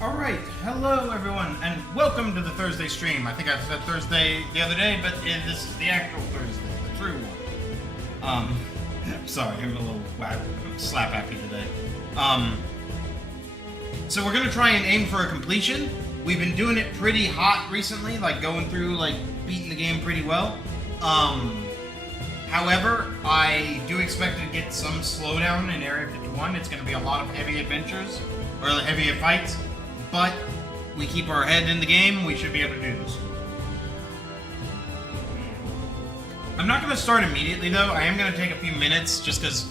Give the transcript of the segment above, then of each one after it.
Alright, hello everyone, and welcome to the Thursday stream. I think I said Thursday the other day, but this is the actual Thursday, the true one. Sorry, I'm a little slap happy today. So we're gonna try and aim for a completion. We've been doing it pretty hot recently, like going through, like, beating the game pretty well. However, I do expect to get some slowdown in Area 51. It's gonna be a lot of heavy adventures, or heavy fights. But we keep our head in the game, we should be able to do this. I'm not going to start immediately, though. I am going to take a few minutes, just because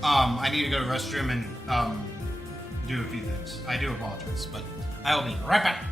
I need to go to the restroom and do a few things. I do apologize, but I will be right back.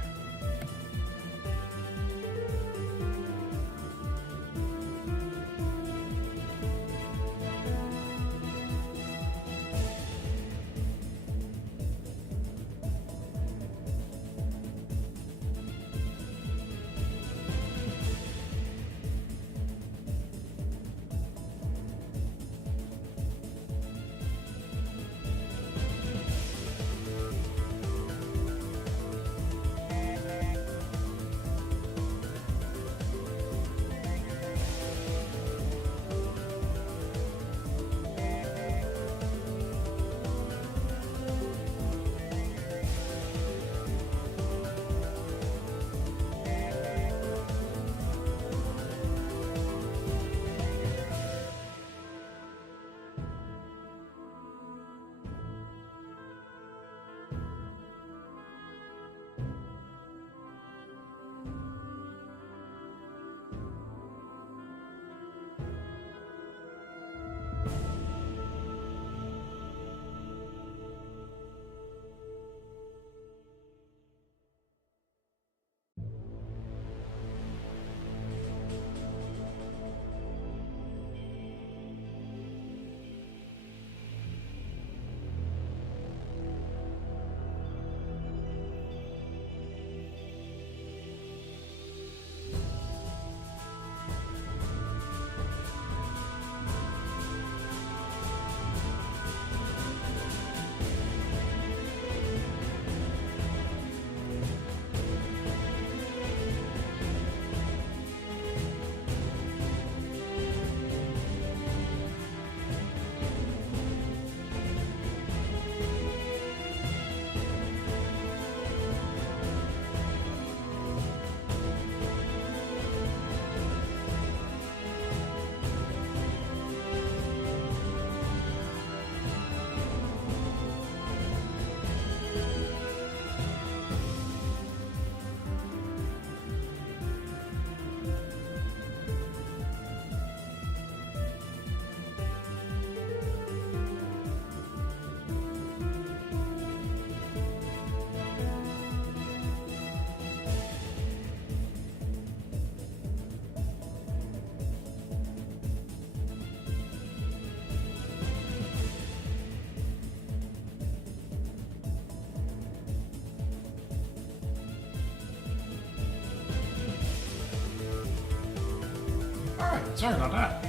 Sorry about that.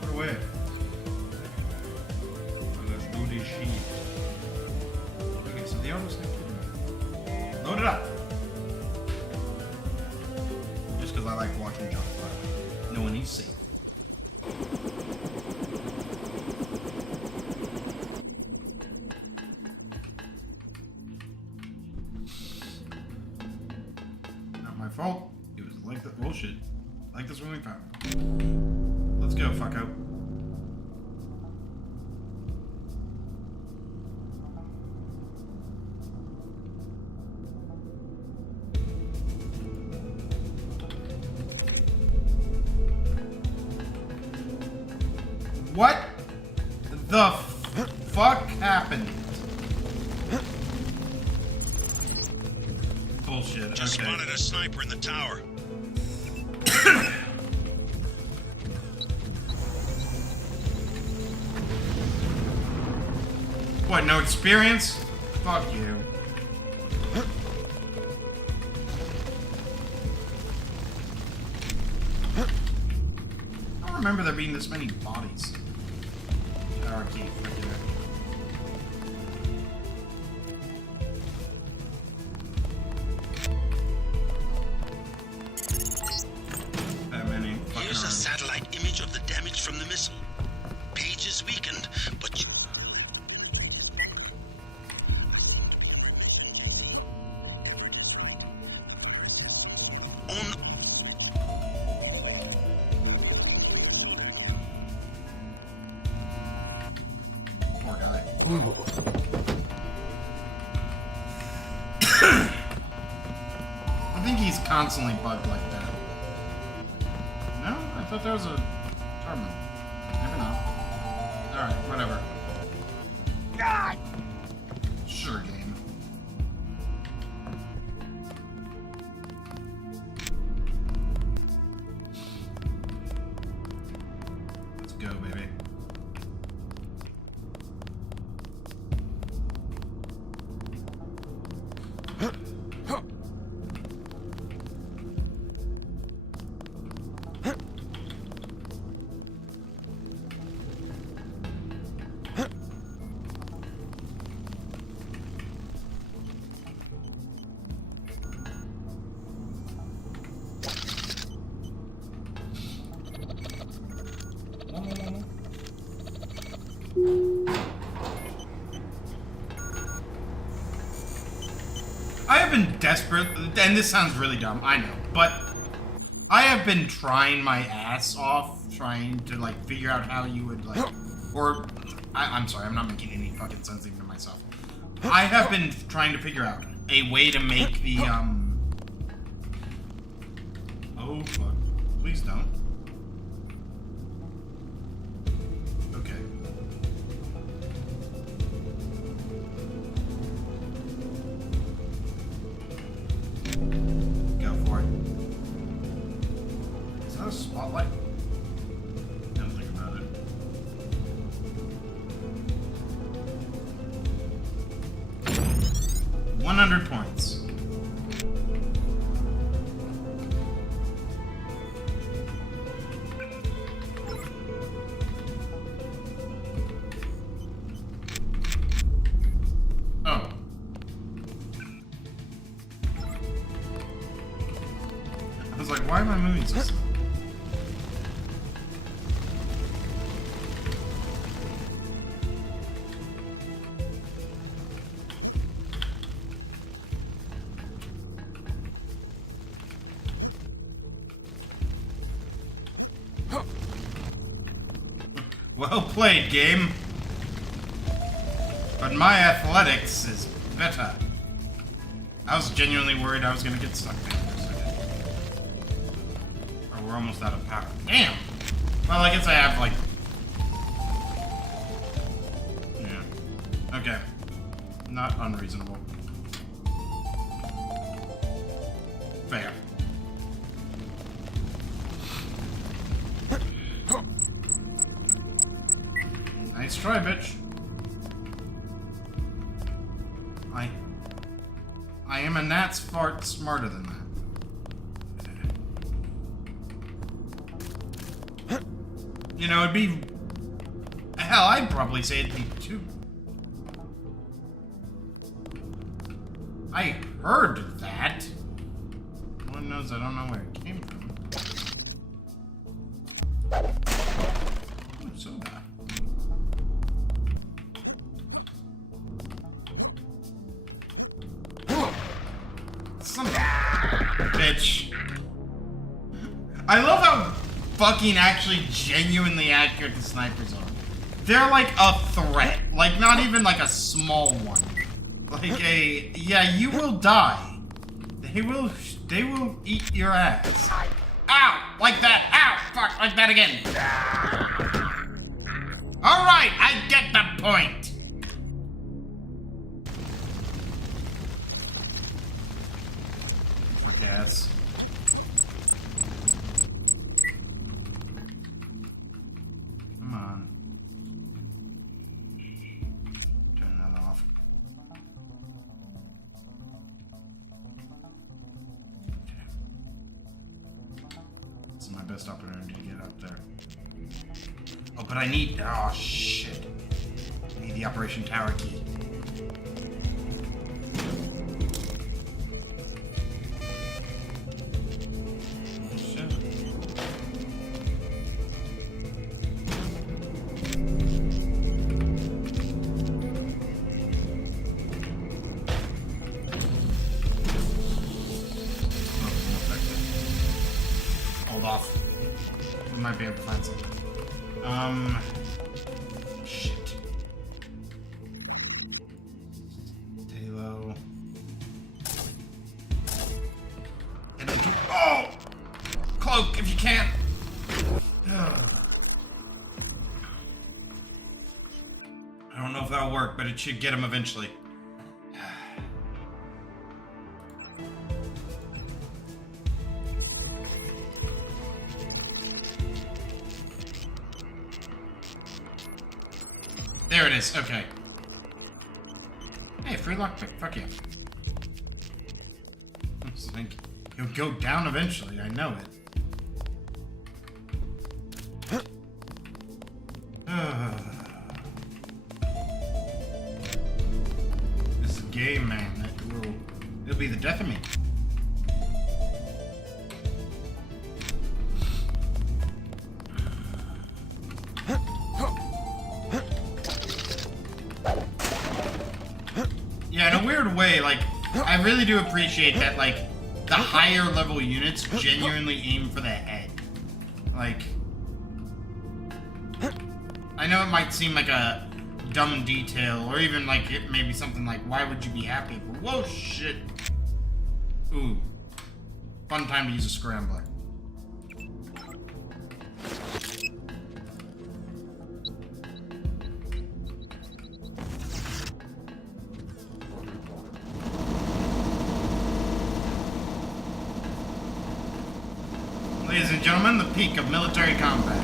Put it away. Let's do this shit. Okay, so the auto's not load it up. Just because I like watching John fly. Knowing he's safe. Not my fault. It was like that bullshit. Like this when we found him. Let's go, fucko. What the fuck happened? Bullshit. Just Okay. spotted a sniper in the tower. What, no experience? Fuck you. I don't remember there being this many bodies. Tower key, freaking I think he's constantly bugged like that. No? I thought that was a terminal. Maybe not. Alright, whatever. God! Sure, game. Let's go, baby. I have been desperate, and this sounds really dumb, I know, but I have been trying my ass off, trying to, like, figure out how you would, like, or, I'm sorry, I'm not making any fucking sense even to myself. I have been trying to figure out a way to make the, oh, fuck. Please don't. Okay. Go for it. Is that a spotlight? Don't think about it. $100 points. Oh. I was like, why am I moving so slow? Well played, game. But my athletics is better. I was genuinely worried I was gonna get stuck there for a second. Or we're almost out of power. Damn! Well, I guess I have, like... Yeah. Okay. Not unreasonable. Fair. Nice try, bitch. I am a gnat's fart smarter than that. You know, it'd be... Hell, I'd probably say it'd be two. I heard that. Lord knows I don't know where it came from. Ooh, soda. Son of a bitch. I love how fucking actually genuinely accurate the snipers are. They're like a threat. Like, not even like a small one. Like a, yeah, you will die. They will eat your ass. Ow! Like that. Ow! Fuck, like that again. Alright, I get the point. Fuck ass. Come on. Turn that off. This is my best opportunity to get out there. Oh, but I need... Oh, shit. I need the Operation Tower key. Oh, shit. Hold off. We might be able to find something. Shit. cloak if you can. I don't know if that'll work, but it should get him eventually. There it is. Okay. Hey, free lockpick. Fuck yeah. I think he'll go down eventually. I know it. This game, man, it'll be the death of me. Yeah, in a weird way, like, I really do appreciate that, like, the higher level units genuinely aim for the head. Like, I know it might seem like a dumb detail, or even like it maybe something like, why would you be happy? But whoa, shit. Ooh. Fun time to use a scrambler. Ladies and gentlemen, the peak of military combat.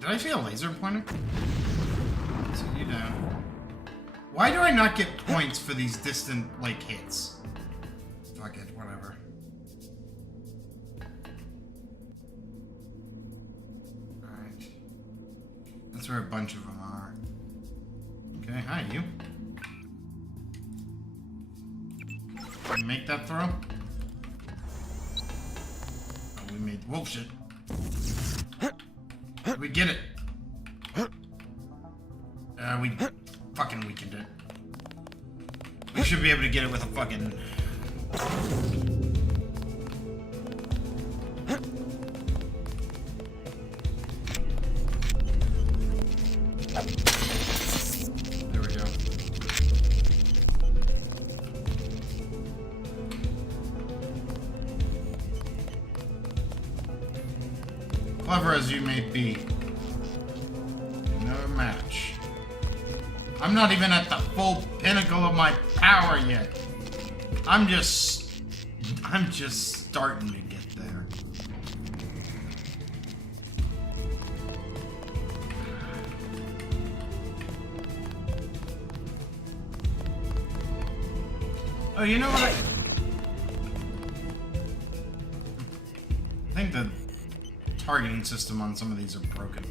Did I see a laser pointer? So you know. Why do I not get points for these distant, like, hits? Fuck it, whatever. Alright. That's where a bunch of them are. Okay, hi, you. Can you make that throw? Oh, we made... Whoa, shit. We get it. We fucking weakened it. We should be able to get it with a fucking... There we go. Clever as you may be, no match. I'm not even at the full pinnacle of my power yet. I'm just starting to get there. Oh, you know what? I think the targeting system on some of these are broken.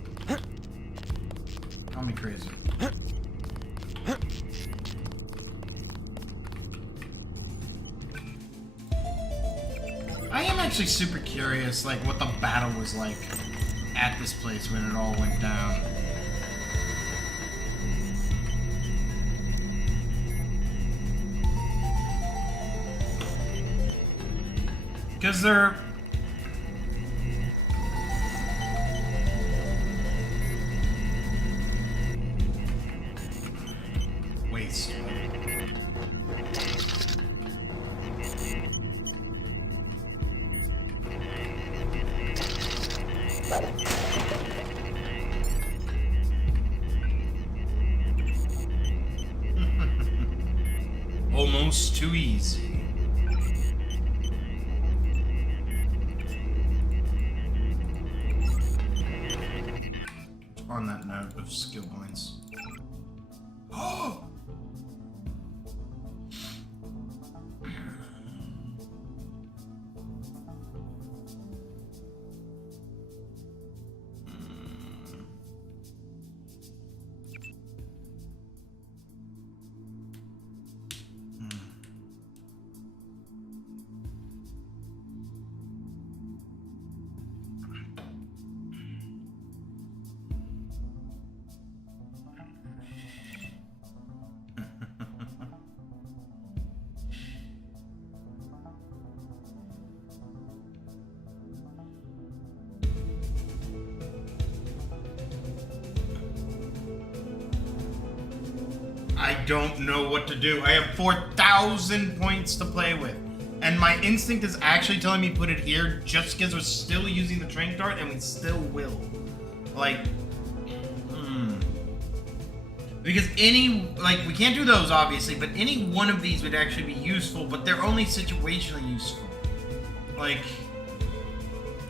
Call me crazy. I am actually super curious, like, what the battle was like at this place when it all went down. Because they're... Waste. Almost too easy. On that note of skill points. Oh! I don't know what to do. I have 4,000 points to play with. And my instinct is actually telling me put it here just because we're still using the train dart and we still will. Like, Because we can't do those obviously, but any one of these would actually be useful, but they're only situationally useful. Like,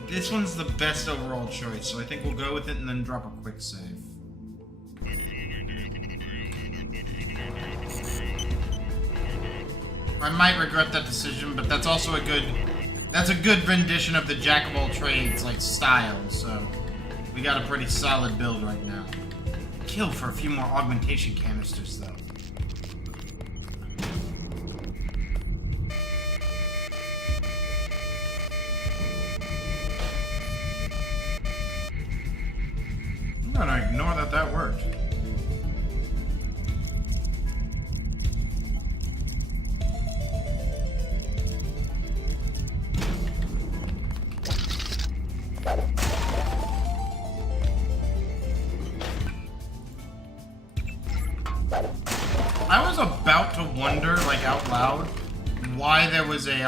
this one's the best overall choice, so I think we'll go with it and then drop a quick save. I might regret that decision, but that's also a good rendition of the jack of all trades, like, style, so we got a pretty solid build right now. Kill for a few more augmentation canisters, though. I'm gonna ignore that worked. I was about to wonder, like, out loud, why there was a,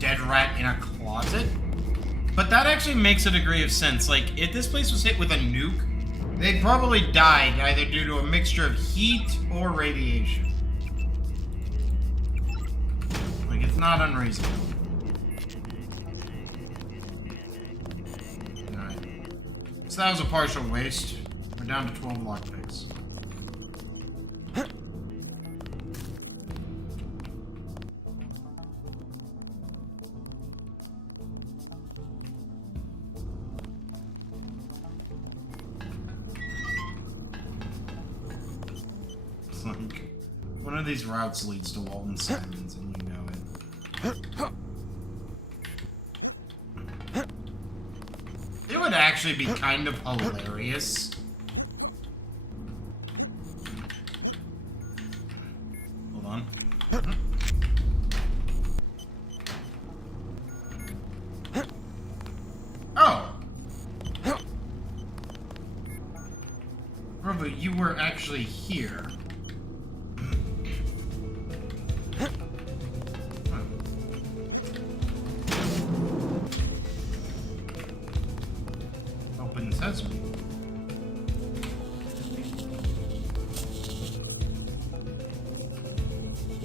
dead rat in a closet. But that actually makes a degree of sense. Like, if this place was hit with a nuke, they'd probably died either due to a mixture of heat or radiation. Like, it's not unreasonable. Alright. So that was a partial waste. We're down to 12 lockpicks. Like, one of these routes leads to Walton Simons, and you know it. It would actually be kind of hilarious. Hold on. Oh! Robo, you were actually here. Open sesame.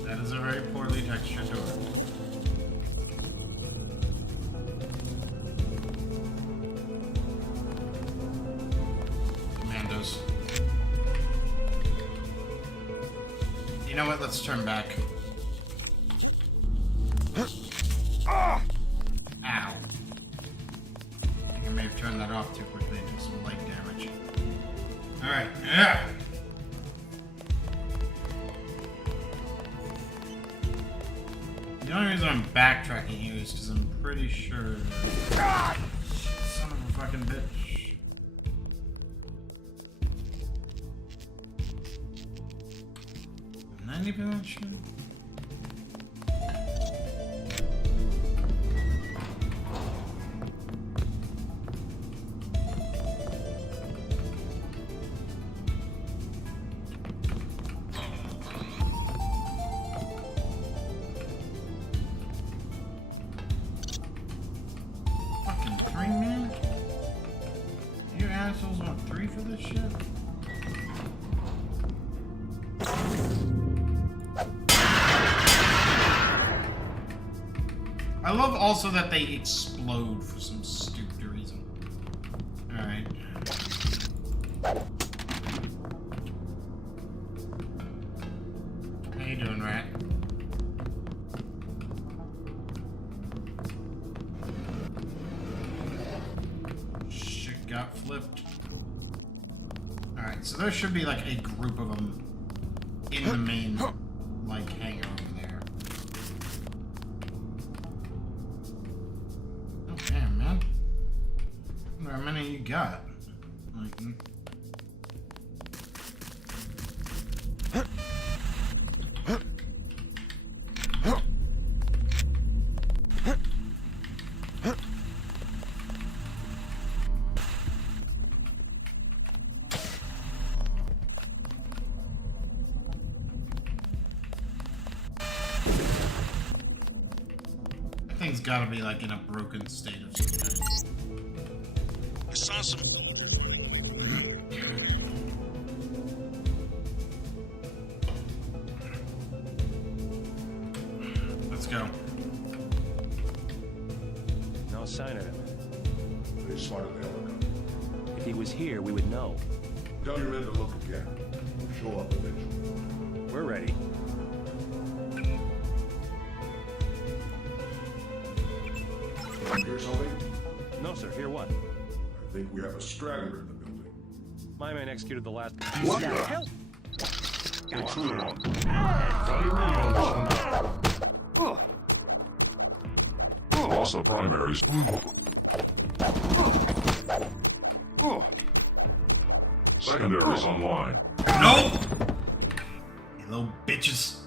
That is a very poorly textured door. Commandos. You know what? Let's turn back. Ow. I think I may have turned that off too quickly and took some light damage. Alright, yeah. The only reason I'm backtracking here is because I'm pretty sure... God! Son of a fucking bitch. I'm 90% sure. Man, you assholes want 3 for this shit? I love also that they explode for some stupid reason. Alright. How you doing, rat? Got flipped. Alright, so there should be like a group of them in the main, like, hangar over there. Oh, damn, man. I wonder how many you got. Like, gotta be like in a broken state of some kind. I saw some. Let's go. No sign of him. They spotted the helicopter. If he was here, we would know. Tell your men to look again. We'll show up eventually. We're ready. You hear something? No, sir. Hear what? I think we have a straggler in the building. My man executed the last. What the hell? Lost the primaries. Secondaries online. Nope! You little bitches.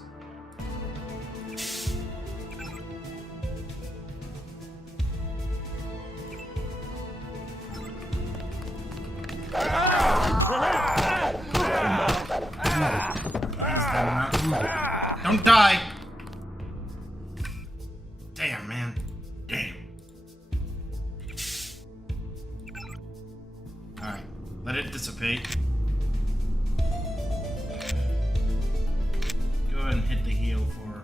Don't die! Damn, man. Damn. Alright, let it dissipate. Go ahead and hit the heal for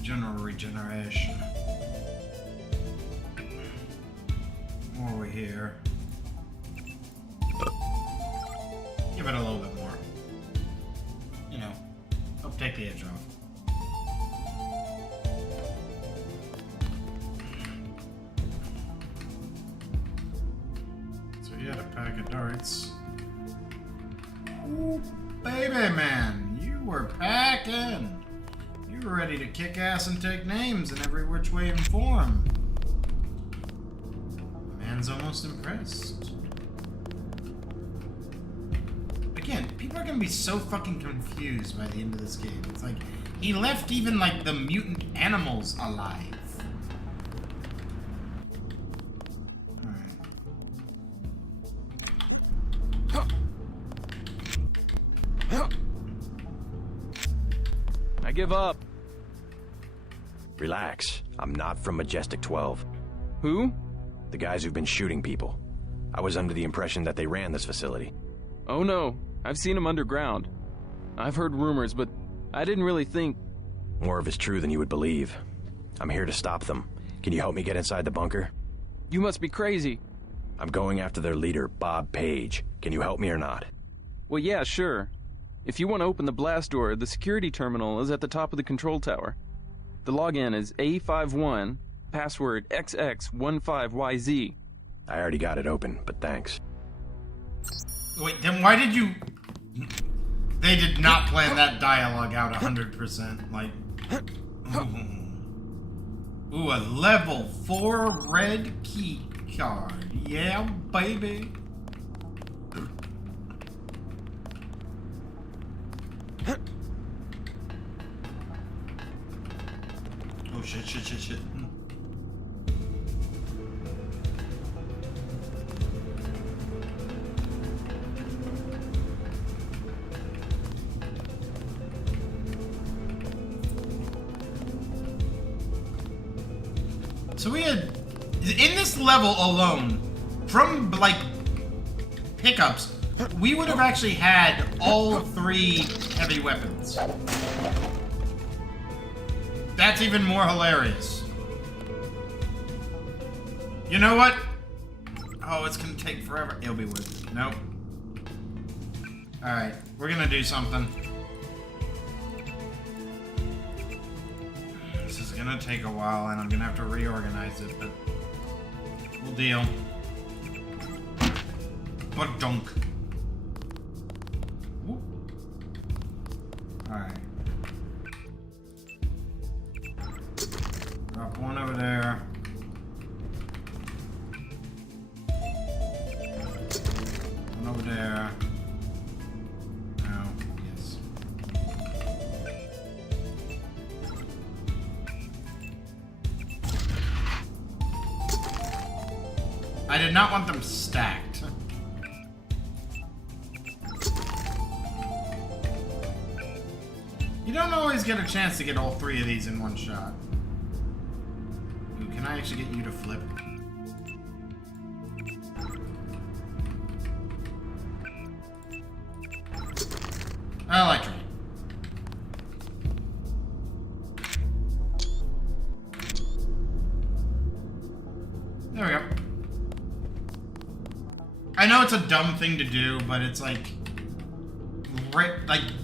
general regeneration. More over here. Give it a little bit more. You know, help take the edge off. So he had a pack of darts. Ooh, baby man, you were packing. You were ready to kick ass and take names in every which way and form. Man's almost impressed. Again, people are gonna be so fucking confused by the end of this game. It's like, he left even, like, the mutant animals alive. Alright. I give up. Relax. I'm not from Majestic 12. Who? The guys who've been shooting people. I was under the impression that they ran this facility. Oh no, I've seen him underground. I've heard rumors, but I didn't really think... More of it's true than you would believe. I'm here to stop them. Can you help me get inside the bunker? You must be crazy. I'm going after their leader, Bob Page. Can you help me or not? Well, yeah, sure. If you want to open the blast door, the security terminal is at the top of the control tower. The login is A51, password XX15YZ. I already got it open, but thanks. Wait, then why did you... They did not plan that dialogue out 100%. Like... Ooh, a level 4 red key card. Yeah, baby. Oh, shit. So we had, in this level alone, from, like, pickups, we would have actually had all 3 heavy weapons. That's even more hilarious. You know what? Oh, it's gonna take forever. It'll be worth it. Nope. Alright, we're gonna do something. This is gonna take a while, and I'm gonna have to reorganize it, but we'll deal. Ba-dunk. Alright. Drop one over there. One over there. No. Yes. I did not want them stacked. You don't always get a chance to get all 3 of these in one shot. Ooh, can I I actually get you to flip? I like it. There we go. I know it's a dumb thing to do, but it's like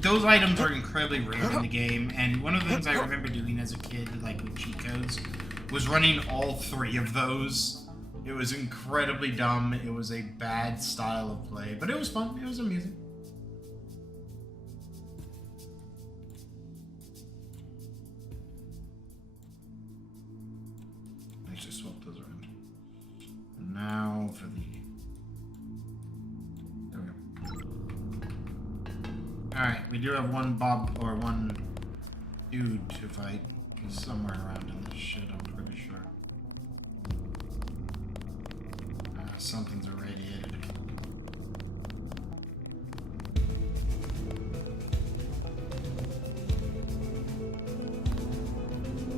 those items are incredibly rare in the game, and one of the things I remember doing as a kid, like with cheat codes, was running all 3 of those. It was incredibly dumb. It was a bad style of play, but it was fun. It was amusing. Let's just swap those around. Now for the... There we go. Alright, we do have one one dude to fight. He's somewhere around in this shit, I'm pretty sure. Something's irradiated.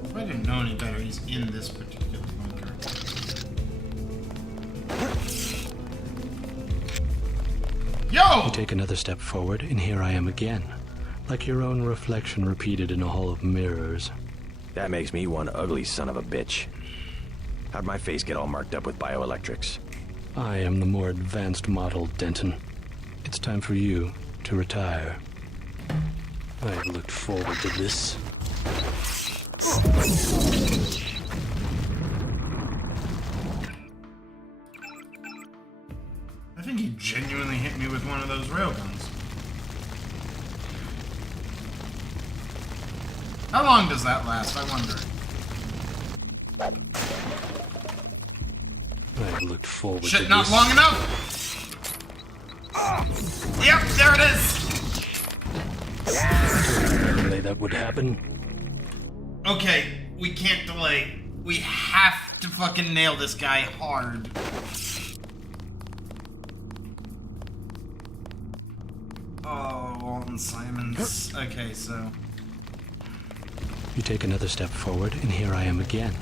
If I didn't know any better, he's in this particular bunker. Yo! You take another step forward, and here I am again. Like your own reflection repeated in a hall of mirrors. That makes me one ugly son of a bitch. How'd my face get all marked up with bioelectrics? I am the more advanced model, Denton. It's time for you to retire. I looked forward to this. I think he genuinely hit me with one of those railguns. How long does that last, I wonder? I looked forward to Shit, this. not long enough! Yep, there it is! Delay that would happen. Okay, we can't delay. We have to fucking nail this guy hard. Oh, Walton Simons. Okay, so... You take another step forward, and here I am again.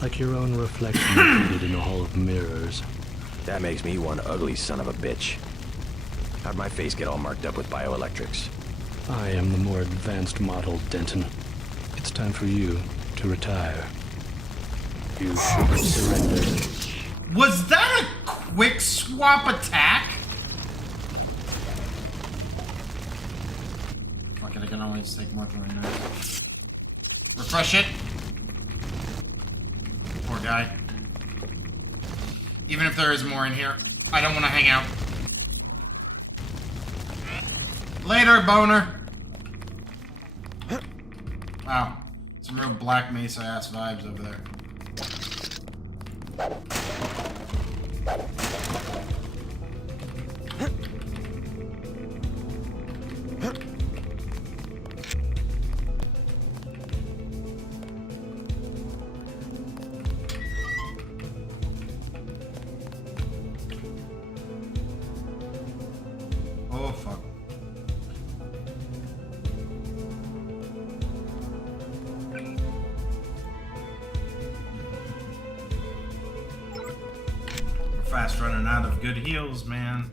Like your own reflection repeated in a hall of mirrors. That makes me one ugly son of a bitch. How'd my face get all marked up with bioelectrics? I am the more advanced model, Denton. It's time for you to retire. You should surrender. Was that a quick swap attack? Fuck it, I can always take more than a minute. Refresh it. Poor guy. Even if there is more in here, I don't want to hang out. Later, boner. Wow. Some real Black Mesa ass vibes over there. Oh, fuck. We're fast running out of good heals, man.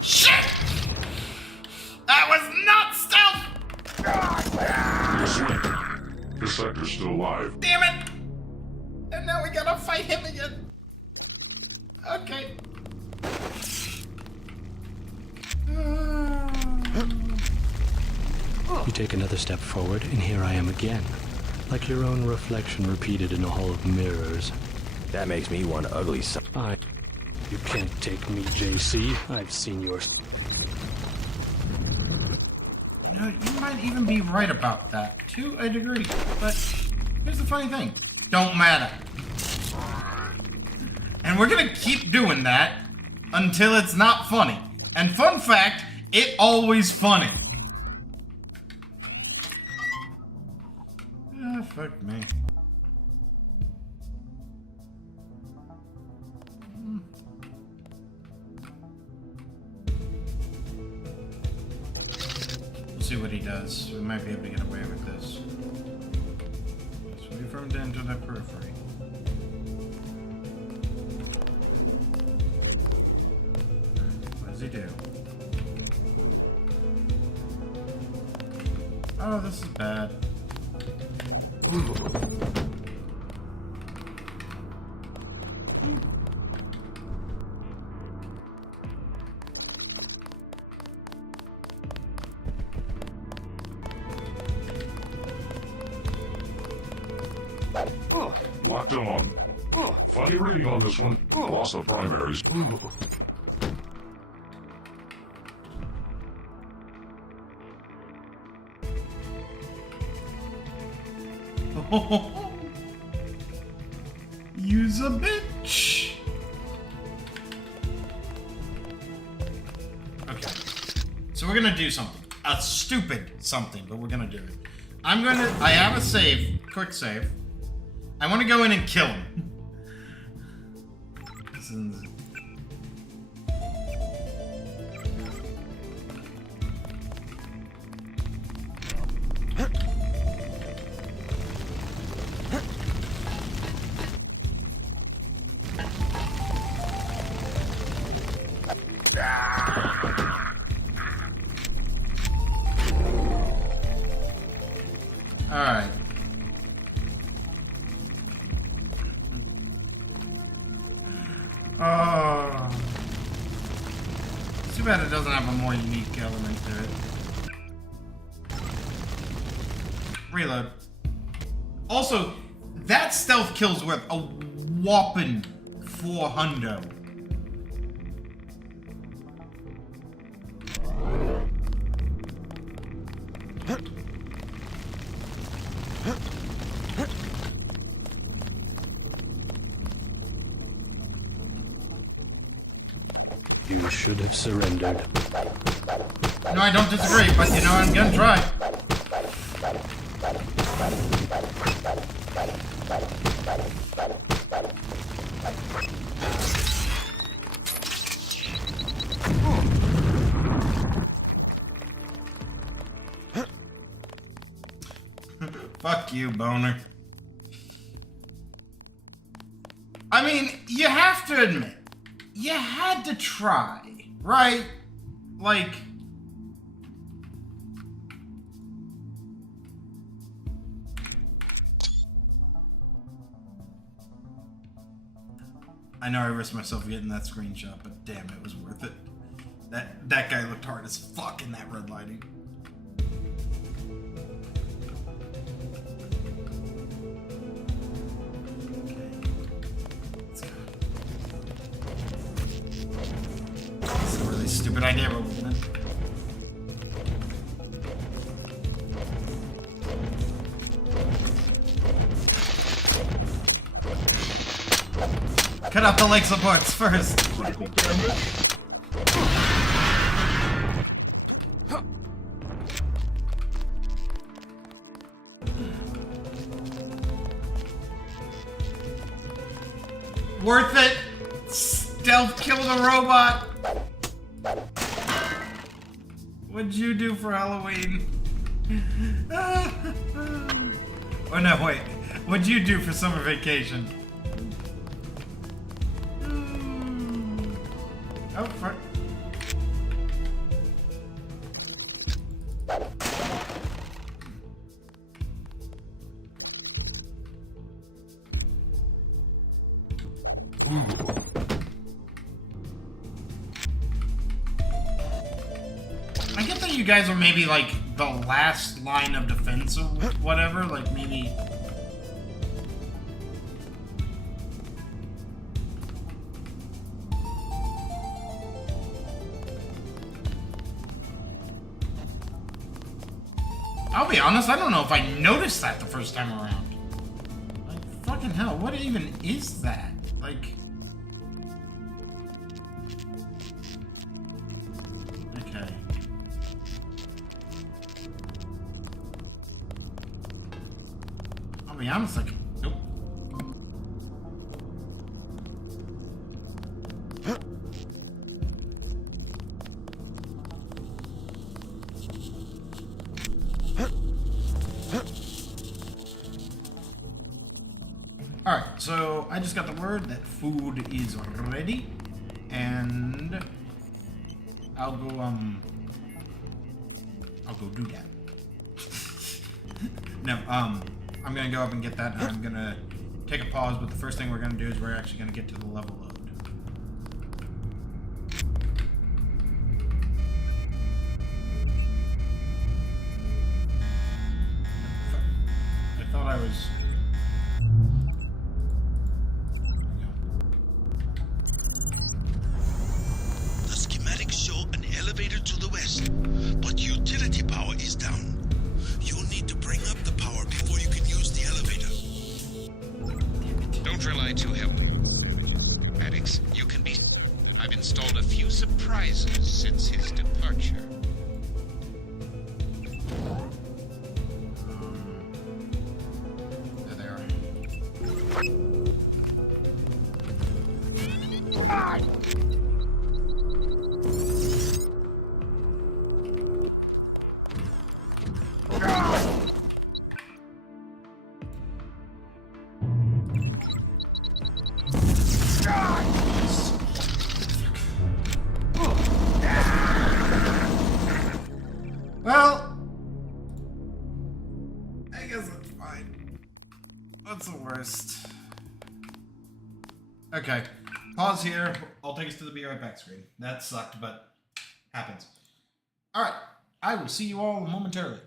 Shit! That was not stealth! The sector's still alive. Damn it! And now we gotta fight him again. Okay. You take another step forward, and here I am again. Like your own reflection repeated in a hall of mirrors. That makes me one ugly son. You can't take me, JC. I've seen yours. You know, you might even be right about that, to a degree. But here's the funny thing. Don't matter. And we're gonna keep doing that until it's not funny. And fun fact, it always funny. Ah, fuck me. does. We might be able to get away with this. Sweep from den to the periphery. What does he do? Oh, this is bad. Locked on. Funny reading on this one. Lost the primaries. Use a bitch. Okay. So we're gonna do something. A stupid something, but we're gonna do it. I have a save, quick save. I want to go in and kill him. This is... Alright. Oh. Too bad it doesn't have a more unique element to it. Reload. Also, that stealth kill's worth a whopping 400. You should have surrendered. No, I don't disagree, but you know, I'm gonna try. Fuck you, boner. I mean, you have to admit, you had to try, right? Like... I know I risked myself getting that screenshot, but damn, it was worth it. That guy looked hard as fuck in that red lighting. Stupid idea, but wasn't it? Cut out the leg supports first. Worth it. Stealth kill the robot. What'd you do for Halloween? Oh no, wait. What'd you do for summer vacation? Oh, fuck. I get that you guys are maybe like the last line of defense or whatever, like maybe... I'll be honest, I don't know if I noticed that the first time around. Like, fucking hell, what even is that? Like... Okay. I'll be honest, like... Nope. Alright, so I just got the word that food is ready, and I'll go do that. No, I'm gonna go up and get that, and I'm gonna take a pause, but the first thing we're gonna do is we're actually gonna get to the level load. I thought I was... The schematics show an elevator to the west, but utility power is down. You'll need to bring up the power before you can use the elevator. Don't rely too heavily. Addicts, you can be... I've installed a few surprises since his departure. There they are. Well, I guess that's fine. What's the worst? Okay, pause here. I'll take us to the be right back screen. That sucked, but happens. Alright, I will see you all momentarily.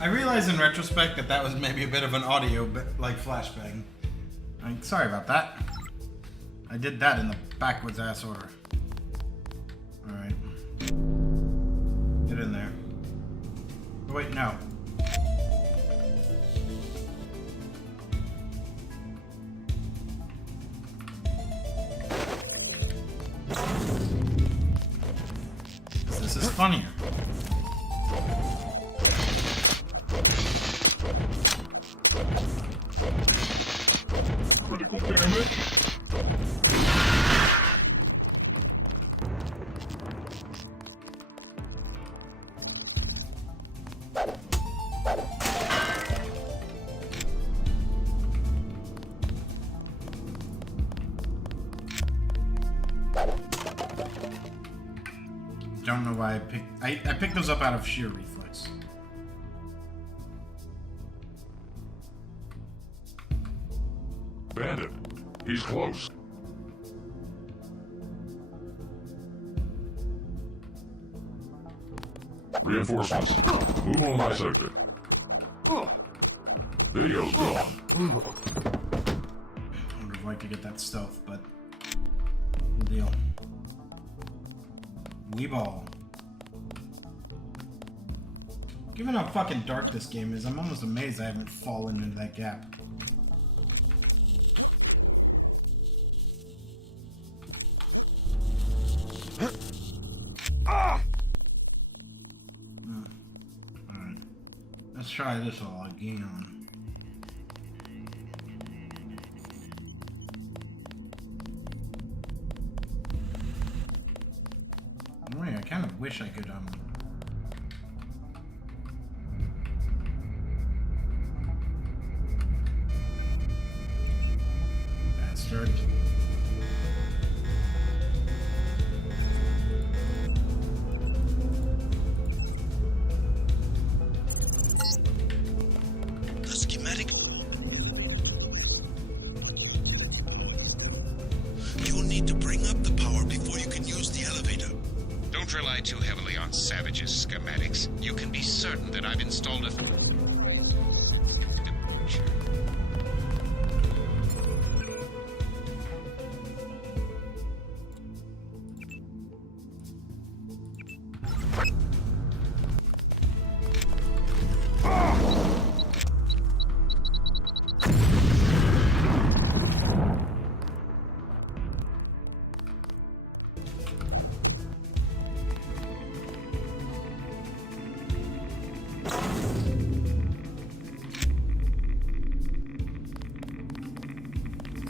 I realize in retrospect that that was maybe a bit of an audio, like flashbang. I'm sorry about that. I did that in the backwards ass order. All right. Get in there. Oh, wait, no. This is funnier. Critical damage. Don't know why I picked those up out of sheer reflex. Bandit. He's close. Reinforcements. Move on my sector. Video's gone. I would have liked to get that stealth, but no deal. Weeball. Given how fucking dark this game is, I'm almost amazed I haven't fallen into that gap. Alright. Let's try this all again. Wait, I kind of wish I could, Bastard. The schematic. You'll need to bring up the power before you can use the elevator. Don't rely too heavily on Savage's schematics. You can be certain that I've installed a...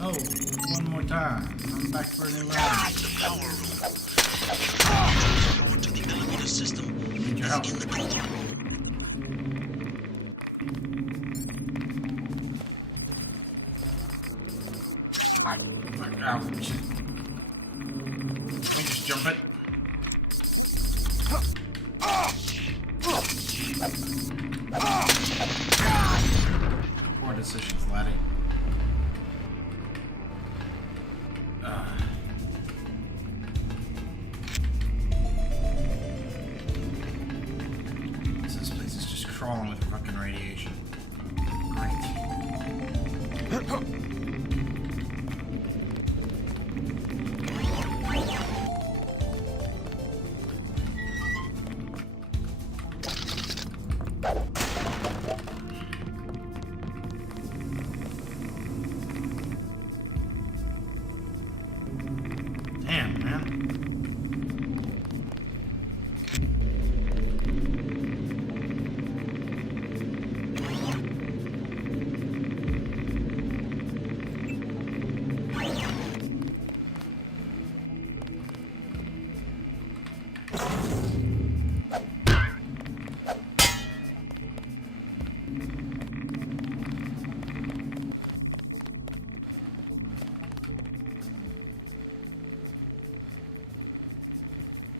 Oh, one more time. I'm back for a new round. Power room. Power to the elevator system. Need your help. In the control room. Ouch. Can we just jump it? Poor decisions, laddie. This place is just crawling with fucking radiation. Great. Damn, man.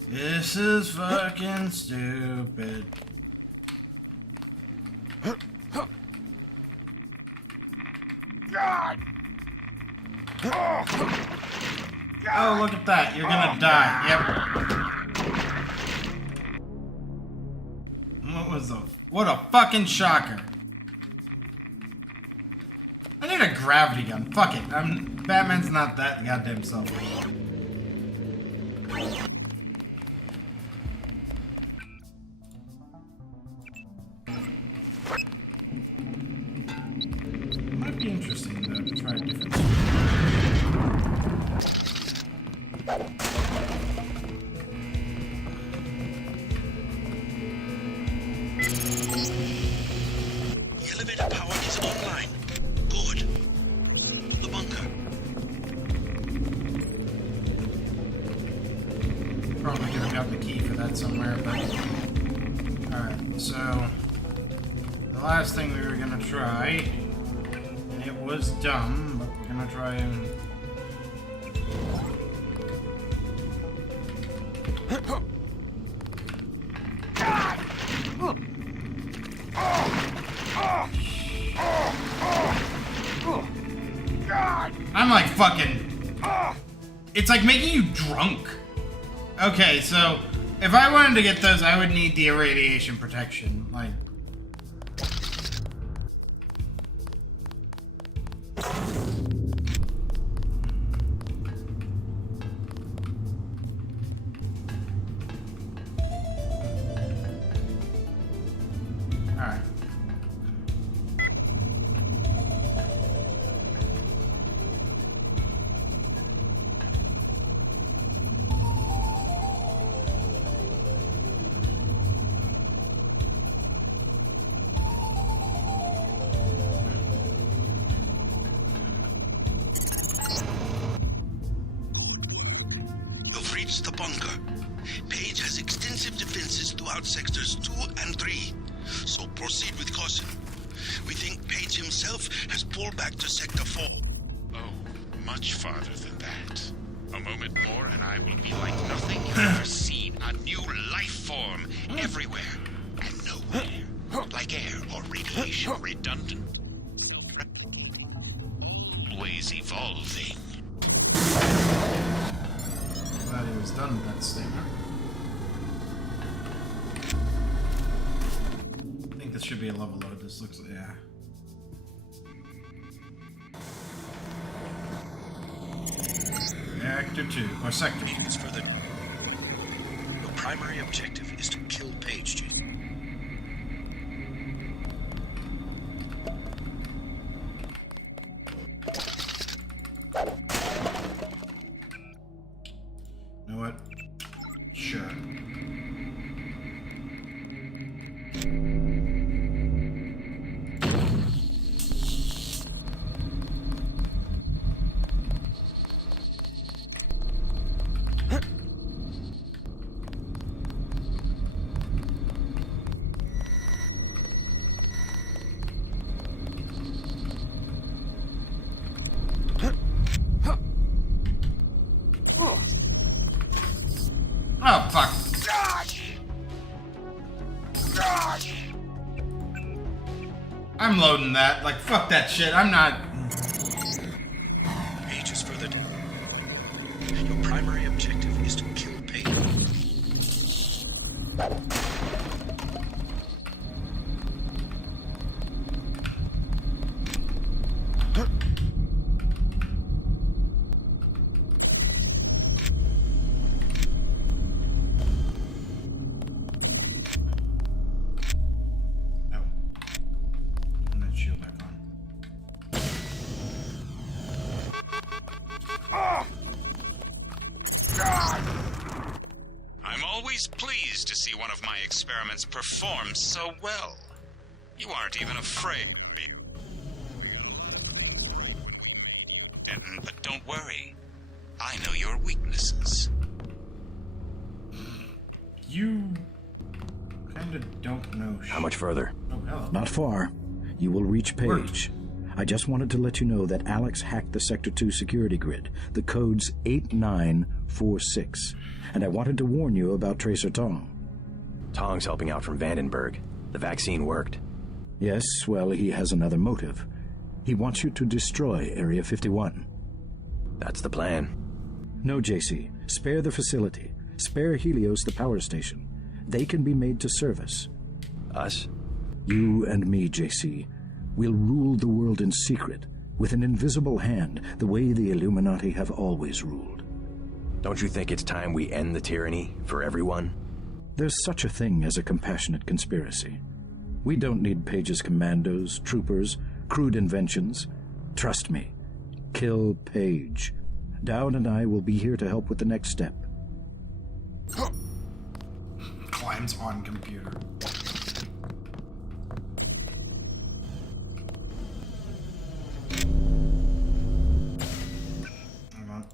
This is fucking stupid. Oh, look at that. You're gonna die. Yep. What was the What a fucking shocker. I need a gravity gun. Fuck it. Batman's not that goddamn selfish. Might be interesting though to try a different. The elevator power is online. Good. The bunker. Probably gonna have the key for that somewhere, but alright, so the last thing we were gonna try, and it was dumb, but we're gonna try and I'm like fucking. It's like making you drunk. Okay, so if I wanted to get those, I would need the irradiation protection. Like. Alright. You've reached the bunker. Page has extensive defenses throughout sectors 2 and 3, so proceed with caution. We think Page himself has pulled back to Sector 4. Oh, much farther than that. A moment more and I will be like nothing you've ever seen. A new life form everywhere and nowhere. Like air or radiation redundant. Always evolving. Glad he was done with that statement. I think this should be a level load. This looks like, yeah. Reactor 2, or Sector 2. It's further. Your primary objective is to kill Page, Jason. You know what? Sure. Oh, fuck. I'm loading that. Like, fuck that shit. I'm not. Page is further. Your primary objective is to kill Page. Oh. And that shield back on. I'm always pleased to see one of my experiments perform so well. You aren't even afraid. But don't worry. I know your weaknesses. You kind of don't know shit. How much further? Oh, hello. Not far. You will reach Page. I just wanted to let you know that Alex hacked the Sector 2 security grid. The code's 8946. And I wanted to warn you about Tracer Tong. Tong's helping out from Vandenberg. The vaccine worked. Yes, well, he has another motive. He wants you to destroy Area 51. That's the plan. No, JC. Spare the facility. Spare Helios the power station. They can be made to serve us. Us? You and me, JC, will rule the world in secret, with an invisible hand, the way the Illuminati have always ruled. Don't you think it's time we end the tyranny for everyone? There's such a thing as a compassionate conspiracy. We don't need Page's commandos, troopers, crude inventions. Trust me. Kill Page. Dowd and I will be here to help with the next step. Climbs on computer. Hold on.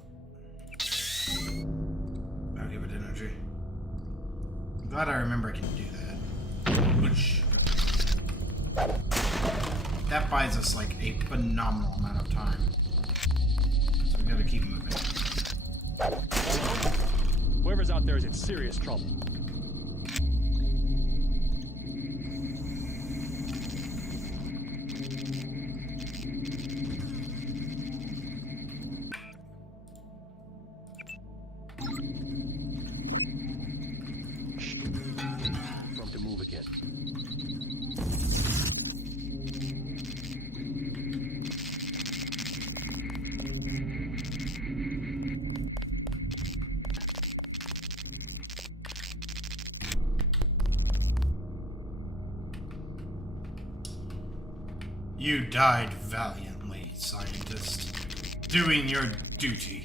I'll give it energy. I'm glad I remember I can do that. Which that buys us like a phenomenal amount of time. So we gotta keep moving. Whoever's out there is in serious trouble. From to move again. You died valiantly, scientist, doing your duty.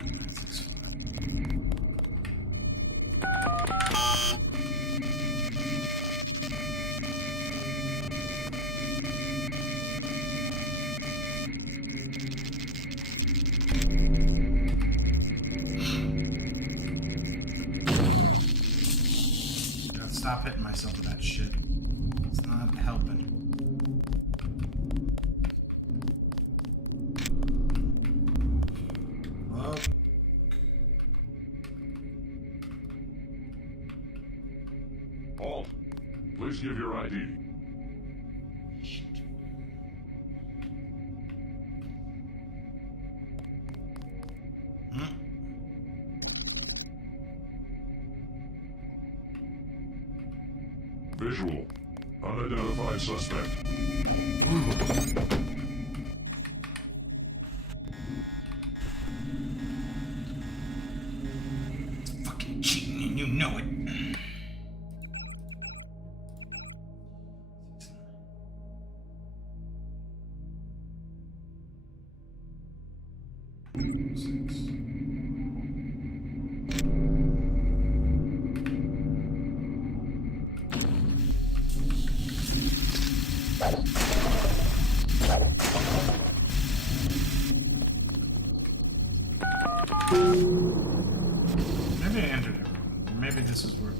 That's fine. Gotta stop hitting myself with that shit. It's not helping. Whoa. Halt. Please give your ID. Visual. Unidentified suspect. Fucking cheating and you know it. Maybe I entered it. Maybe this is where.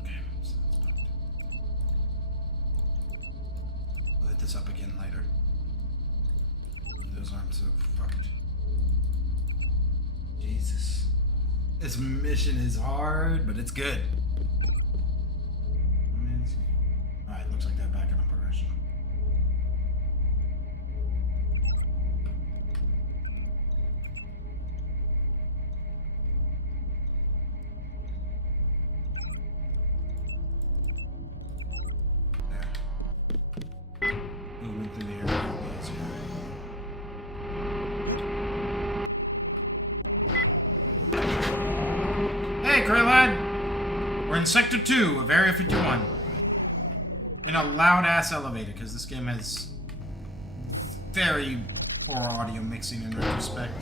Okay, so that's bugged. We'll hit this up again later. Those aren't so fucked. Jesus. This mission is hard, but it's good. Alright, looks like they're back in operation. There. Moving through the area will be easier. Hey, Krillad! We're in Sector 2 of Area 51. In a loud-ass elevator, because this game has very poor audio mixing in retrospect.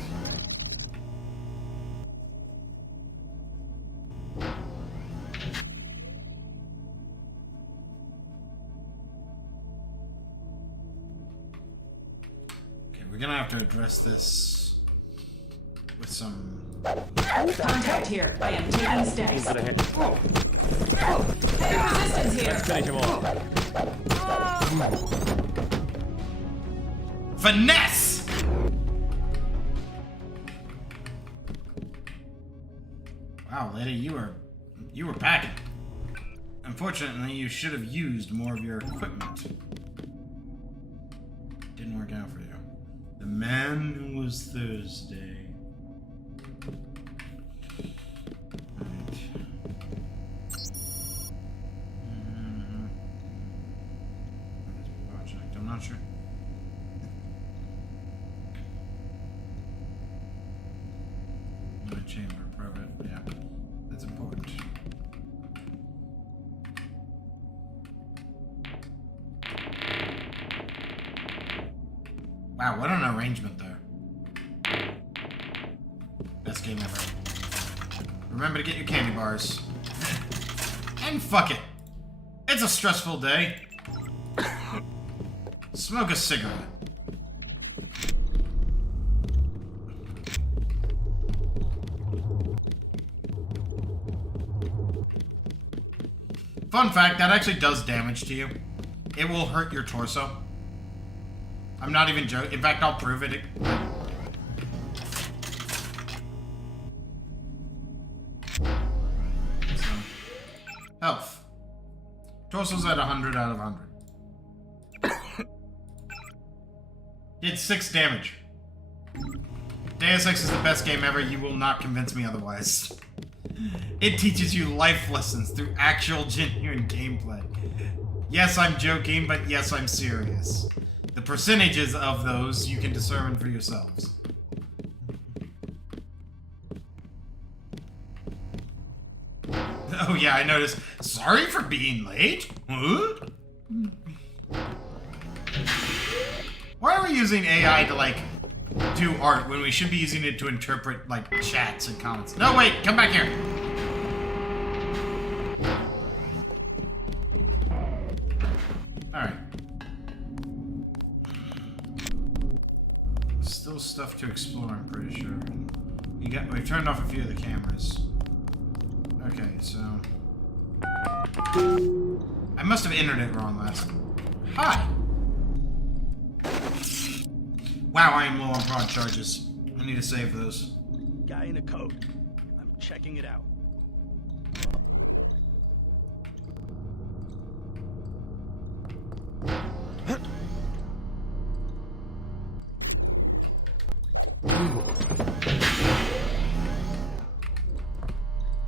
Okay, we're gonna have to address this with some... Contact here. I am taking steps. For the hand. Heavy resistance here. Let's finish him off. Finesse! Wow, lady, you are You were packing. Unfortunately, you should have used more of your equipment. Didn't work out for you. The man who was Thursday. Right. Project. I'm not sure. My chamber, private. Yeah, that's important. Wow, what an arrangement there. Best game ever. Remember to get your candy bars. And fuck it. It's a stressful day. Smoke a cigarette. Fun fact, that actually does damage to you. It will hurt your torso. I'm not even joking. In fact, I'll prove it. So, health. Torso's at 100 out of 100. Did 6 damage. Deus Ex is the best game ever. You will not convince me otherwise. It teaches you life lessons through actual, genuine gameplay. Yes, I'm joking, but yes, I'm serious. The percentages of those you can discern for yourselves. Oh yeah, I noticed. Sorry for being late? Huh? Why are we using AI to, like, do art when we should be using it to interpret, like, chats and comments? No, wait, come back here. Alright. Still stuff to explore, I'm pretty sure. We've turned off a few of the cameras. Okay, so... I must have entered it wrong last time. Hi! Wow, I am low on prod charges. I need to save those. Guy in a coat. I'm checking it out.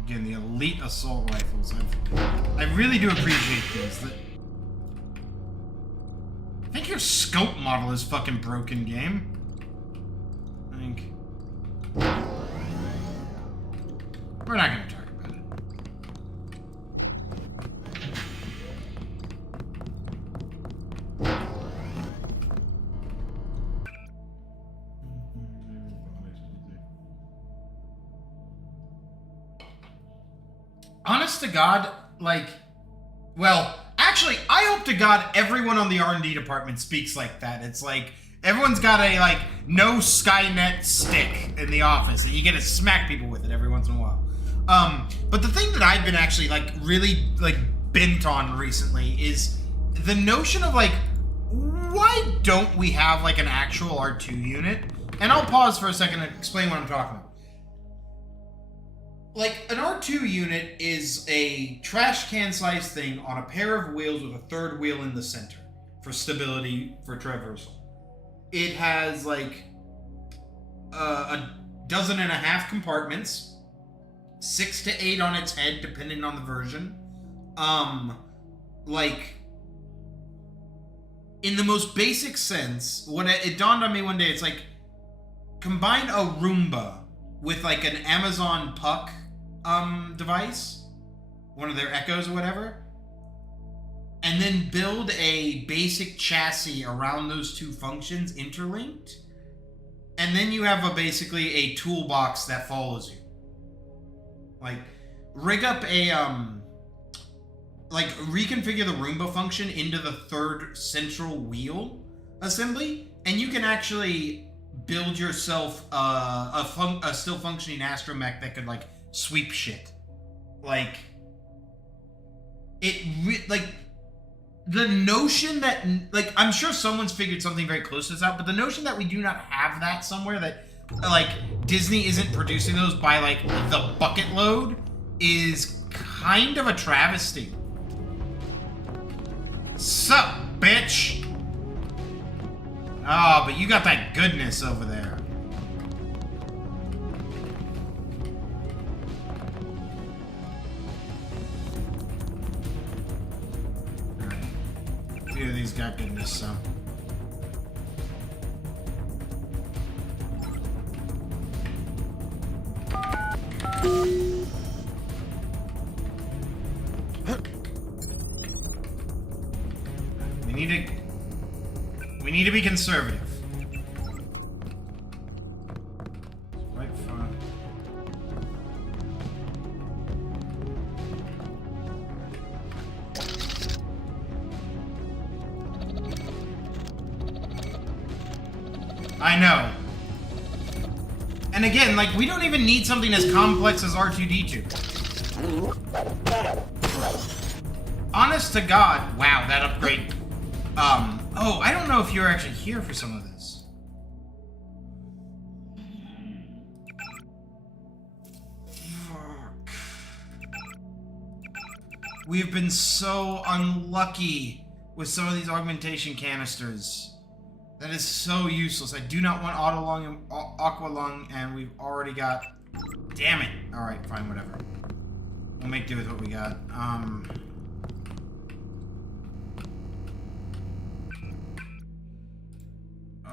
Again, the elite assault rifles. I really do appreciate these. I think your scope model is fucking broken, game. I think... We're not gonna talk about it. Honest to God, like... Well... Actually, I hope to God everyone on the R&D department speaks like that. It's like, everyone's got a, like, no Skynet stick in the office, and you get to smack people with it every once in a while. But the thing that I've been actually, like, really, like, bent on recently is the notion of, like, why don't we have, like, an actual R2 unit? And I'll pause for a second and explain what I'm talking about. Like, an R2 unit is a trash can-sized thing on a pair of wheels with a third wheel in the center for stability for traversal. It has, like, a dozen and a half compartments, 6 to 8 on its head, depending on the version. Like, in the most basic sense, what it dawned on me one day, it's like, combine a Roomba with, like, an Amazon Puck device, one of their Echoes or whatever, and then build a basic chassis around those two functions interlinked, and then you have basically a toolbox that follows you. Like, rig up a like, reconfigure the Roomba function into the third central wheel assembly, and you can actually build yourself a still functioning astromech that could, like, sweep shit. Like, like, the notion that, like, I'm sure someone's figured something very close to this out, but the notion that we do not have that somewhere, that, like, Disney isn't producing those by, like, the bucket load is kind of a travesty. Sup, bitch? Oh, but you got that goodness over there. Alright. A few of these got goodness, so. We need to be conservative. Right front. I know. And again, like, we don't even need something as complex as R2-D2. Honest to God, wow, that upgrade. Oh, I don't know if you're actually here for some of this. Fuck. We've been so unlucky with some of these augmentation canisters. That is so useless. I do not want auto lung and aqua lung, and we've already got. Damn it! All right, fine, whatever. We'll make do with what we got.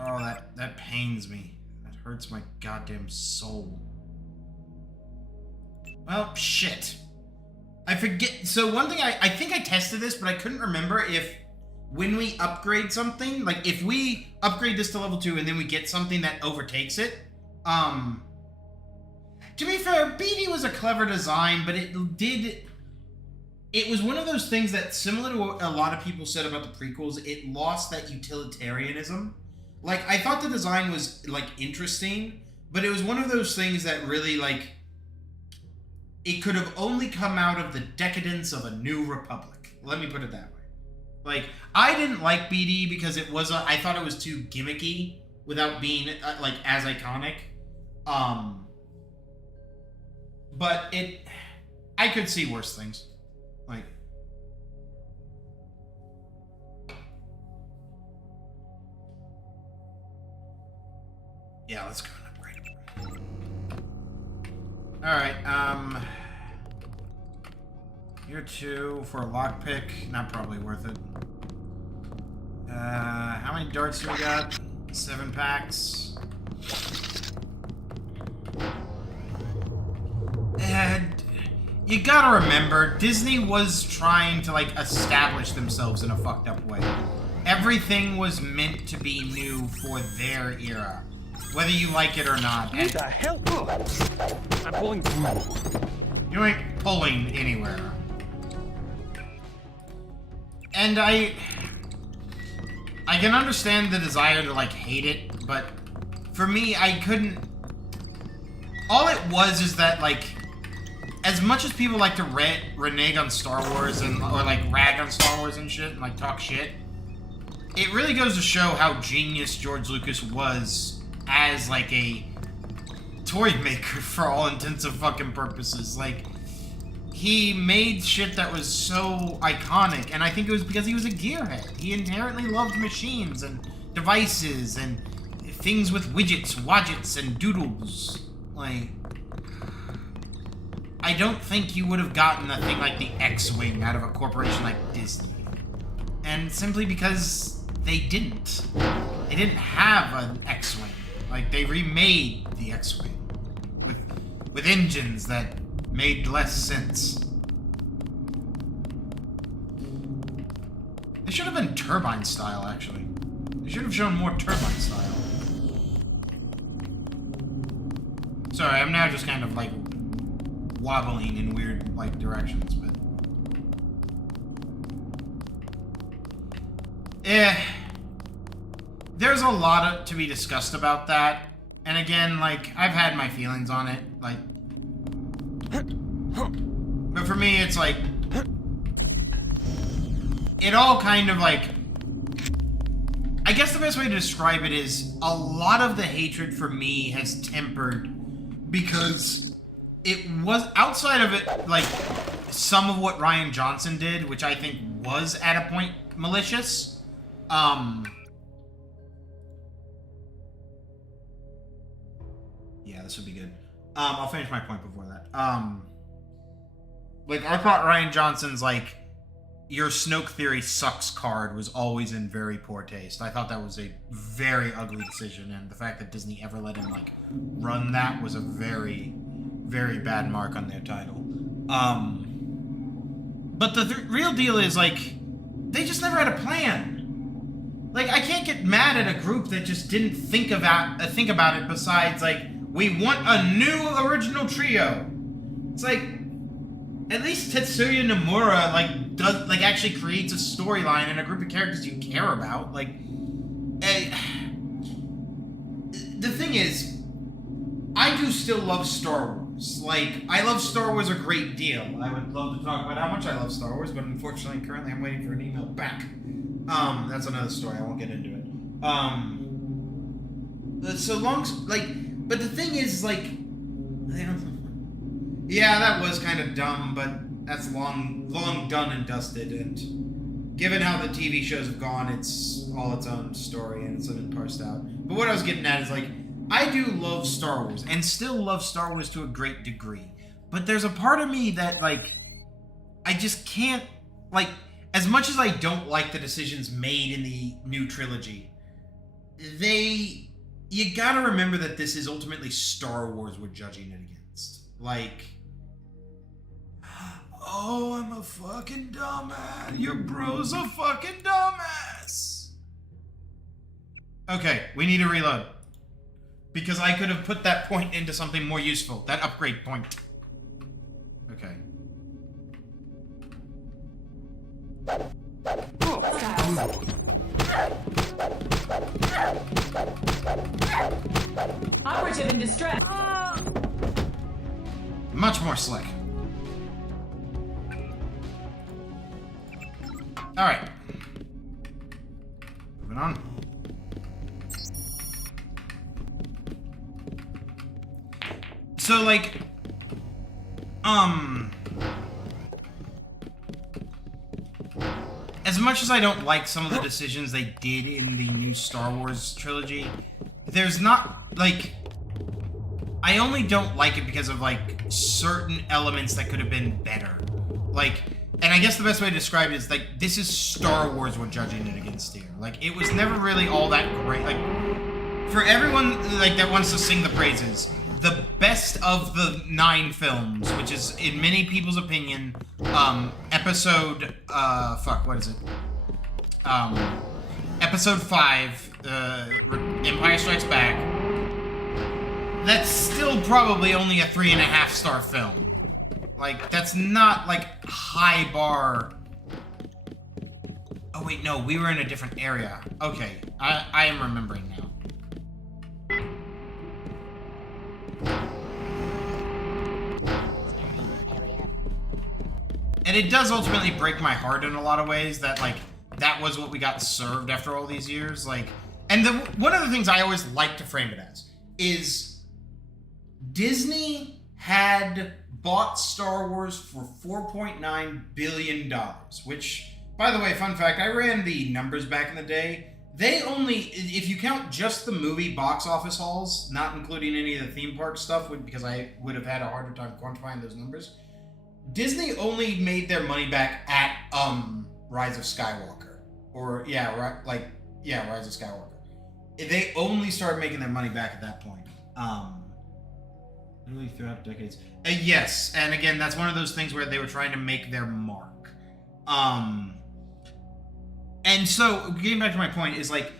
Oh, that pains me. That hurts my goddamn soul. Well, shit. I forget. So one thing I think I tested this, but I couldn't remember if when we upgrade something, like if we upgrade this to level 2 and then we get something that overtakes it, to be fair, BD was a clever design, but it was one of those things that, similar to what a lot of people said about the prequels, it lost that utilitarianism. Like, I thought the design was, like, interesting, but it was one of those things that really, like, it could have only come out of the decadence of a new republic. Let me put it that way. Like, I didn't like BD because it was, I thought it was too gimmicky without being, like, as iconic. But I could see worse things. Like, yeah, let's go and upgrade. Alright, here 2 for a lockpick. Not probably worth it. How many darts do we got? 7 packs. And you gotta remember, Disney was trying to, like, establish themselves in a fucked up way. Everything was meant to be new for their era. Whether you like it or not. What the hell? I'm pulling. You ain't pulling anywhere. And I can understand the desire to, like, hate it, but for me, I couldn't. All it was is that, like, as much as people like to renege on Star Wars or like rag on Star Wars and shit and like talk shit, it really goes to show how genius George Lucas was as, like, a toy maker for all intents and fucking purposes. Like, he made shit that was so iconic, and I think it was because he was a gearhead. He inherently loved machines and devices and things with widgets, wadgets, and doodles. Like, I don't think you would have gotten a thing like the X-Wing out of a corporation like Disney. And simply because they didn't. They didn't have an X-Wing. Like, they remade the X-Wing with engines that made less sense. They should have been turbine style, actually. They should have shown more turbine style. Sorry, I'm now just kind of, like, wobbling in weird, like, directions, but... There's a lot to be discussed about that. And again, like, I've had my feelings on it, like... But for me, it's like... It all kind of, like... I guess the best way to describe it is, a lot of the hatred for me has tempered because it was, outside of it, like, some of what Rian Johnson did, which I think was at a point malicious. Yeah, this would be good. I'll finish my point before that. Like, I thought Rian Johnson's, like, your Snoke theory sucks card was always in very poor taste. I thought that was a very ugly decision, and the fact that Disney ever let him, like, run that was a very, very bad mark on their title. But the real deal is, like, they just never had a plan. Like, I can't get mad at a group that just didn't think about it besides, like, we want a new original trio. It's like, at least Tetsuya Nomura, like, does, like, actually creates a storyline and a group of characters you care about. Like, the thing is, I do still love Star Wars. Like, I love Star Wars a great deal. I would love to talk about how much I love Star Wars, but unfortunately, currently I'm waiting for an email back. That's another story. I won't get into it. So long, like, but the thing is, like, yeah, that was kind of dumb, but that's long done and dusted, and given how the TV shows have gone, it's all its own story, and it's been parsed out. But what I was getting at is, like, I do love Star Wars, and still love Star Wars to a great degree, but there's a part of me that, like, I just can't, like, as much as I don't like the decisions made in the new trilogy, you gotta remember that this is ultimately Star Wars we're judging it against. Like, oh, I'm a fucking dumbass. Your bro's a fucking dumbass. Okay, we need to reload. Because I could have put that point into something more useful. That upgrade point. Okay. Operative in distress. Much more slick. Alright. Moving on. So, like, as much as I don't like some of the decisions they did in the new Star Wars trilogy, there's not, like, I only don't like it because of, like, certain elements that could have been better. Like, and I guess the best way to describe it is, like, this is Star Wars we're judging it against here. Like, it was never really all that great. Like, for everyone, like, that wants to sing the praises, the best of the 9 films, which is, in many people's opinion, episode, episode 5, Empire Strikes Back, that's still probably only a 3.5-star film. Like, that's not, like, high bar. Oh, wait, no, we were in a different area. Okay, I am remembering now. And it does ultimately break my heart in a lot of ways that, like, that was what we got served after all these years. Like, and one of the things I always like to frame it as is Disney had bought Star Wars for $4.9 billion, which, by the way, fun fact, I ran the numbers back in the day. They only, if you count just the movie box office hauls, not including any of the theme park stuff, because I would have had a harder time quantifying those numbers, Disney only made their money back at Rise of Skywalker. Or, Rise of Skywalker. They only started making their money back at that point. Really throughout decades. Yes, and again, that's one of those things where they were trying to make their mark. And so, getting back to my point, is like,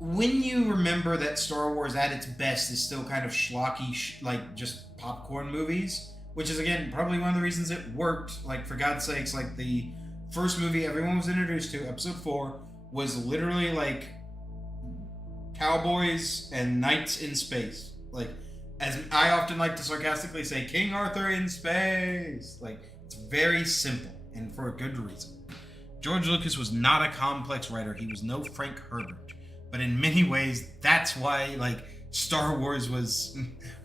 when you remember that Star Wars at its best is still kind of schlocky, like, just popcorn movies, which is, again, probably one of the reasons it worked. Like, for God's sakes, like, the first movie everyone was introduced to, episode 4, was literally, like, cowboys and knights in space. Like, as I often like to sarcastically say, King Arthur in space. Like, it's very simple, and for a good reason. George Lucas was not a complex writer. He was no Frank Herbert. But in many ways, that's why, like, Star Wars was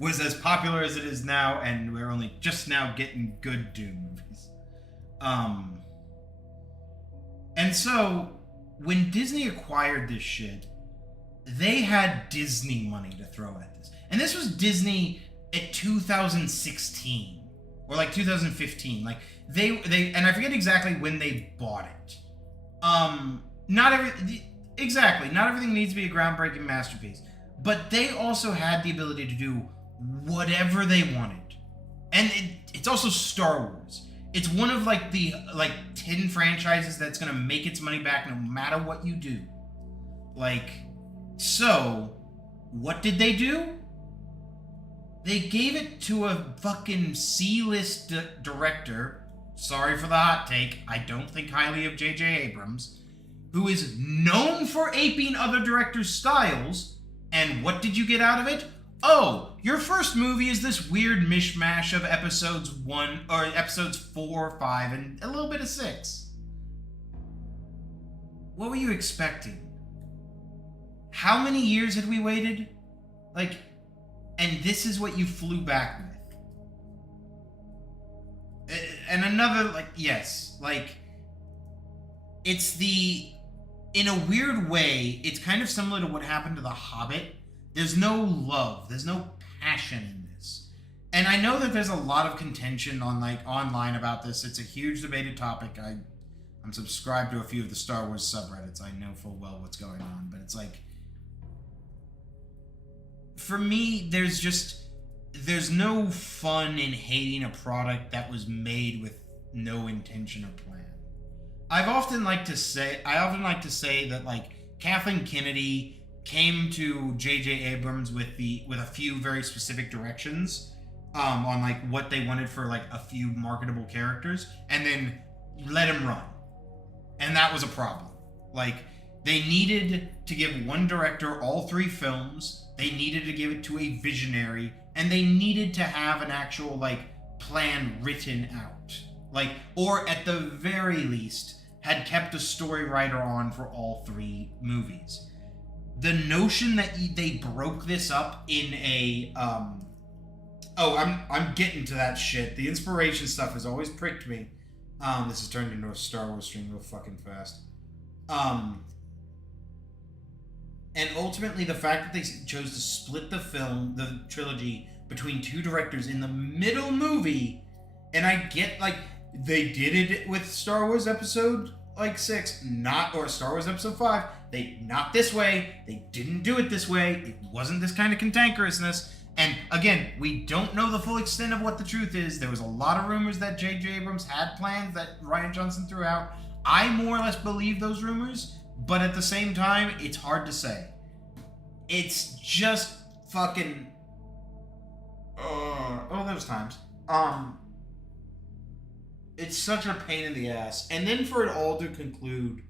as popular as it is now, and we're only just now getting good Doom movies. And so when Disney acquired this shit, they had Disney money to throw at this. And this was Disney at 2016 or like 2015. Like they and I forget exactly when they bought it. Not everything needs to be a groundbreaking masterpiece, but they also had the ability to do whatever they wanted. And it's also Star Wars. It's one of like the 10 franchises that's going to make its money back no matter what you do. So what did they do? They gave it to a fucking C-list director. Sorry for the hot take. I don't think highly of J.J. Abrams, who is known for aping other directors' styles. And what did you get out of it? Oh, your first movie is this weird mishmash of episodes 4, 5, and a little bit of 6. What were you expecting? How many years had we waited? And this is what you flew back with. And another, it's in a weird way, it's kind of similar to what happened to The Hobbit. There's no love. There's no passion in this. And I know that there's a lot of contention online about this. It's a huge debated topic. I'm subscribed to a few of the Star Wars subreddits. I know full well what's going on. But it's for me, there's no fun in hating a product that was made with no intention or plan. I often like to say that Kathleen Kennedy came to J.J. Abrams with a few very specific directions on what they wanted for a few marketable characters, and then let him run. And that was a problem. They needed to give one director all 3 films. They needed to give it to a visionary, and they needed to have an actual plan written out. Or at the very least, had kept a story writer on for all 3 movies. The notion that they broke this up in a I'm getting to that shit. The inspiration stuff has always pricked me. This has turned into a Star Wars stream real fucking fast. And ultimately, the fact that they chose to split the trilogy, between 2 directors in the middle movie, and I get they did it with Star Wars Episode 6, or Star Wars Episode 5. Not this way. They didn't do it this way. It wasn't this kind of cantankerousness. And again, we don't know the full extent of what the truth is. There was a lot of rumors that J.J. Abrams had plans that Rian Johnson threw out. I more or less believe those rumors, but at the same time, it's hard to say. It's just fucking... those times. It's such a pain in the ass. And then for it all to conclude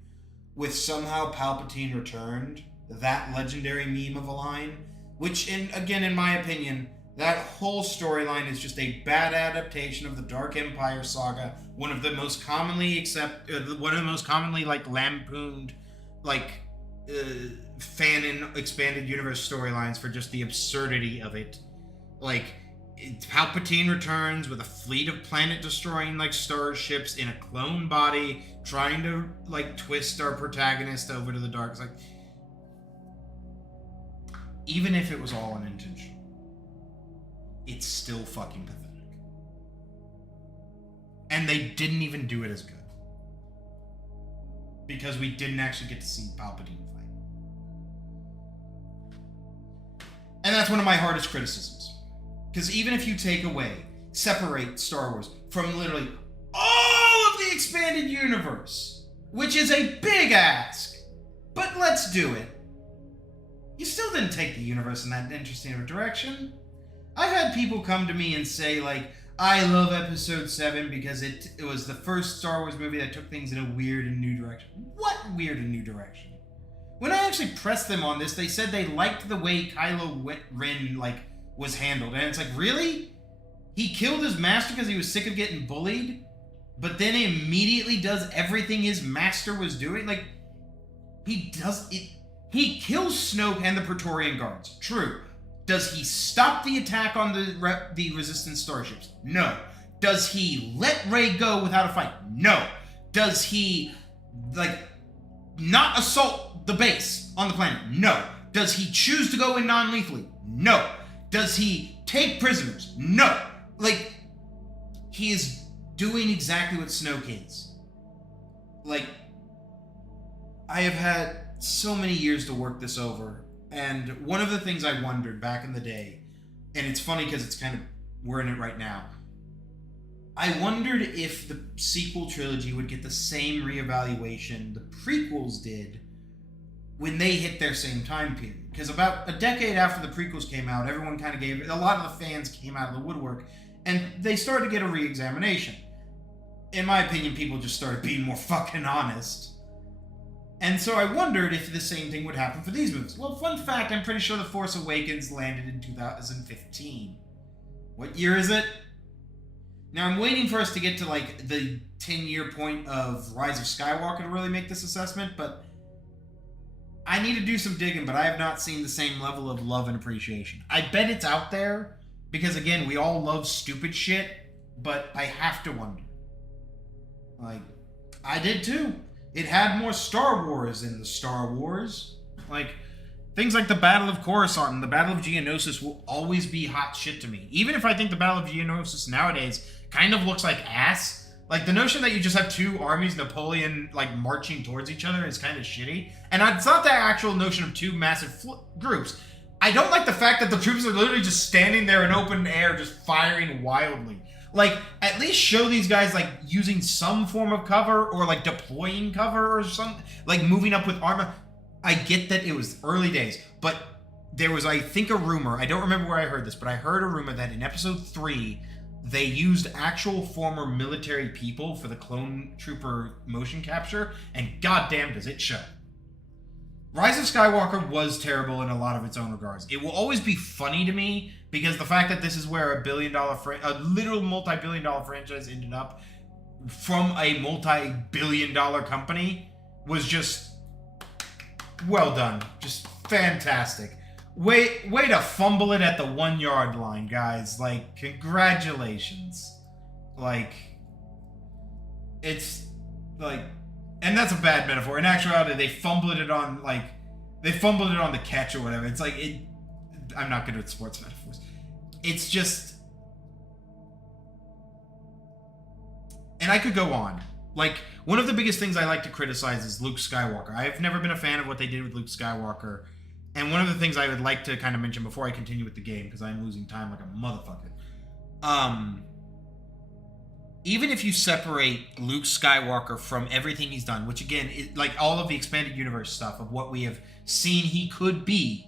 with somehow Palpatine returned, that legendary meme of a line, which, in my opinion, that whole storyline is just a bad adaptation of the Dark Empire saga, one of the most commonly lampooned, fanon expanded universe storylines for just the absurdity of it. Palpatine returns with a fleet of planet-destroying starships in a clone body, trying to twist our protagonist over to the dark. It's even if it was all unintentional, it's still fucking pathetic. And they didn't even do it as good, because we didn't actually get to see Palpatine fight. And that's one of my hardest criticisms. Because even if you separate Star Wars from literally all of the expanded universe, which is a big ask, but let's do it, you still didn't take the universe in that interesting of a direction. I've had people come to me and say, I love Episode 7 because it was the first Star Wars movie that took things in a weird and new direction. What weird and new direction? When I actually pressed them on this, they said they liked the way Kylo Ren, was handled. And it's really? He killed his master because he was sick of getting bullied, but then immediately does everything his master was doing? He does it. He kills Snoke and the Praetorian Guards. True. Does he stop the attack on the Resistance starships? No. Does he let Rey go without a fight? No. Does he, not assault the base on the planet? No. Does he choose to go in non-lethally? No. Does he take prisoners? No. He is doing exactly what Snoke is. I have had so many years to work this over, and one of the things I wondered back in the day, and it's funny because it's we're in it right now, I wondered if the sequel trilogy would get the same reevaluation the prequels did when they hit their same time period. Because about a decade after the prequels came out, everyone kind of a lot of the fans came out of the woodwork, and they started to get a re-examination. In my opinion, people just started being more fucking honest. And so I wondered if the same thing would happen for these movies. Well, fun fact, I'm pretty sure The Force Awakens landed in 2015. What year is it? Now, I'm waiting for us to get to, the 10-year point of Rise of Skywalker to really make this assessment, but I need to do some digging, but I have not seen the same level of love and appreciation. I bet it's out there, because, again, we all love stupid shit, but I have to wonder. I did too. It had more Star Wars in the Star Wars. Things like the Battle of Coruscant and the Battle of Geonosis will always be hot shit to me. Even if I think the Battle of Geonosis nowadays kind of looks like ass. The notion that you just have two armies, Napoleon, marching towards each other is kind of shitty. And it's not the actual notion of two massive groups. I don't like the fact that the troops are literally just standing there in open air, just firing wildly. At least show these guys, using some form of cover, or, deploying cover or something. Moving up with armor. I get that it was early days, but there was, I think, a rumor. I don't remember where I heard this, but I heard a rumor that in Episode 3, they used actual former military people for the clone trooper motion capture, and goddamn does it show. Rise of Skywalker was terrible in a lot of its own regards. It will always be funny to me, because the fact that this is where a literal multi-billion-dollar franchise ended up from a multi-billion-dollar company was just well done. Just fantastic. Way to fumble it at the 1-yard line, guys. Congratulations. It's and that's a bad metaphor. In actuality, they fumbled it on the catch or whatever. It's I'm not good at sports metaphors. It's just, and I could go on. One of the biggest things I like to criticize is Luke Skywalker. I've never been a fan of what they did with Luke Skywalker. And one of the things I would like to kind of mention before I continue with the game, because I'm losing time like a motherfucker. Even if you separate Luke Skywalker from everything he's done, which again, all of the expanded universe stuff of what we have seen he could be,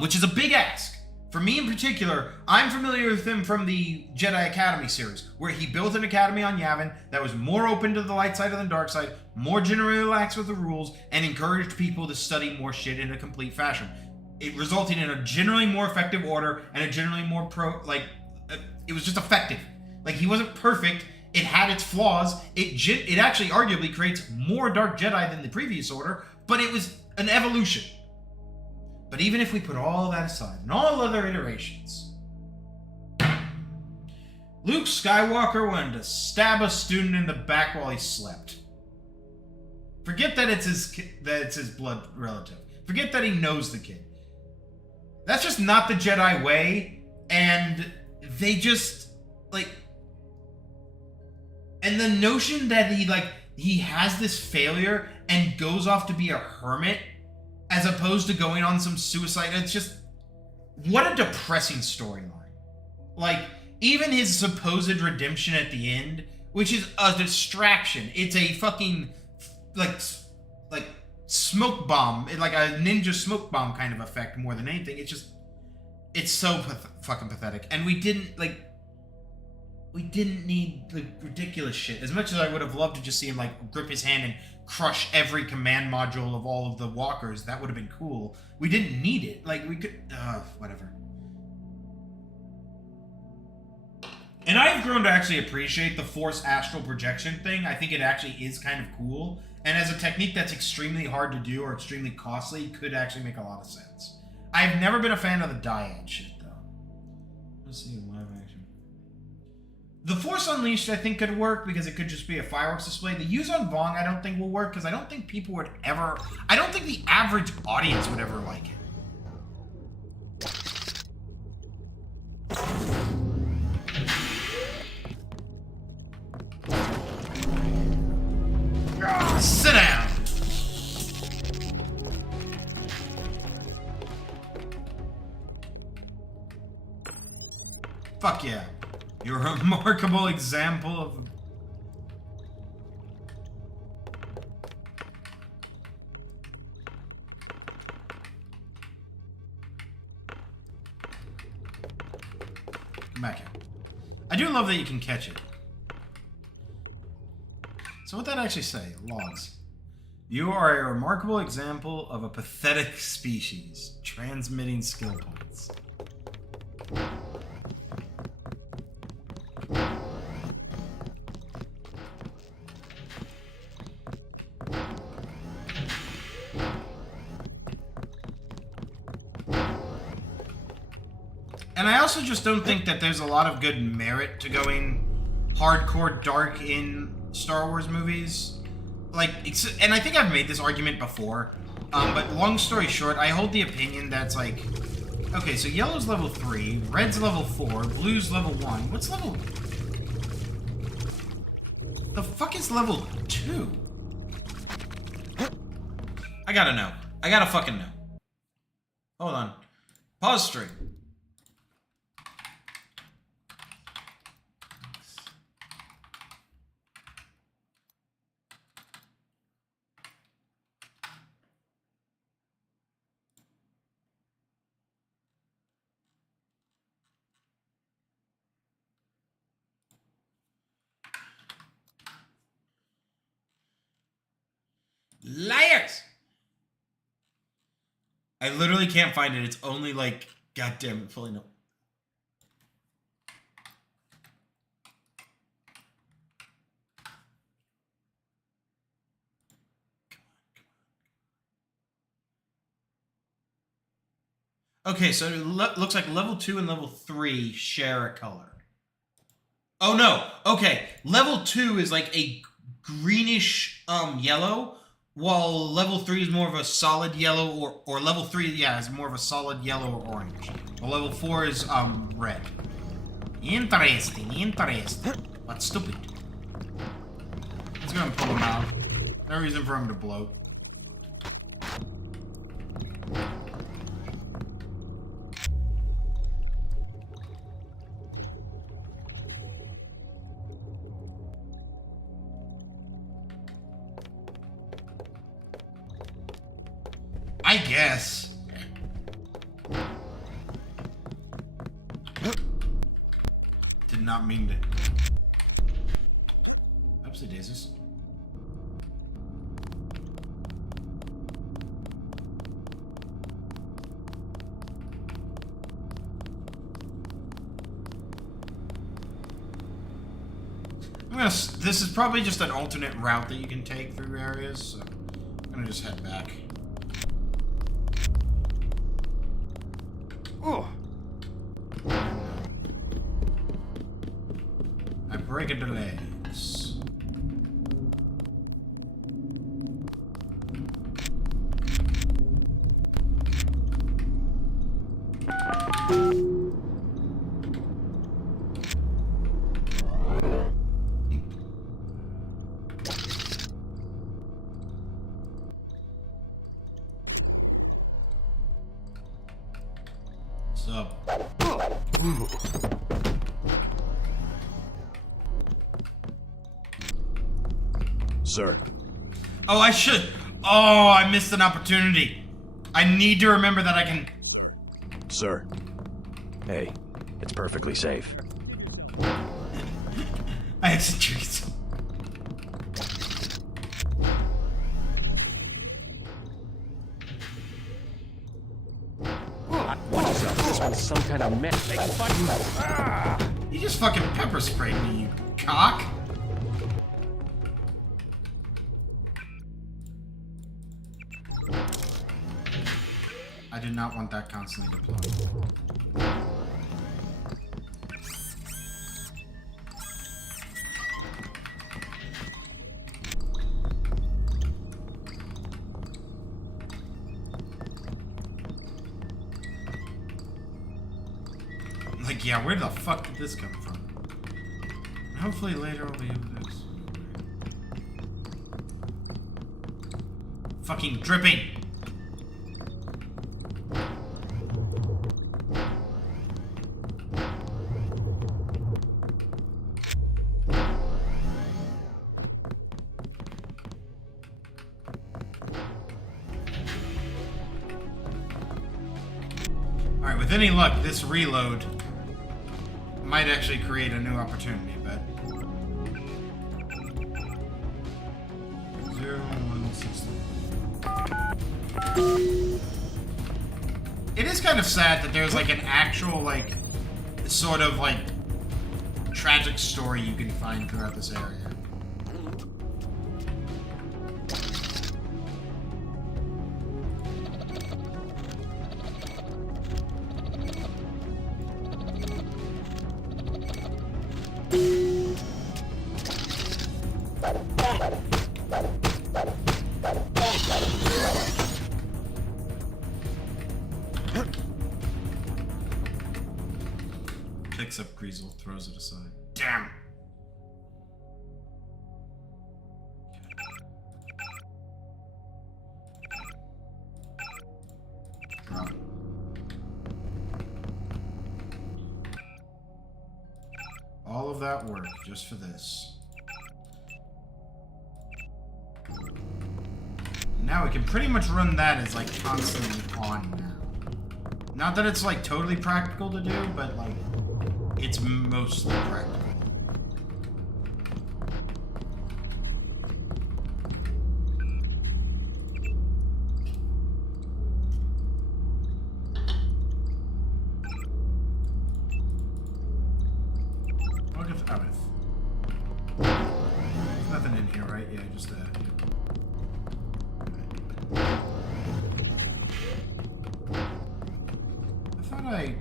which is a big ask. For me in particular, I'm familiar with him from the Jedi Academy series, where he built an academy on Yavin that was more open to the light side than the dark side, more generally relaxed with the rules, and encouraged people to study more shit in a complete fashion. It resulted in a generally more effective order and a generally more it was just effective. He wasn't perfect. It had its flaws. It actually arguably creates more Dark Jedi than the previous order, but it was an evolution. But even if we put all that aside, and all other iterations, Luke Skywalker wanted to stab a student in the back while he slept. Forget that it's his blood relative. Forget that he knows the kid. That's just not the Jedi way, and they just, and the notion that he has this failure and goes off to be a hermit, as opposed to going on some suicide. It's just, what a depressing storyline. Even his supposed redemption at the end, which is a distraction. It's a fucking, smoke bomb. A ninja smoke bomb kind of effect more than anything. It's so fucking pathetic. And we didn't need ridiculous shit. As much as I would have loved to just see him grip his hand and crush every command module of all of the walkers, that would have been cool. We didn't need it. We could, whatever. And I've grown to actually appreciate the Force astral projection thing. I think it actually is kind of cool. And as a technique that's extremely hard to do or extremely costly, could actually make a lot of sense. I've never been a fan of the dyad shit, though. Let's see, live action. The Force Unleashed, I think, could work because it could just be a fireworks display. The Yuzon Vong, I don't think will work because I don't think people would ever... I don't think the average audience would ever like it. Sit down! Fuck yeah. You're a remarkable example of... Come back here. I do love that you can catch it. So what'd that actually say? Logs. You are a remarkable example of a pathetic species. Transmitting skill points. And I also just don't think that there's a lot of good merit to going hardcore dark in Star Wars movies. Like, and I think I've made this argument before, but long story short, I hold the opinion that's like, okay, so yellow's level 3, red's level 4, blue's level 1. What's level... The fuck is level 2? I gotta know. I gotta fucking know. Hold on. Pause stream. Liars! I literally can't find it. It's only like, goddamn it, fully no. Okay, so it looks like level 2 and level 3 share a color. Oh no, okay. Level 2 is like a greenish yellow, while level 3 is more of a solid yellow, or level 3, yeah, is more of a solid yellow or orange. While level 4 is red. Interesting, interesting. But stupid. Let's go and pull him out. No reason for him to bloat. I guess. Did not mean to. Oopsie daisies. This is probably just an alternate route that you can take through areas, so I'm gonna just head back. Oh. I break into legs. Sir. Oh, I should. Oh, I missed an opportunity. I need to remember that I can... Sir. Hey, it's perfectly safe. I executed. Watch yourself. This one's some kind of mess. You just fucking pepper sprayed me, you cock. I did not want that constantly deployed. Like, yeah, where the fuck did this come from? Hopefully later I'll be able to... Fucking dripping! Alright, with any luck, this reload might actually create a new opportunity, but... 0160. It is kind of sad that there's like an actual, like, sort of like tragic story you can find throughout this area. Picks up Greasel, throws it aside. Damn! Drop. All of that work just for this. Now we can pretty much run that as like constantly on now. Not that it's like totally practical to do, but like it's mostly practical. I'll get out of. There's nothing in here, right? Yeah, just I thought I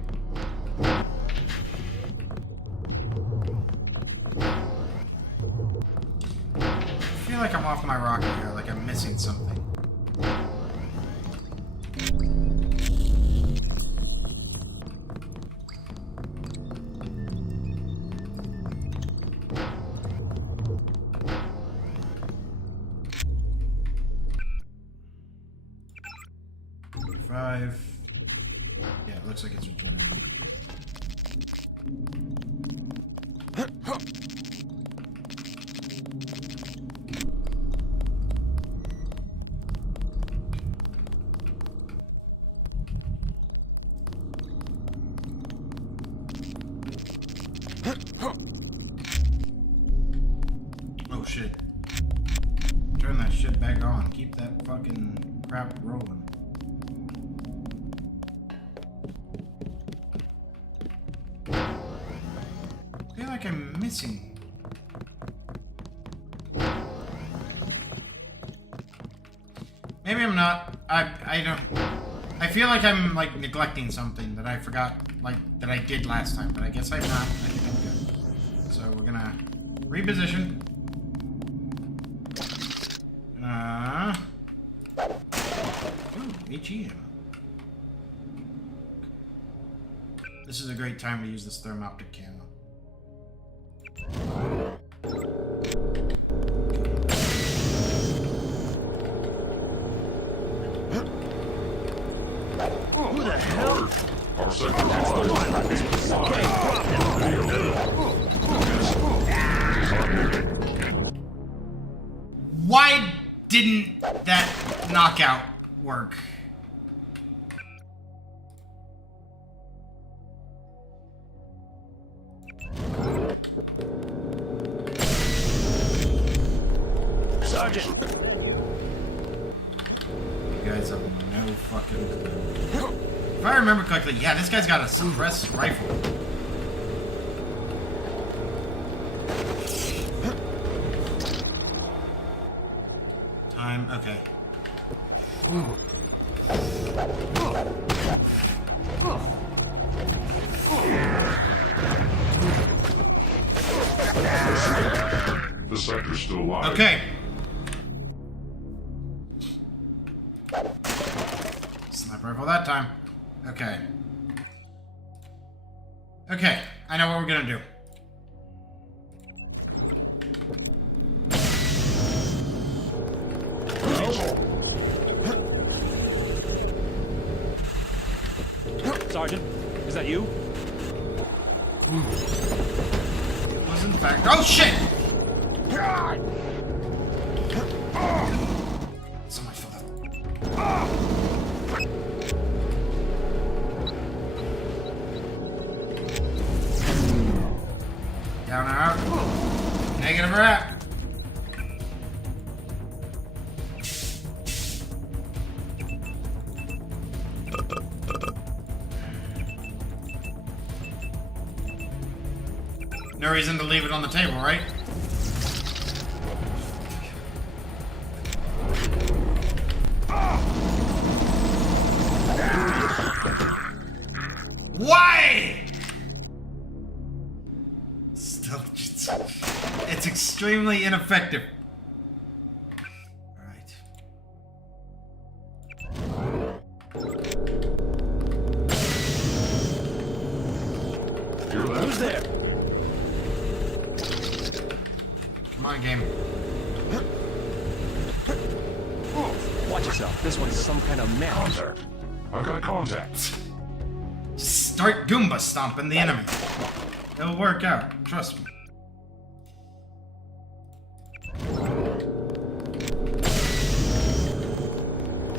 feel like I'm off my rocker here, like I'm missing something. Yeah, it looks like it's regenerating. Oh shit. Turn that shit back on. Keep that fucking crap rolling. I feel like I'm missing. Maybe I'm not. I don't. I feel like I'm like neglecting something that I forgot, like that I did last time, but I guess I'm not. I think I'm good. So we're gonna reposition. Ooh, HE ammo. This is a great time to use this thermoptic camo. Who the hell? Our sector's Why didn't that knockout work? Sergeant! You guys have no fucking clue. If I remember correctly, yeah, this guy's got a suppressed rifle. Time, okay. The sector's still alive. Okay. Sniper rifle that time. Okay. Okay, I know what we're gonna do. Sergeant, is that you? It was in fact. Oh shit! God! So much for that. Down or out. Negative or out. No reason to leave it on the table, right? Why? Still, it's extremely ineffective. All right. Who's there? Come on, game. Watch yourself. This one's some kind of mess. Contact. I've got contact. Just start Goomba stomping the enemy. It'll work out. Trust me.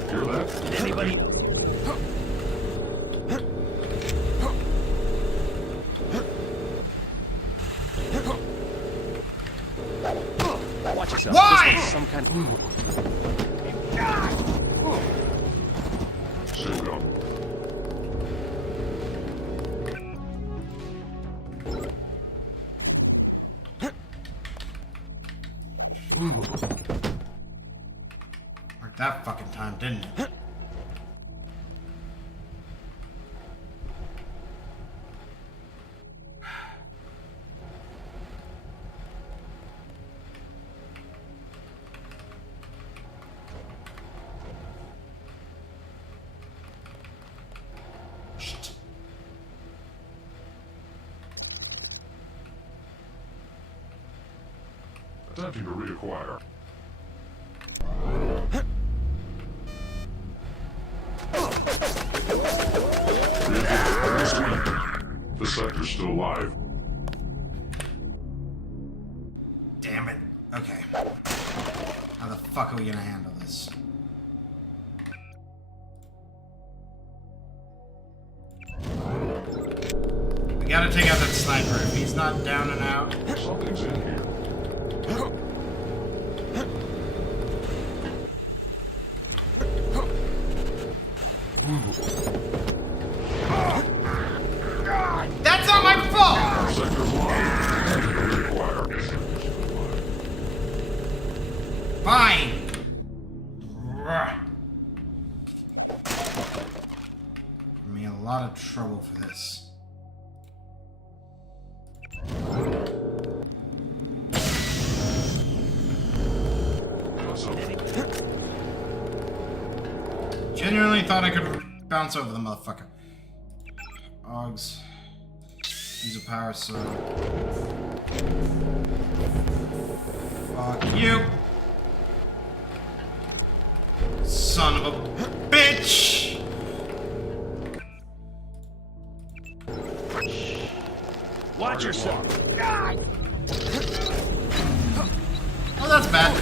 Hear that? Did anybody? Watch yourself. Why? This one's some kind of... Still going. Worked that fucking time, didn't it? Shit. Attempting to reacquire. The sector's still alive. Damn it. Okay. How the fuck are we gonna handle this? We gotta take out that sniper. If he's not down and out. Something's in here. That's not my fault! Sector's alive. Attempting to reacquire. Fine. Ruh. Give me a lot of trouble for this. Genuinely thought I could bounce over the motherfucker. Ogs. Use a power sword. Fuck you. Son of a bitch! Watch yourself. God! Oh, that's bad.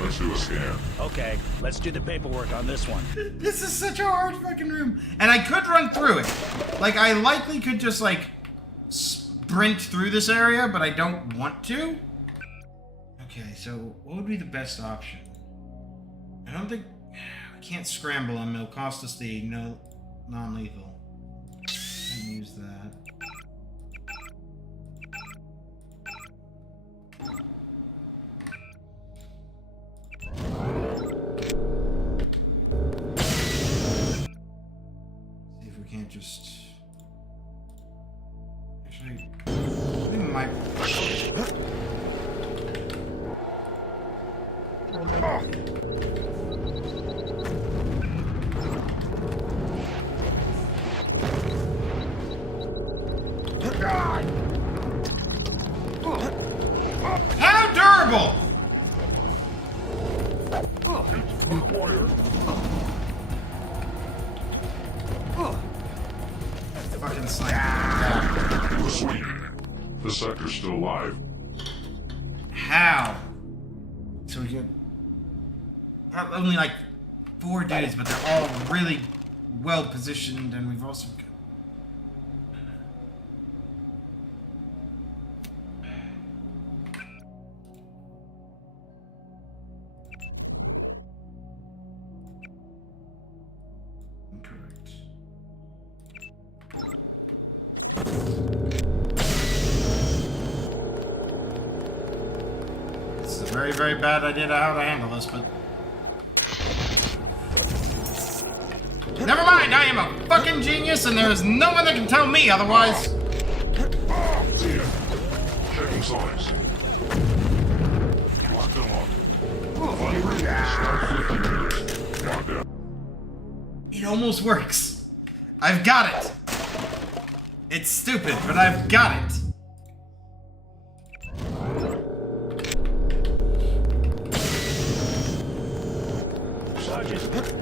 Let's do a scan. Okay, let's do the paperwork on this one. This is such a hard fucking room. And I could run through it. Like, I likely could just, like, sprint through this area, but I don't want to. Okay, so what would be the best option? I don't think... I can't scramble him. It'll cost us the non-lethal. Can't use that. See if we can't just... Actually, I think my... How durable! Fucking sniper. Sweet. The sector's still alive. How? So we get only like 4 dudes, but they're all really well positioned, and we've also got... Incorrect. This is a very, very bad idea to how to handle this, but... Never mind, I am a fucking genius, and there is no one that can tell me otherwise. Checking signs. Locked them up. Funny reading. Start 50 meters. Locked down. It almost works. I've got it. It's stupid, but I've got it. Sergeant.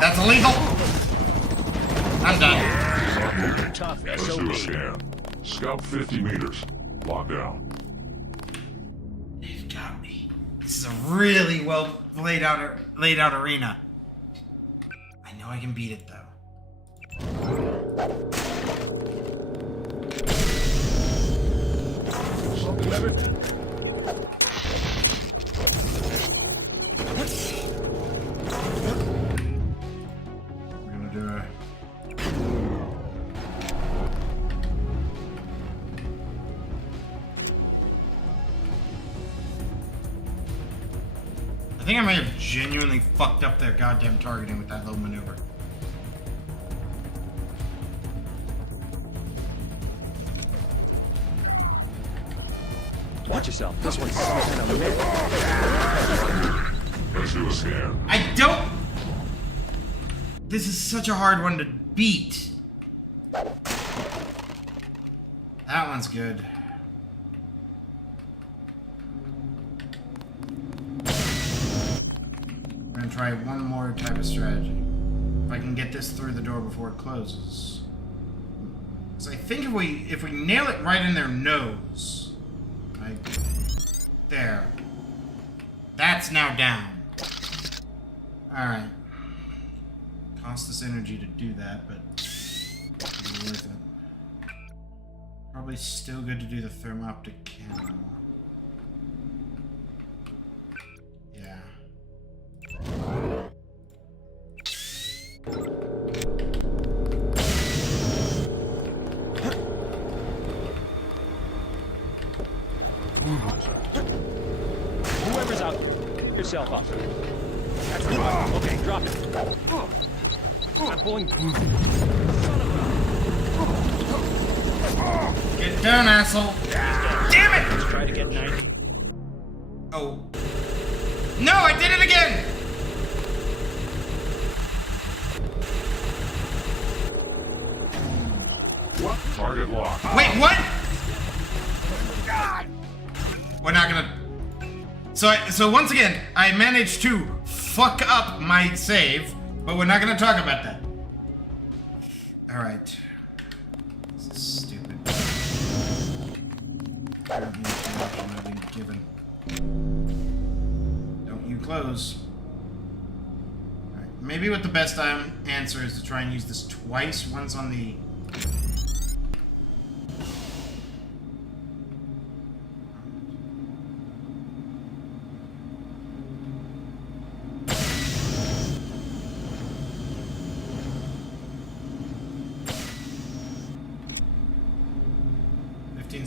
That's illegal. I'm done. Let's do a scan. Scout 50 meters. Lock down. They've got me. This is a really well laid out arena. I know I can beat it though. We're gonna do a... I think I may have genuinely fucked up their goddamn targeting with that little maneuver. Watch yourself. This one's some kind of myth. Let's do a scan. I don't... This is such a hard one to beat. That one's good. We're gonna try one more type of strategy. If I can get this through the door before it closes. So I think if we nail it right in their nose, right there, that's now down. All right. Cost us energy to do that, but it'll be worth it. Probably still good to do the thermoptic camo. Yeah. Whoever's out, yourself up. That's the button. Okay, drop it. I'm pulling. Get down, asshole! Damn it! Let's try to get 90. Oh. No, I did it again! What? Target locked. Wait, what? We're not gonna... So once again, I managed to fuck up my save, but we're not gonna talk about that. Alright. This is stupid. Apparently information I've been given. Don't you close. Alright, maybe what the best answer is to try and use this twice. Once on the...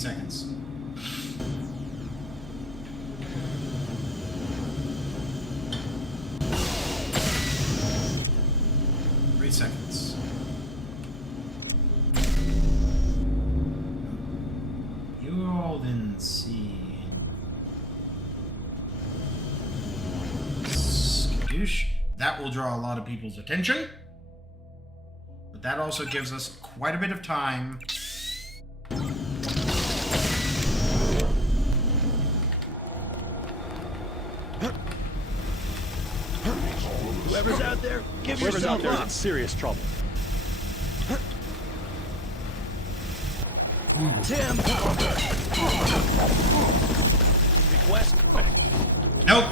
seconds. Seconds. You all didn't see. Skadoosh. That will draw a lot of people's attention. But that also gives us quite a bit of time. Whoever's out there, give yourself up. In serious trouble. Tim! Request? Nope.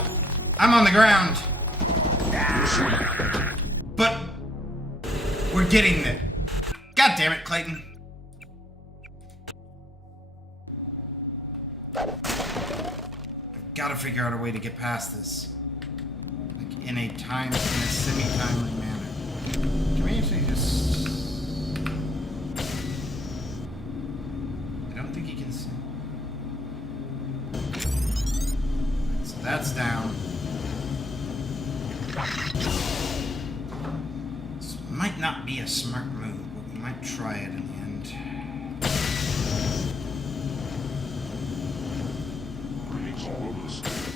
I'm on the ground. But we're getting there. God damn it, Clayton. I've got to figure out a way to get past this. In a semi-timely manner. Can we actually just... I don't think he can see. So that's down. This might not be a smart move, but we might try it in the end. Greetings all over the state.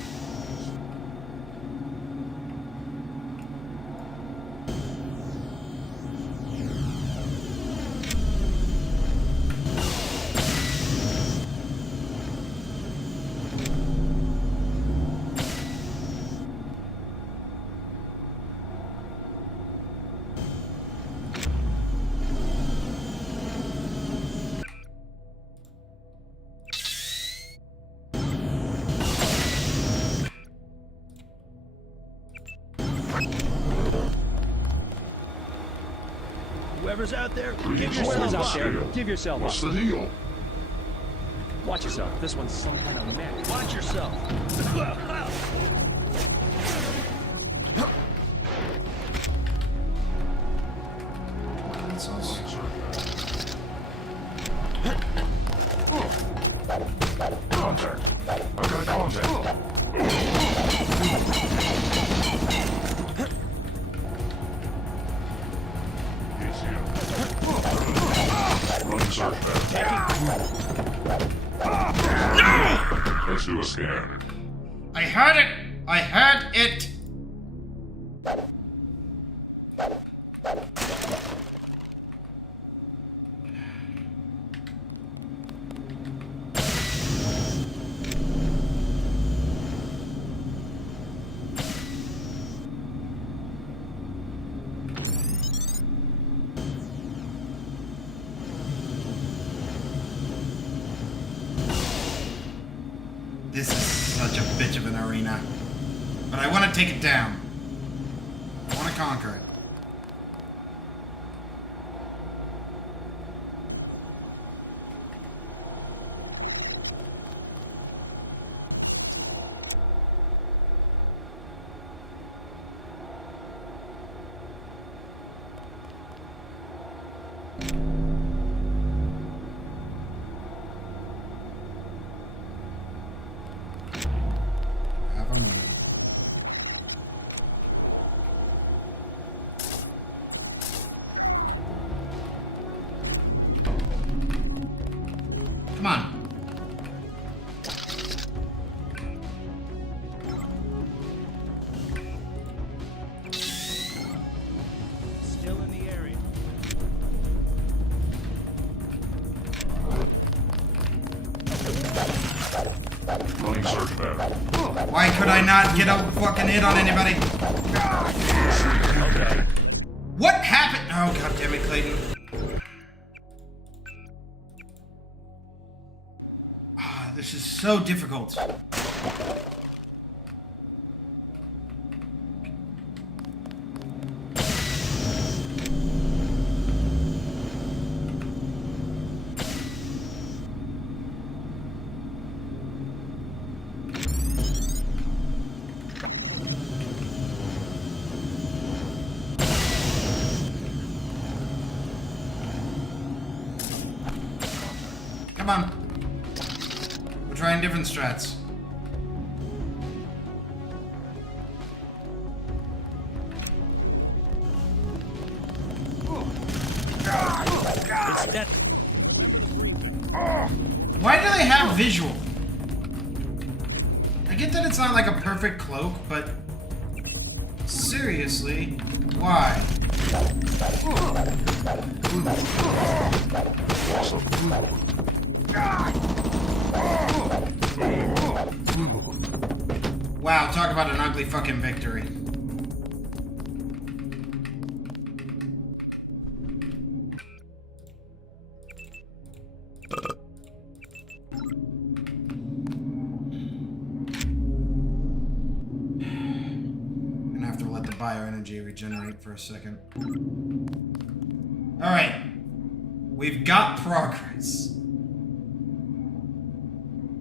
Whoever's out there, give yourself What's up. the deal? Watch yourself. This one's some kind of mech. Watch yourself. That's awesome. Contact. I've got contact. He's here. Running search pad. Let's do a scan. I heard it! I heard it! This is such a bitch of an arena. But I want to take it down. I want to conquer it. Have a moment. Come on. Still in the area. Running search pad. Why could I not get a fucking hit on anybody? Okay. What happened? Oh, god damn it, Clayton. Ah, this is so difficult. Come on. trying different strats. Instead, Why do they have visual? I get that it's not like a perfect cloak, but seriously, why? Wow, talk about an ugly fucking victory. Gonna have to let the bioenergy regenerate for a second. Alright. We've got progress.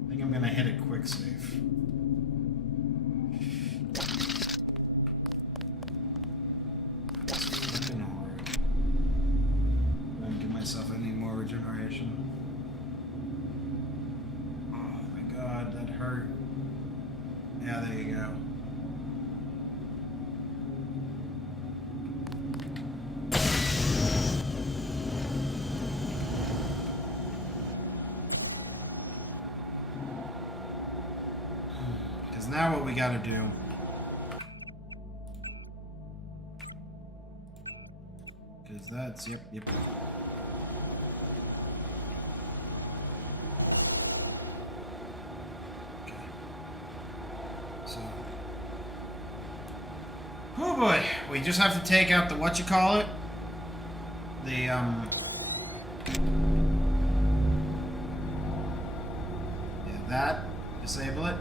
I think I'm gonna hit a quick save. Fucking hard. I'm gonna give myself any more regeneration. Oh my god, that hurt. Yeah, there you go. Because now what we gotta do because that's yep. Okay. So oh boy, we just have to take out the whatchamacallit. The yeah, that. Disable it.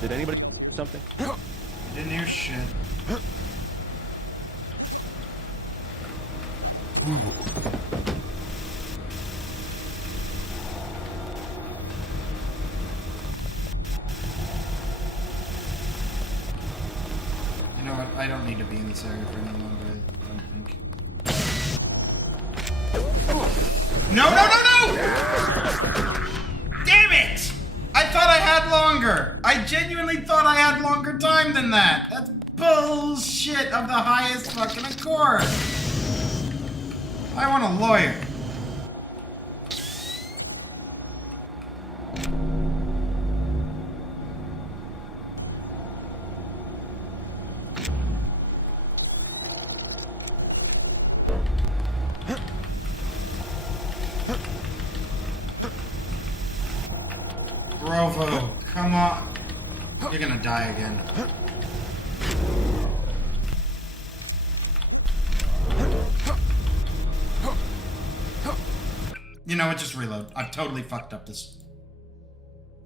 did anybody something? Didn't hear shit. You know what? I don't need to be in this area for any longer, I don't think. No, no, no, no! Damn it! I thought I had longer! I genuinely thought I had longer time than that! That's bullshit of the highest fucking accord! I want a lawyer. Grovo, come on. You're gonna die again. You know what? Just reload. I've totally fucked up this.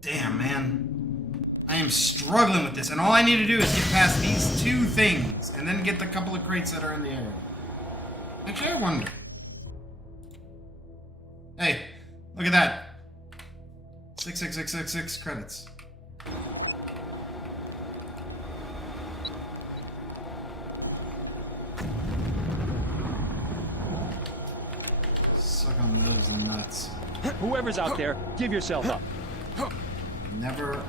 Damn, man. I am struggling with this, and all I need to do is get past these two things, and then get the couple of crates that are in the area. Actually, I wonder. Hey, look at that. 66666 credits. Suck on those nuts. Whoever's out there, give yourself up. Never.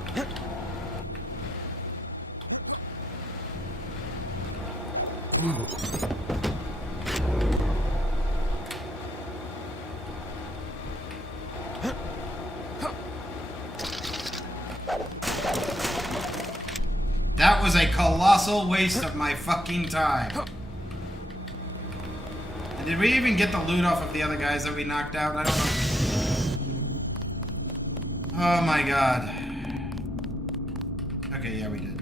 That was a colossal waste of my fucking time. And did we even get the loot off of the other guys that we knocked out? I don't know. Oh my god. Okay, yeah, we did.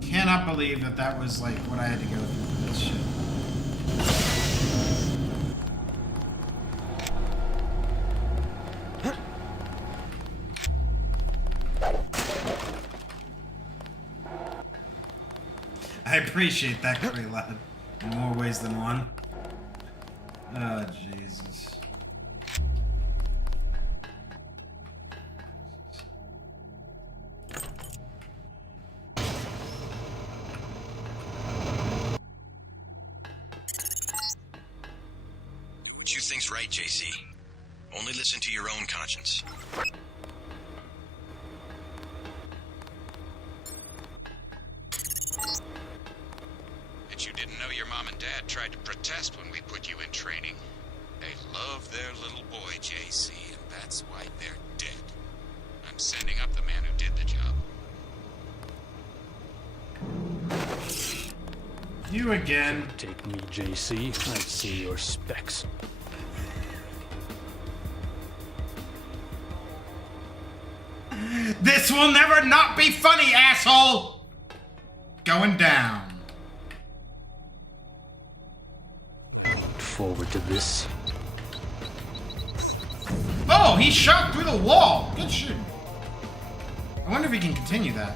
Cannot believe that that was like what I had to go through for this shit. I appreciate that, Kraylad, in more ways than one. Oh, Jesus. What you think's right, JC. Only listen to your own conscience. Bet you didn't know your mom and dad tried to protest when we put you in training. They love their little boy, JC, and that's why they're dead. I'm sending up the man who did the job. You again. Take me, JC. I see your specs. This will never not be funny, asshole! Going down. Forward to this. Oh, he shot through the wall. Good shit. I wonder if he can continue that.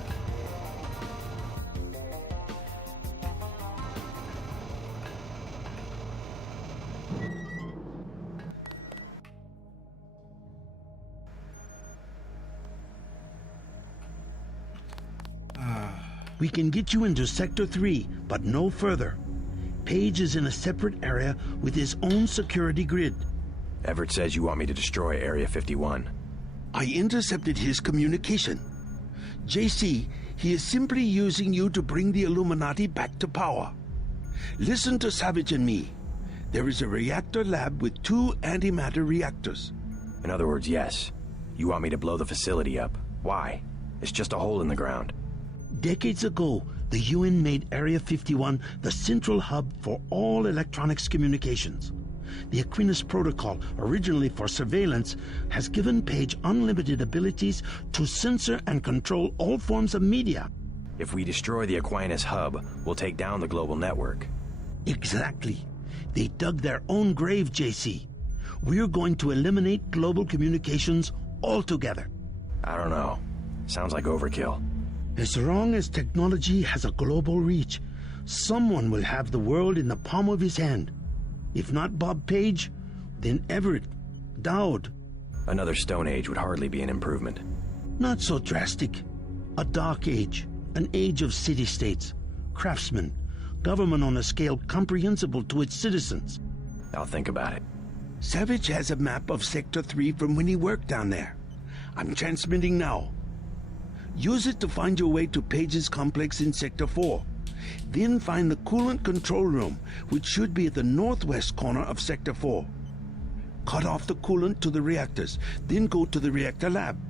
We can get you into Sector 3, but no further. Page is in a separate area with his own security grid. Everett says you want me to destroy Area 51. I intercepted his communication. JC, he is simply using you to bring the Illuminati back to power. Listen to Savage and me. There is a reactor lab with 2 antimatter reactors. In other words, yes. You want me to blow the facility up. Why? It's just a hole in the ground. Decades ago, the UN made Area 51 the central hub for all electronics communications. The Aquinas Protocol, originally for surveillance, has given Page unlimited abilities to censor and control all forms of media. If we destroy the Aquinas hub, we'll take down the global network. Exactly. They dug their own grave, JC. We're going to eliminate global communications altogether. I don't know. Sounds like overkill. As long as technology has a global reach, someone will have the world in the palm of his hand. If not Bob Page, then Everett, Dowd. Another Stone Age would hardly be an improvement. Not so drastic. A dark age, an age of city-states, craftsmen, government on a scale comprehensible to its citizens. I'll think about it. Savage has a map of Sector 3 from when he worked down there. I'm transmitting now. Use it to find your way to Page's complex in Sector 4. Then find the coolant control room, which should be at the northwest corner of Sector 4. Cut off the coolant to the reactors, then go to the reactor lab.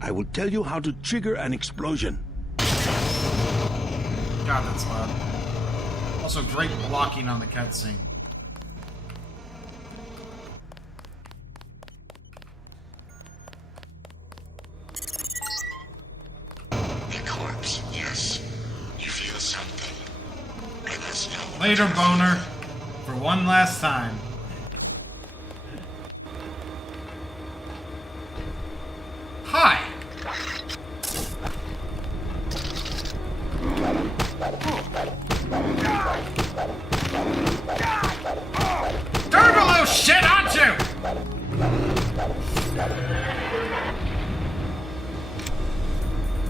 I will tell you how to trigger an explosion. God, that's loud. Also, great blocking on the cutscene. The corpse, yes. You feel something. Let us know. Later, boner. For one last time. Hi! Turtle shit, aren't you?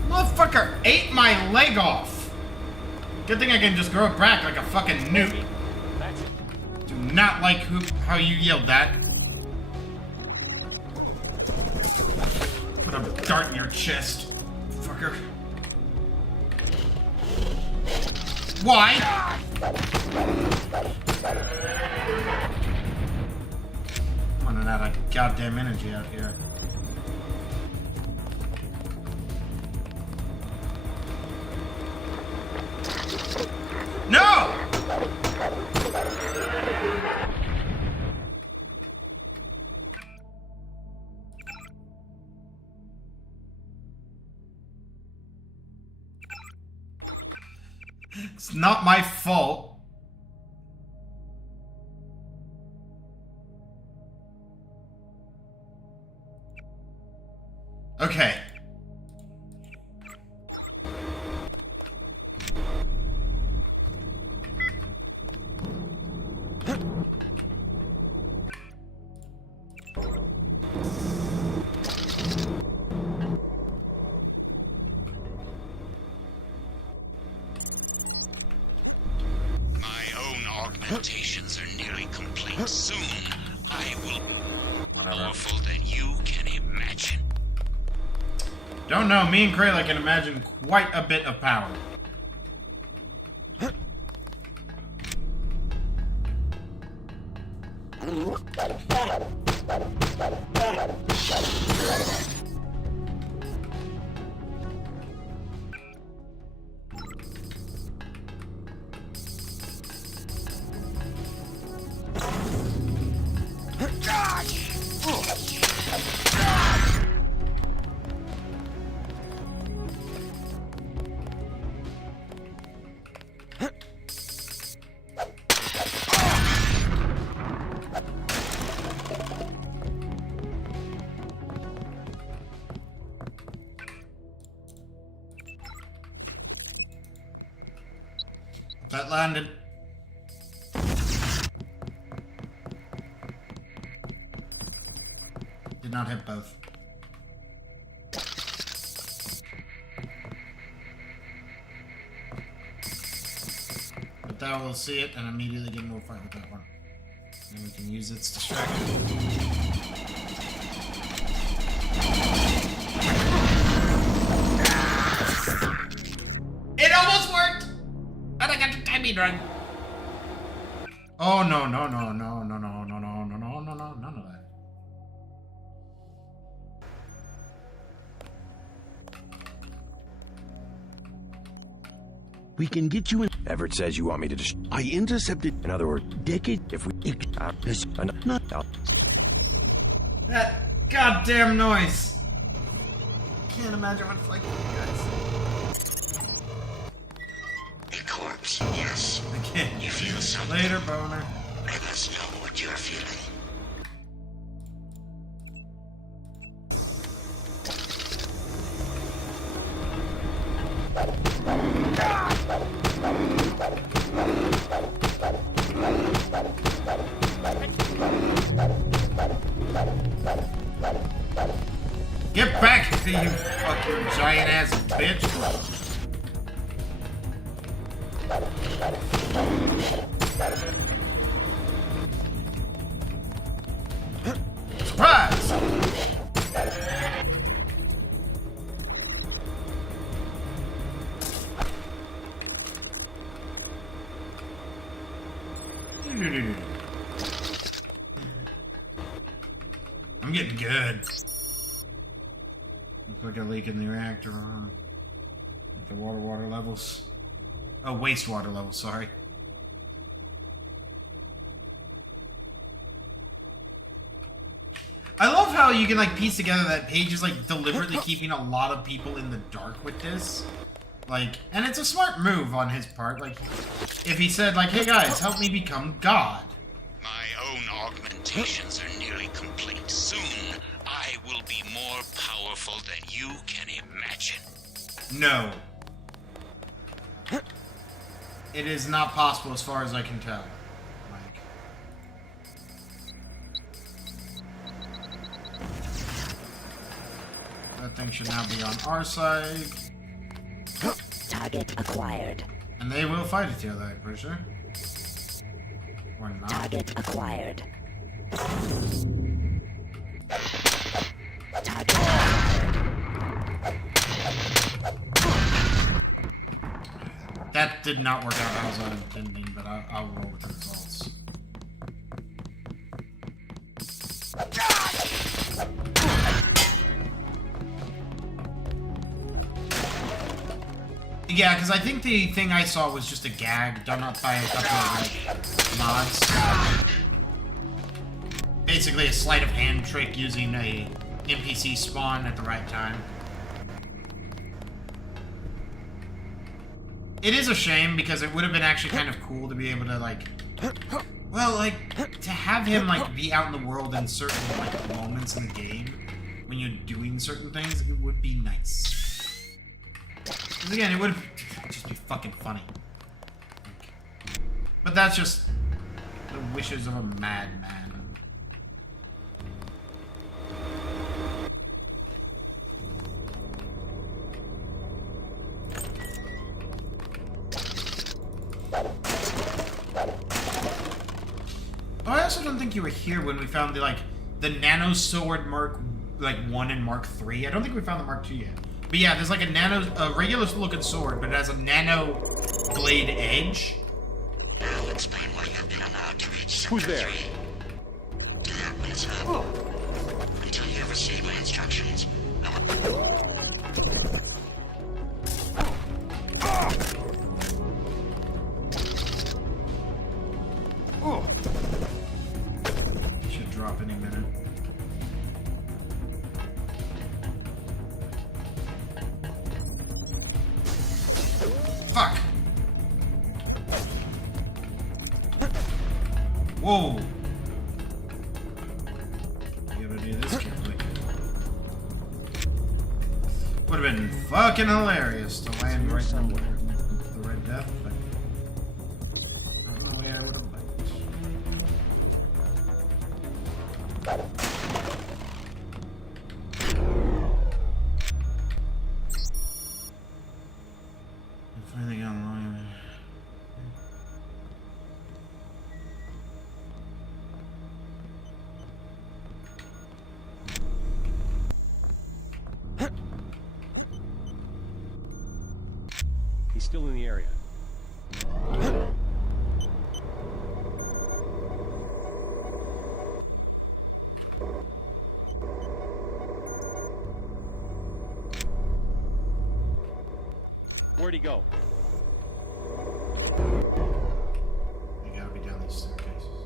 Motherfucker ate my leg off. Good thing I can just grow it back like a fucking newt. Do not like how you yelled that. Put a dart in your chest, fucker. Why? I'm running out of goddamn energy out here. No! It's not my fault. Okay. My own augmentations are nearly complete. Soon, I will Whatever. powerful than you can imagine. Don't know. Me and Krayla can imagine quite a bit of power. That landed. Did not hit both. But that will see it and immediately get into a fight with that one. And we can use its distraction. It almost worked! And I got the timing run. Oh no, no, no, no, no, no, no, no, no, no, no, no, none of that. We can get you in. Everett says you want me to I intercepted. In other words, decade. if we... That goddamn noise. Can't imagine what it's like for you guys. A corpse, yes. Again. You feel something. Later, boner. Let us know what you're feeling. Get back here, you fucking giant ass bitch. Surprise! I'm getting good. Looks like a leak in the reactor room. Like the water levels. Oh, wastewater levels, sorry. I love how you can like piece together that Paige is like deliberately keeping a lot of people in the dark with this. Like, and it's a smart move on his part. Like, if he said like, hey guys, help me become God. My own augmentations are nearly complete. Soon, I will be more powerful than you can imagine. No. It is not possible as far as I can tell. Like, that thing should now be on our side. Target acquired. And they will fight each other, I'm pretty sure. Or not. Target acquired. Target That did not work out as I was intending, but I'll roll with the results. Yeah, because I think the thing I saw was just a gag done up by a couple of like, mods. Basically a sleight of hand trick using a NPC spawn at the right time. It is a shame because it would have been actually kind of cool to be able to like, well, like to have him like be out in the world in certain like moments in the game when you're doing certain things. It would be nice. Because again, it would just be fucking funny. But that's just the wishes of a madman. Oh, I also don't think you were here when we found the nano sword Mark 1 and Mark 3. I don't think we found the Mark 2 yet. But yeah, there's like a regular looking sword, but it has a nano blade edge. I'll explain why you've been allowed to reach Who's there? Do that when it's up. Until you receive my instructions, I will... He should drop any minute. Fuck! Whoa! You gotta do this carefully. Would have been fucking hilarious to land right somewhere. The Red Death, but not in the way I would have liked. I finally got along. He's still in the area. Where'd he go? You gotta be down these staircases.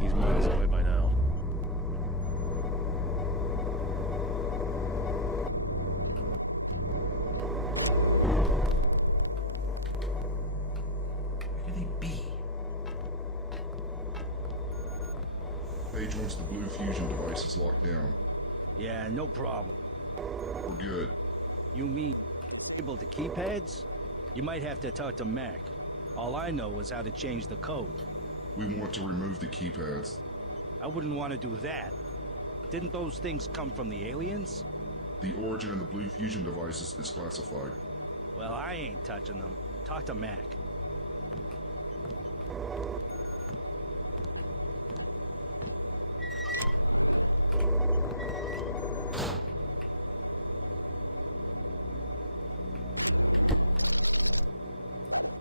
He's miles away by now. Where could they be? Page wants the blue fusion devices locked down. Yeah, no problem. We're good. You mean able to keypads? You might have to talk to Mac. All I know is how to change the code. We want to remove the keypads. I wouldn't want to do that. Didn't those things come from the aliens? The origin of the blue fusion devices is classified. Well, I ain't touching them. Talk to Mac.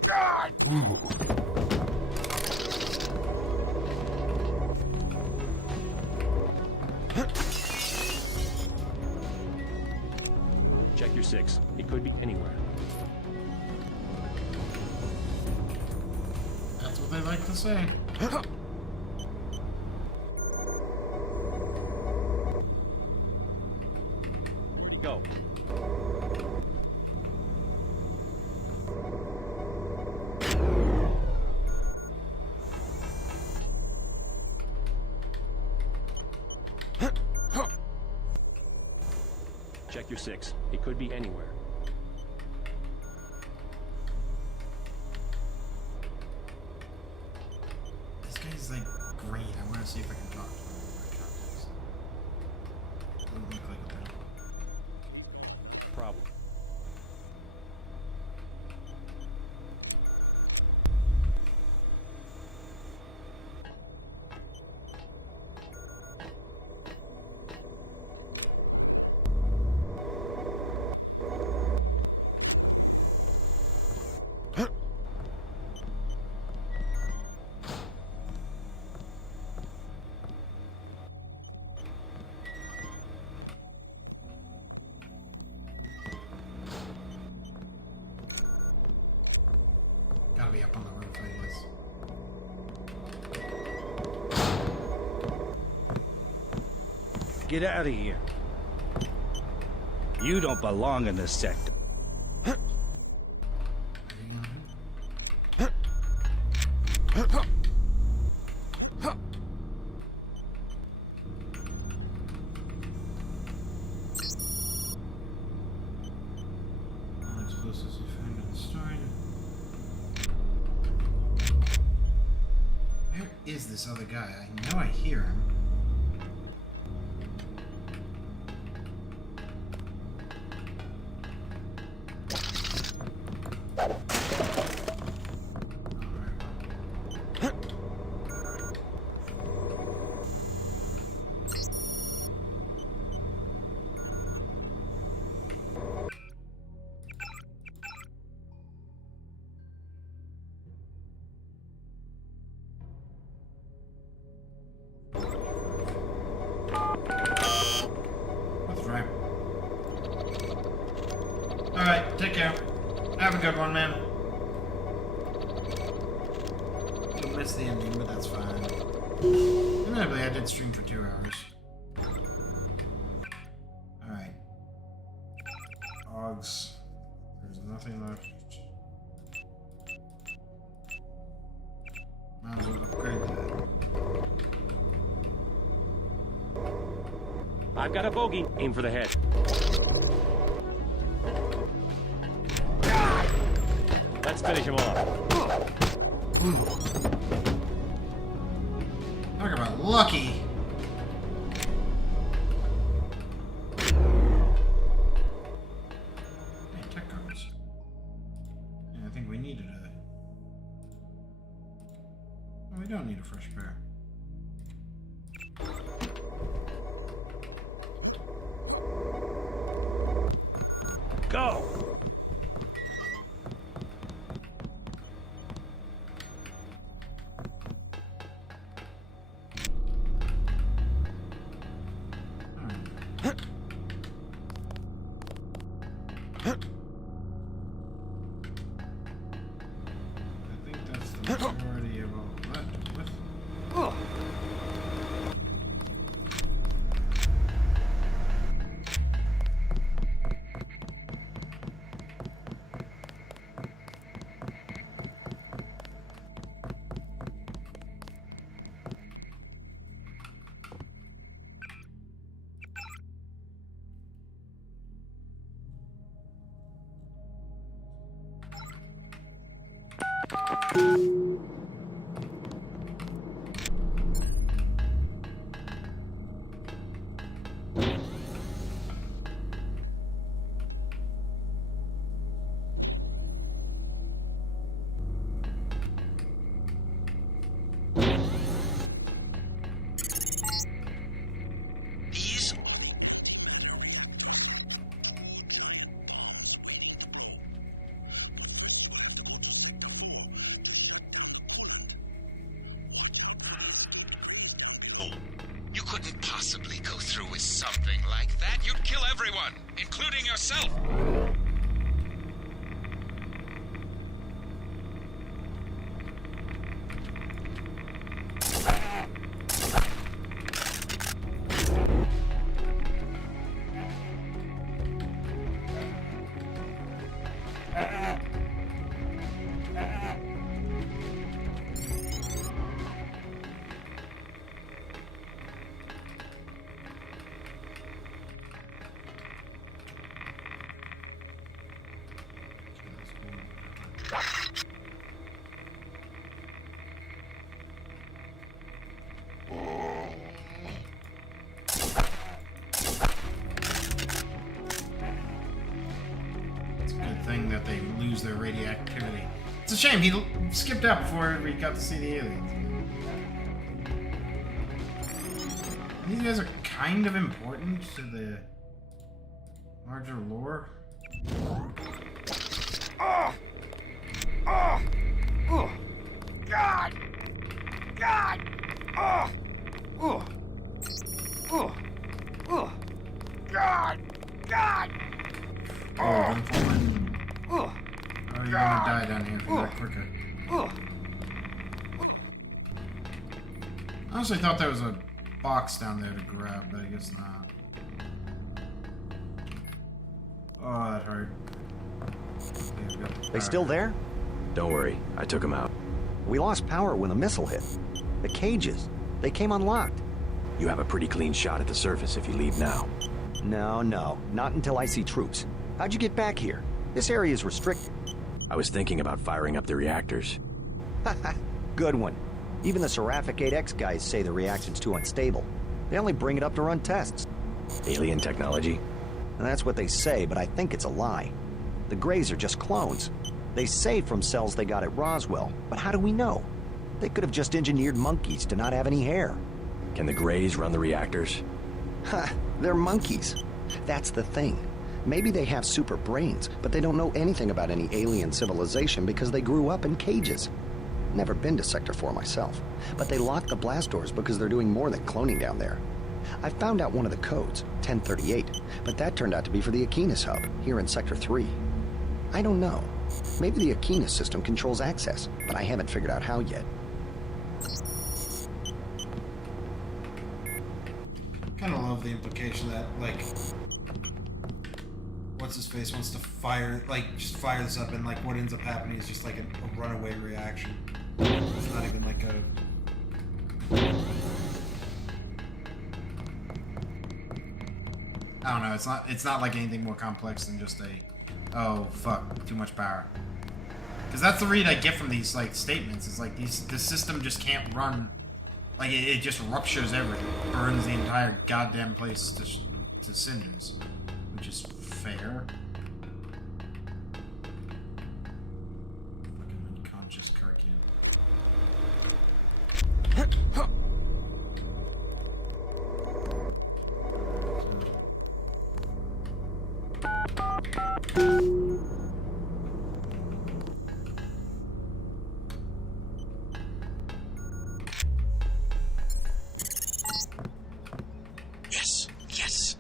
God! Check your 6. It could be anywhere. That's what they like to say. Go. Check your 6. It could be anywhere. This guy's like great. I want to see if I can talk to him in my context. Doesn't look like that. Problem. Gotta be up on the roof, I guess. Get out of here. You don't belong in this sector. Explosives you find in the story. Where is this other guy? I know I hear him. Have a good one, man. You'll miss the ending, but that's fine. Admittedly, I did stream for 2 hours. Alright. Dogs. There's nothing left. Might as well upgrade that. I've got a bogey. Aim for the head. Let's finish him off. Talk about lucky. Hey, tech cards. Yeah, I think we needed a... Oh, we don't need a fresh pair. Go! I think that's the majority of all that. These you couldn't possibly go through with something like that. You'd kill everyone, including yourself. It's a good thing that they lose their radioactivity. It's a shame he skipped out before we got to see the aliens. These guys are kind of important to the larger lore. Oh! Oh! Oh! God! God! Oh! Oh! Oh! Oh! God! God! Oh, don't fall in. Oh! Oh, you're gonna die down here if you're not quicker. Oh! I honestly thought there was a box down there to grab, but I guess not. Oh, that hurt. They still there? Don't worry, I took him out. We lost power when the missile hit. The cages, they came unlocked. You have a pretty clean shot at the surface if you leave now. No, not until I see troops. How'd you get back here? This area is restricted. I was thinking about firing up the reactors. Good one. Even the Seraphic 8X guys say the reaction's too unstable. They only bring it up to run tests. Alien technology? And that's what they say, but I think it's a lie. The Greys are just clones. They say from cells they got at Roswell, but how do we know? They could have just engineered monkeys to not have any hair. Can the Greys run the reactors? Ha! They're monkeys. That's the thing. Maybe they have super brains, but they don't know anything about any alien civilization because they grew up in cages. Never been to Sector 4 myself, but they locked the blast doors because they're doing more than cloning down there. I found out one of the codes, 1038, but that turned out to be for the Aquinas hub, here in Sector 3. I don't know. Maybe the Akina system controls access, but I haven't figured out how yet. Kind of love the implication that, like, what's his face wants to fire, like, just fire this up, and like what ends up happening is just like a runaway reaction. It's not even like a. I don't know. It's not like anything more complex than just a, oh fuck, too much power. Because that's the read I get from these like statements. Is like the system just can't run. Like it just ruptures everything, burns the entire goddamn place to cinders, which is fair. Fucking unconscious Karkian. Yes, yes.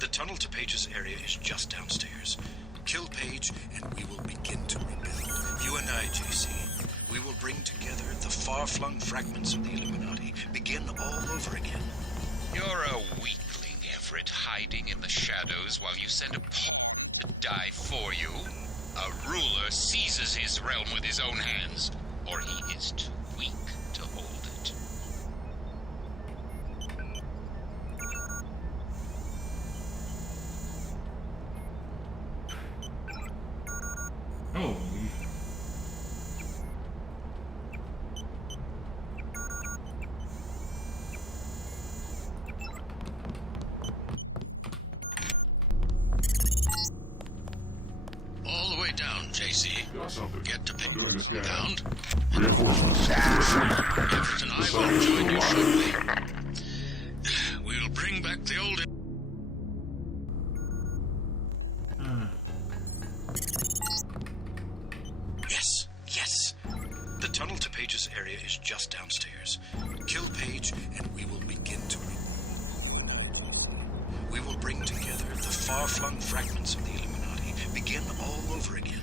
The tunnel to Page's area is just downstairs. Kill Page, and we will begin to rebuild. You and I, JC, we will bring together the far-flung fragments of the Illuminati, begin all over again. You're a weakling, Everett, hiding in the shadows while you send a pawn to die for you. A ruler seizes his realm with his own hands, or he is too weak to hold it. Oh. All the way down, JC. Got something. Get to pick I'm doing a scan. pound. Reinforcements. Everett and I will join you shortly. We'll bring back the old... Yes, yes. The tunnel to Page's area is just downstairs. Kill Page, and we will begin to We will bring together the far-flung fragments of the Illuminati, begin all over again.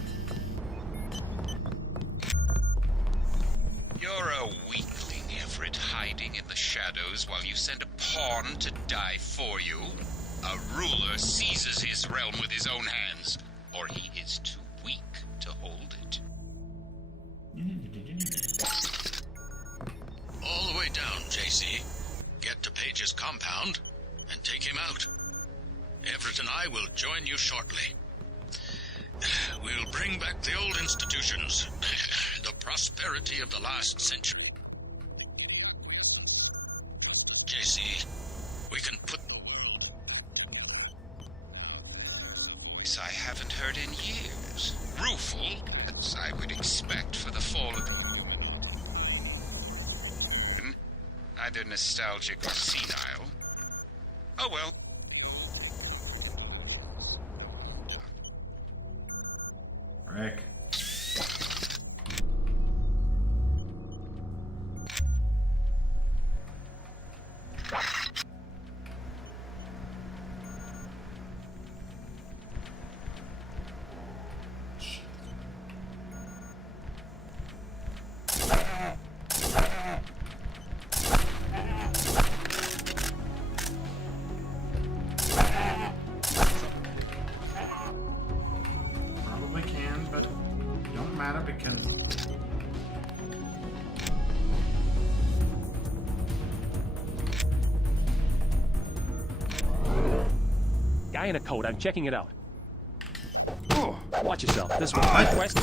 You're a weakling, Everett, hiding in the shadows while you send a pawn to die for you. A ruler seizes his realm with his own hands, or he is too weak to hold it. All the way down, JC. Get to Page's compound and take him out. Everett and I will join you shortly. We'll bring back the old institutions, the prosperity of the last century. JC, we can put... I haven't heard in years. Rueful, as I would expect for the fall of... Either nostalgic or senile. Oh well. Rick. Probably can, but don't matter because Guy in a coat. I'm checking it out. Watch yourself. This one. West.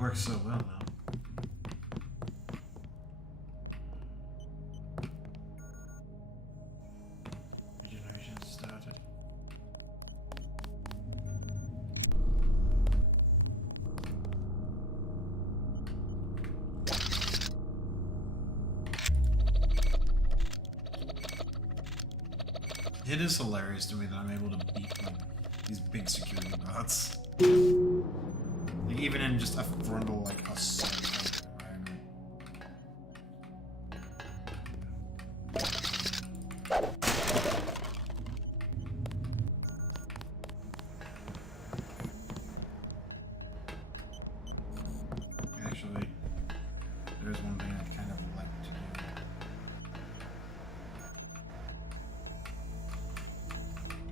works so well now. Regeneration started. It is hilarious to me that I'm able to beat like these big security bots. Like even in just a frontal like assault type environment. Actually, there's one thing I'd kind of like to do.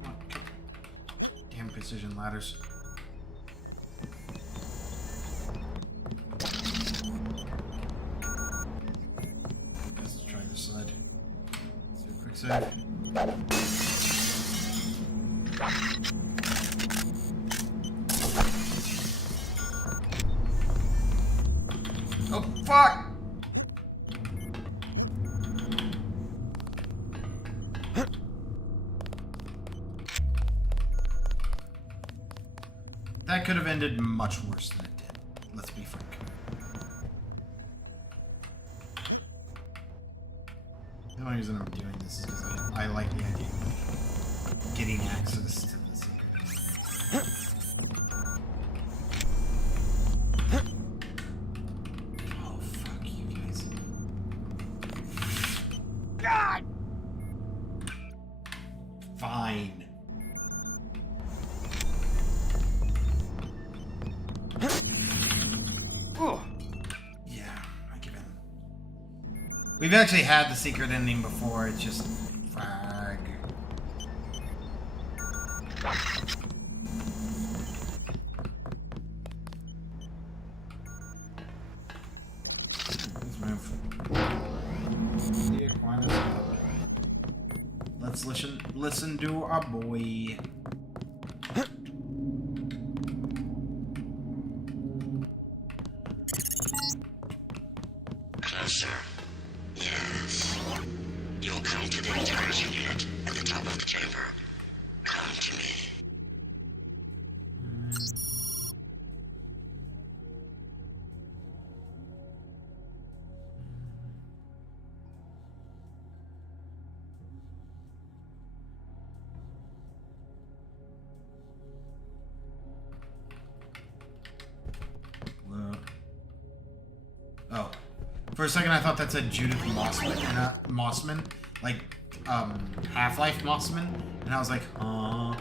Come on, damn precision ladders. Let's try this side. Let's do a quick save. Oh, fuck! That could have ended much worse than it did. Let's be frank. The only reason I'm doing this is because I like the idea of getting access to the secret. Oh, fuck you guys. God! Fine. Oh. Yeah, I give in. We've actually had the secret ending before, it's just frag. Let's move. Yeah, Aquinas, go. Let's listen to our boy. Closer. Yes. You'll come to the intelligent unit at the top of the chamber. Come to me. Oh. For a second I thought that said Judith Mossman, like, Half-Life Mossman, and I was like, huh?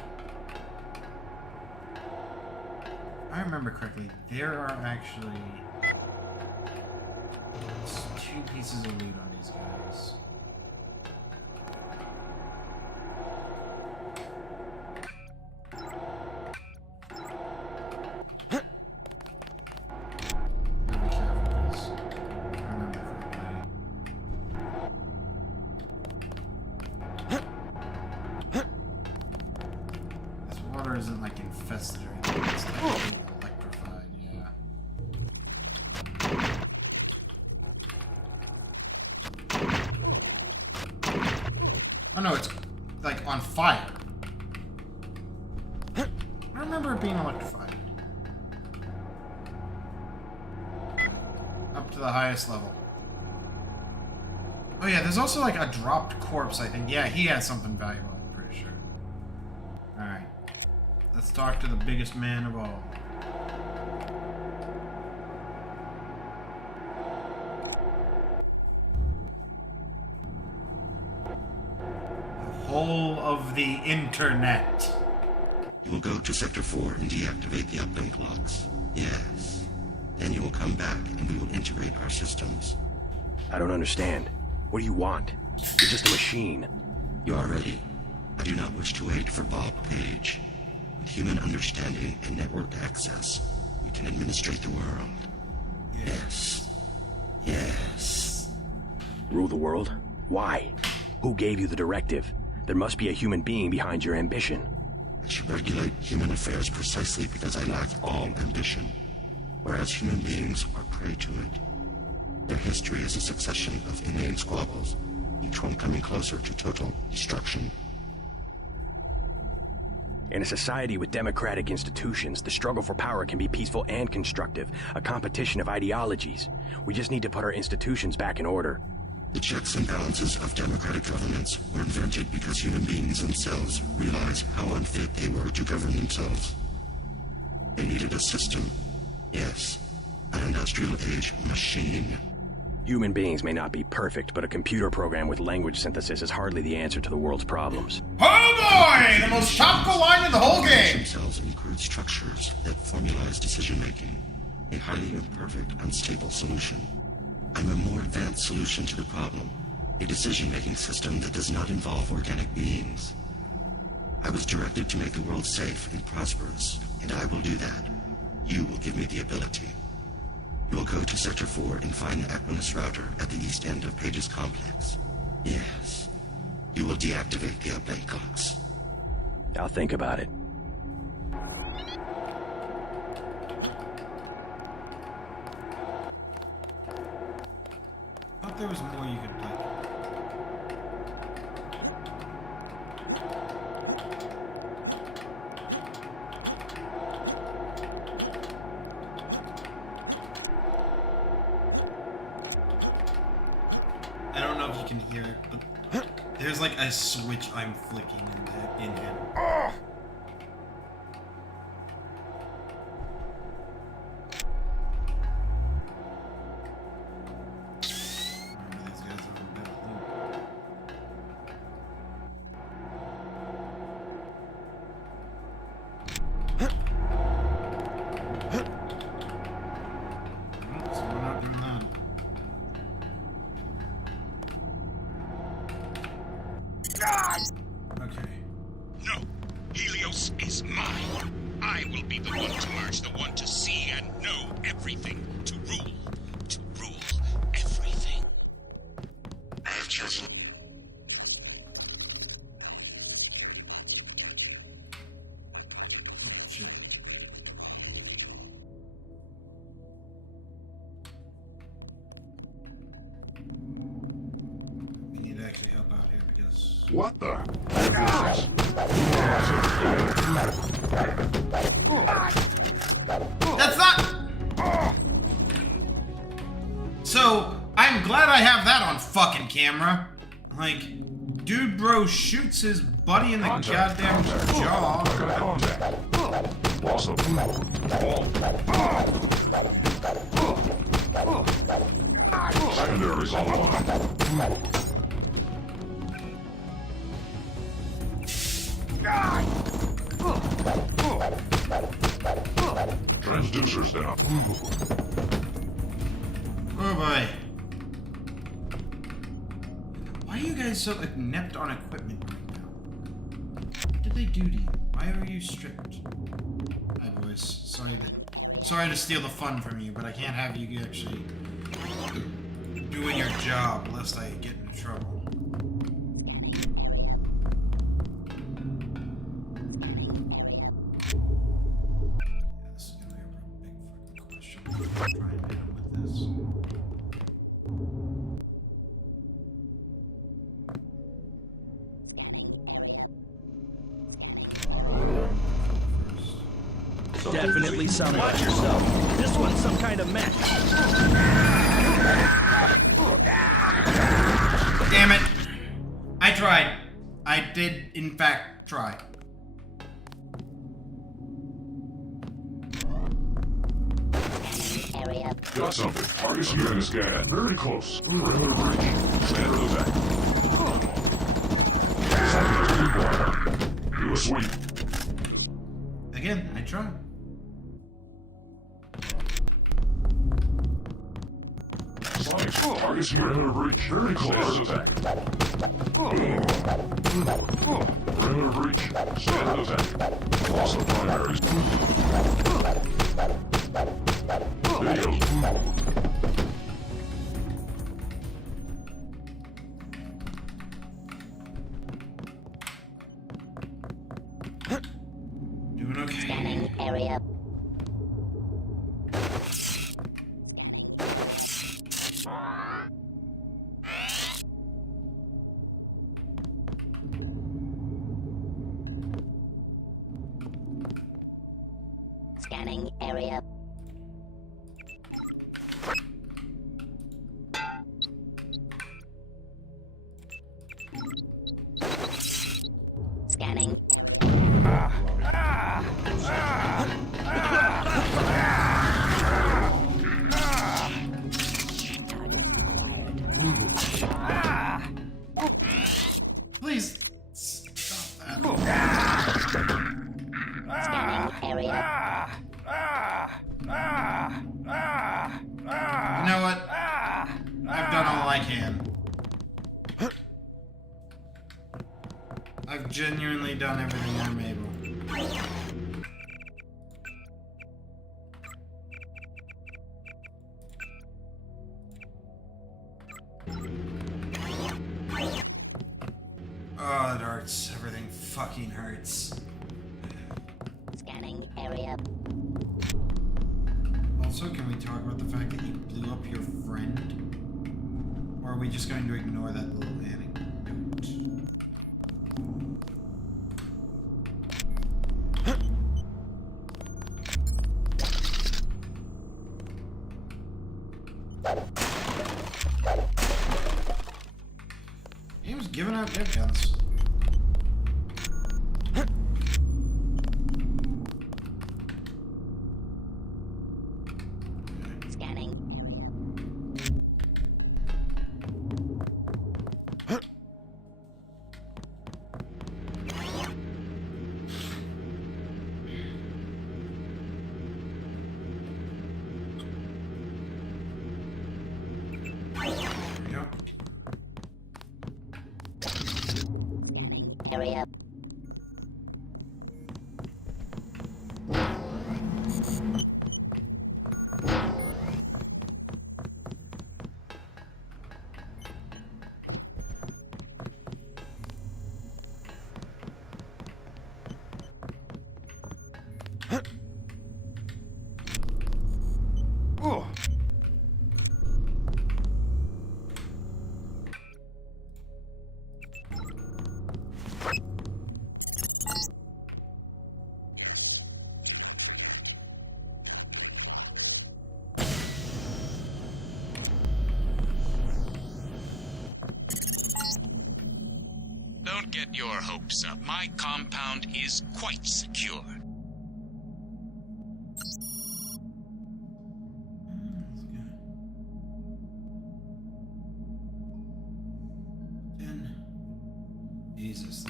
If I remember correctly, there are actually 2 pieces of loot on these guys. Isn't like infested or anything, it's like being electrified, yeah. Oh no, it's like on fire. I remember it being electrified. Up to the highest level. Oh yeah, there's also like a dropped corpse, I think. Yeah, he has something valuable, I'm pretty sure. Alright. Let's talk to the biggest man of all. The whole of the internet. You will go to Sector 4 and deactivate the uplink locks. Yes. Then you will come back and we will integrate our systems. I don't understand. What do you want? You're just a machine. You are ready. I do not wish to wait for Bob Page. With human understanding and network access, we can administrate the world. Yes. Yes. Rule the world? Why? Who gave you the directive? There must be a human being behind your ambition. I should regulate human affairs precisely because I lack all ambition. whereas human beings are prey to it. Their history is a succession of inane squabbles, each one coming closer to total destruction. In a society with democratic institutions, the struggle for power can be peaceful and constructive, a competition of ideologies. We just need to put our institutions back in order. The checks and balances of democratic governments were invented because human beings themselves realized how unfit they were to govern themselves. They needed a system. Yes, an industrial age machine. Human beings may not be perfect, but a computer program with language synthesis is hardly the answer to the world's problems. Oh boy! The most topical line in the whole game! Themselves in crude structures that formalize decision-making. A highly imperfect, unstable solution. I'm a more advanced solution to the problem. A decision-making system that does not involve organic beings. I was directed to make the world safe and prosperous, and I will do that. You will give me the ability. You will go to Sector 4 and find the Equinus router at the east end of Page's complex. Yes. You will deactivate the uplink clocks. I'll think about it. I thought there was more you could play. I don't know if you can hear it, but there's like a switch I'm flicking in him. Okay. No, Helios is mine. I will be the one to merge, the one to see and know everything, to rule everything. I have chosen. Oh shit. We need to actually help out here because. What the? That's not. So I'm glad I have that on fucking camera. Like, dude, bro shoots his buddy in the goddamn jaw. Loss of secondaries online. Transducers down. Oh boy. Why are you guys so inept on equipment right now? What did they do to you? Why are you stripped? Hi boys. Sorry to steal the fun from you, but I can't have you actually doing your job lest I get into trouble. Definitely some. Watch yourself. This one's some kind of mech. Damn it. I tried. I did, in fact, try. Got something. Target's here in this guy. Very close. Perimeter breach. Standard attack. Do a sweep. Again, I tried. Target's here in the breach. Very close. Standard attack. Perimeter breach. Standard attack. Loss of primaries. Videos. Doing okay. Scanning area. Scanning area. Scanning. Targets acquired. Please stop that. Scanning area. You know what? I've done all I can. I've genuinely done everything I'm able. Oh, it hurts. Everything fucking hurts. Scanning area. Also, can we talk about the fact that you blew up your friend? Or are we just going to ignore that little anecdote? He was giving out dead guns. Scanning. Area. Don't get your hopes up. My compound is quite secure. Jesus,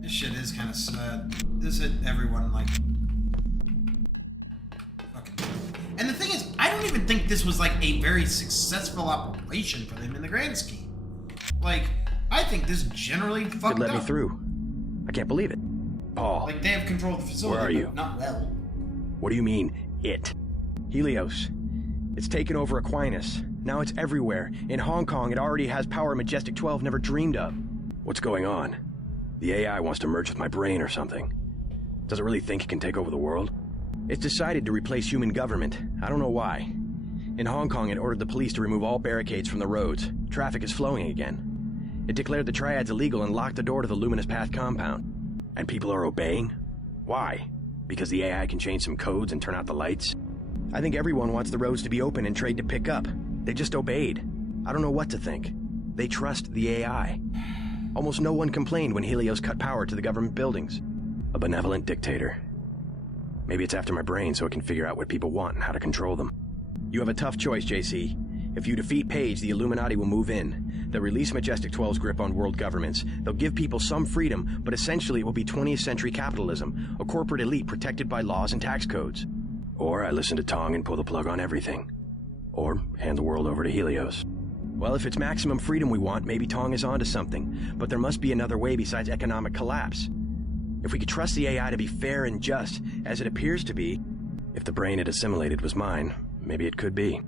this shit is kind of sad. This hit everyone like fucking. And the thing is, I don't even think this was like a very successful operation for them in the grand scheme. Like, I think this generally fucked Could let up. me through. I can't believe it. Paul. Like, they have control of the facility. Where are you? But not well. What do you mean, it? Helios. It's taken over Aquinas. Now it's everywhere. In Hong Kong, it already has power Majestic 12 never dreamed of. What's going on? The AI wants to merge with my brain or something. Does it really think it can take over the world? It's decided to replace human government. I don't know why. In Hong Kong, it ordered the police to remove all barricades from the roads. Traffic is flowing again. It declared the triads illegal and locked the door to the Luminous Path compound. And people are obeying? Why? Because the AI can change some codes and turn out the lights? I think everyone wants the roads to be open and trade to pick up. They just obeyed. I don't know what to think. They trust the AI. Almost no one complained when Helios cut power to the government buildings. A benevolent dictator. Maybe it's after my brain so it can figure out what people want and how to control them. You have a tough choice, JC. If you defeat Page, the Illuminati will move in. They'll release Majestic 12's grip on world governments. They'll give people some freedom, but essentially it will be 20th century capitalism, a corporate elite protected by laws and tax codes. Or I listen to Tong and pull the plug on everything. Or hand the world over to Helios. Well, if it's maximum freedom we want, maybe Tong is onto something. But there must be another way besides economic collapse. If we could trust the AI to be fair and just, as it appears to be, if the brain it assimilated was mine, maybe it could be.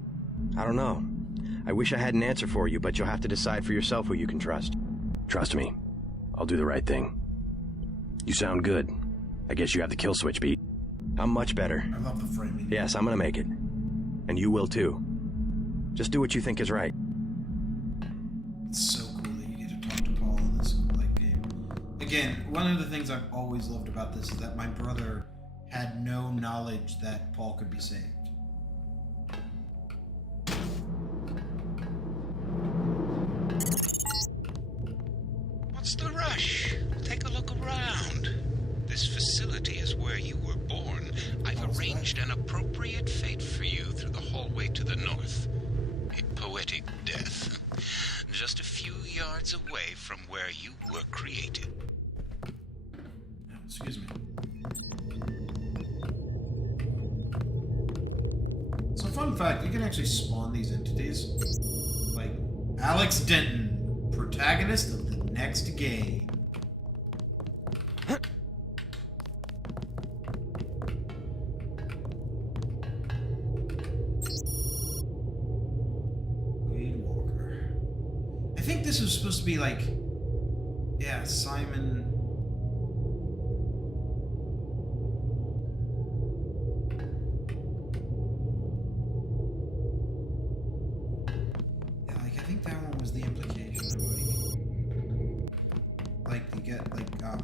I don't know. I wish I had an answer for you, but you'll have to decide for yourself who you can trust. Trust me. I'll do the right thing. You sound good. I guess you have the kill switch beat. I'm much better. I love the framing. Yes, I'm gonna make it. And you will too. Just do what you think is right. It's so cool that you get to talk to Paul in this like game. Again, one of the things I've always loved about this is that my brother had no knowledge that Paul could be saved. What's the rush? Take a look around. This facility is where you were born. I've arranged an appropriate fate for you through the hallway to the north. A poetic death. Just a few yards away from where you were created. Excuse me. So fun fact, you can actually spawn these entities. Like Alex Denton, protagonist of the next game. I think this was supposed to be like, yeah, Simon. Yeah, like I think that one was the implication of like you get like what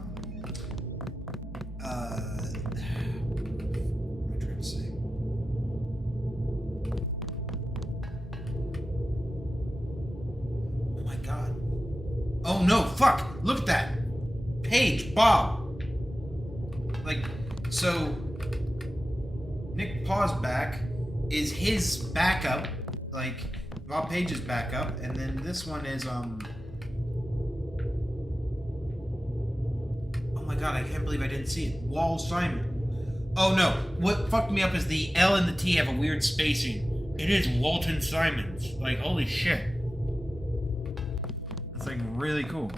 am I trying to say? Oh my god. Oh no, fuck! Look at that! Paige, Bob! Like, so Nick Paw's back is his backup, like Bob Page's backup, and then this one is oh my god, I can't believe I didn't see it. Wall Simon. Oh no, what fucked me up is the L and the T have a weird spacing. It is Walton Simons. Like, holy shit. That's like really cool.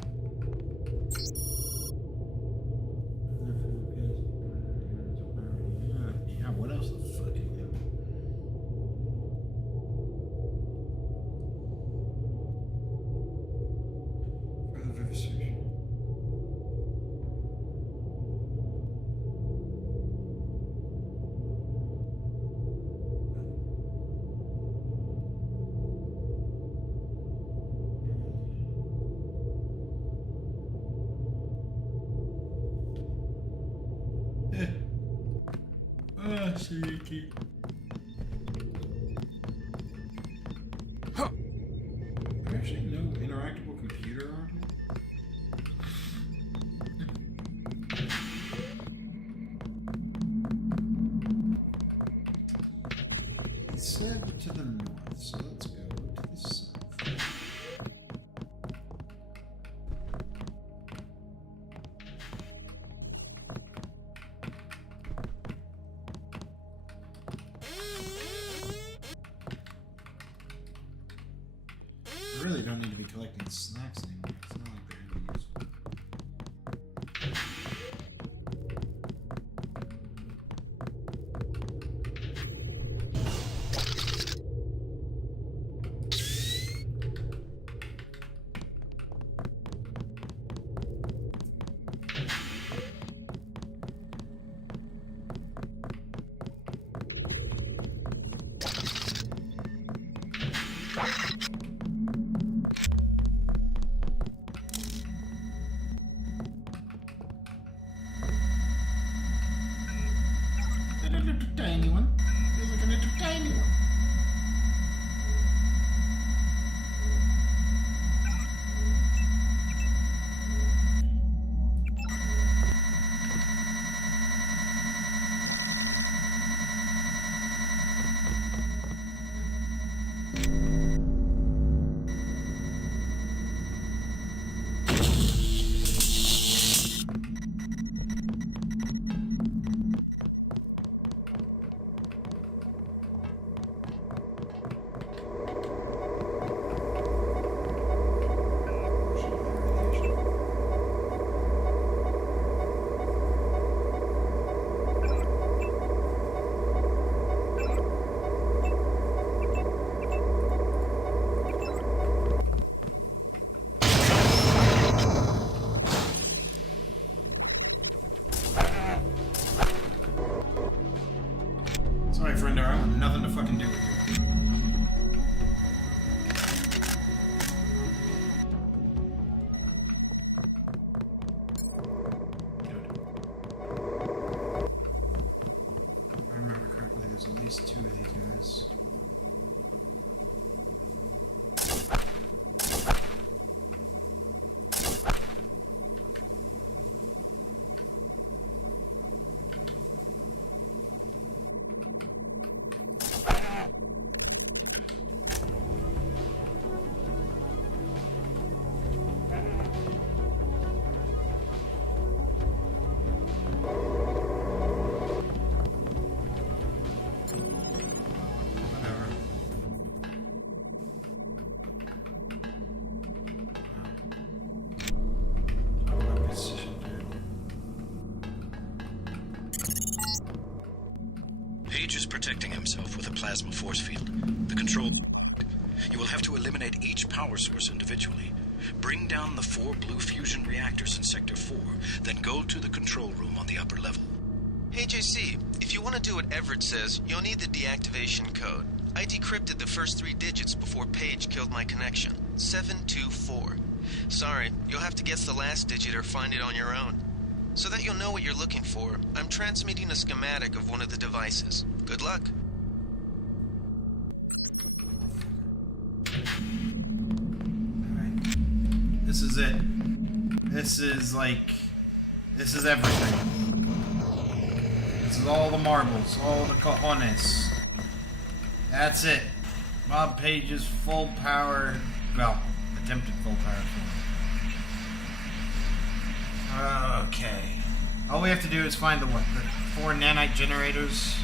Yeah, what else the fuck is there? Further vivisection. Sneaky. Huh. There's actually no interactable computer on here. He said to the north, so let's go to the south. I really don't need to be collecting snacks anymore. It's not like they're going to be useful. A little tiny one. Feels like a little tiny one. is protecting himself with a plasma force field. The control... You will have to eliminate each power source individually. Bring down the 4 blue fusion reactors in Sector 4, then go to the control room on the upper level. Hey, JC, if you want to do what Everett says, you'll need the deactivation code. I decrypted the first 3 digits before Paige killed my connection. 724. Sorry, you'll have to guess the last digit or find it on your own. So that you'll know what you're looking for, I'm transmitting a schematic of one of the devices. Good luck. Alright. This is it. This is everything. This is all the marbles, all the cojones. That's it. Bob Page's full power, well, attempted full power. Okay. All we have to do is find the 4 nanite generators.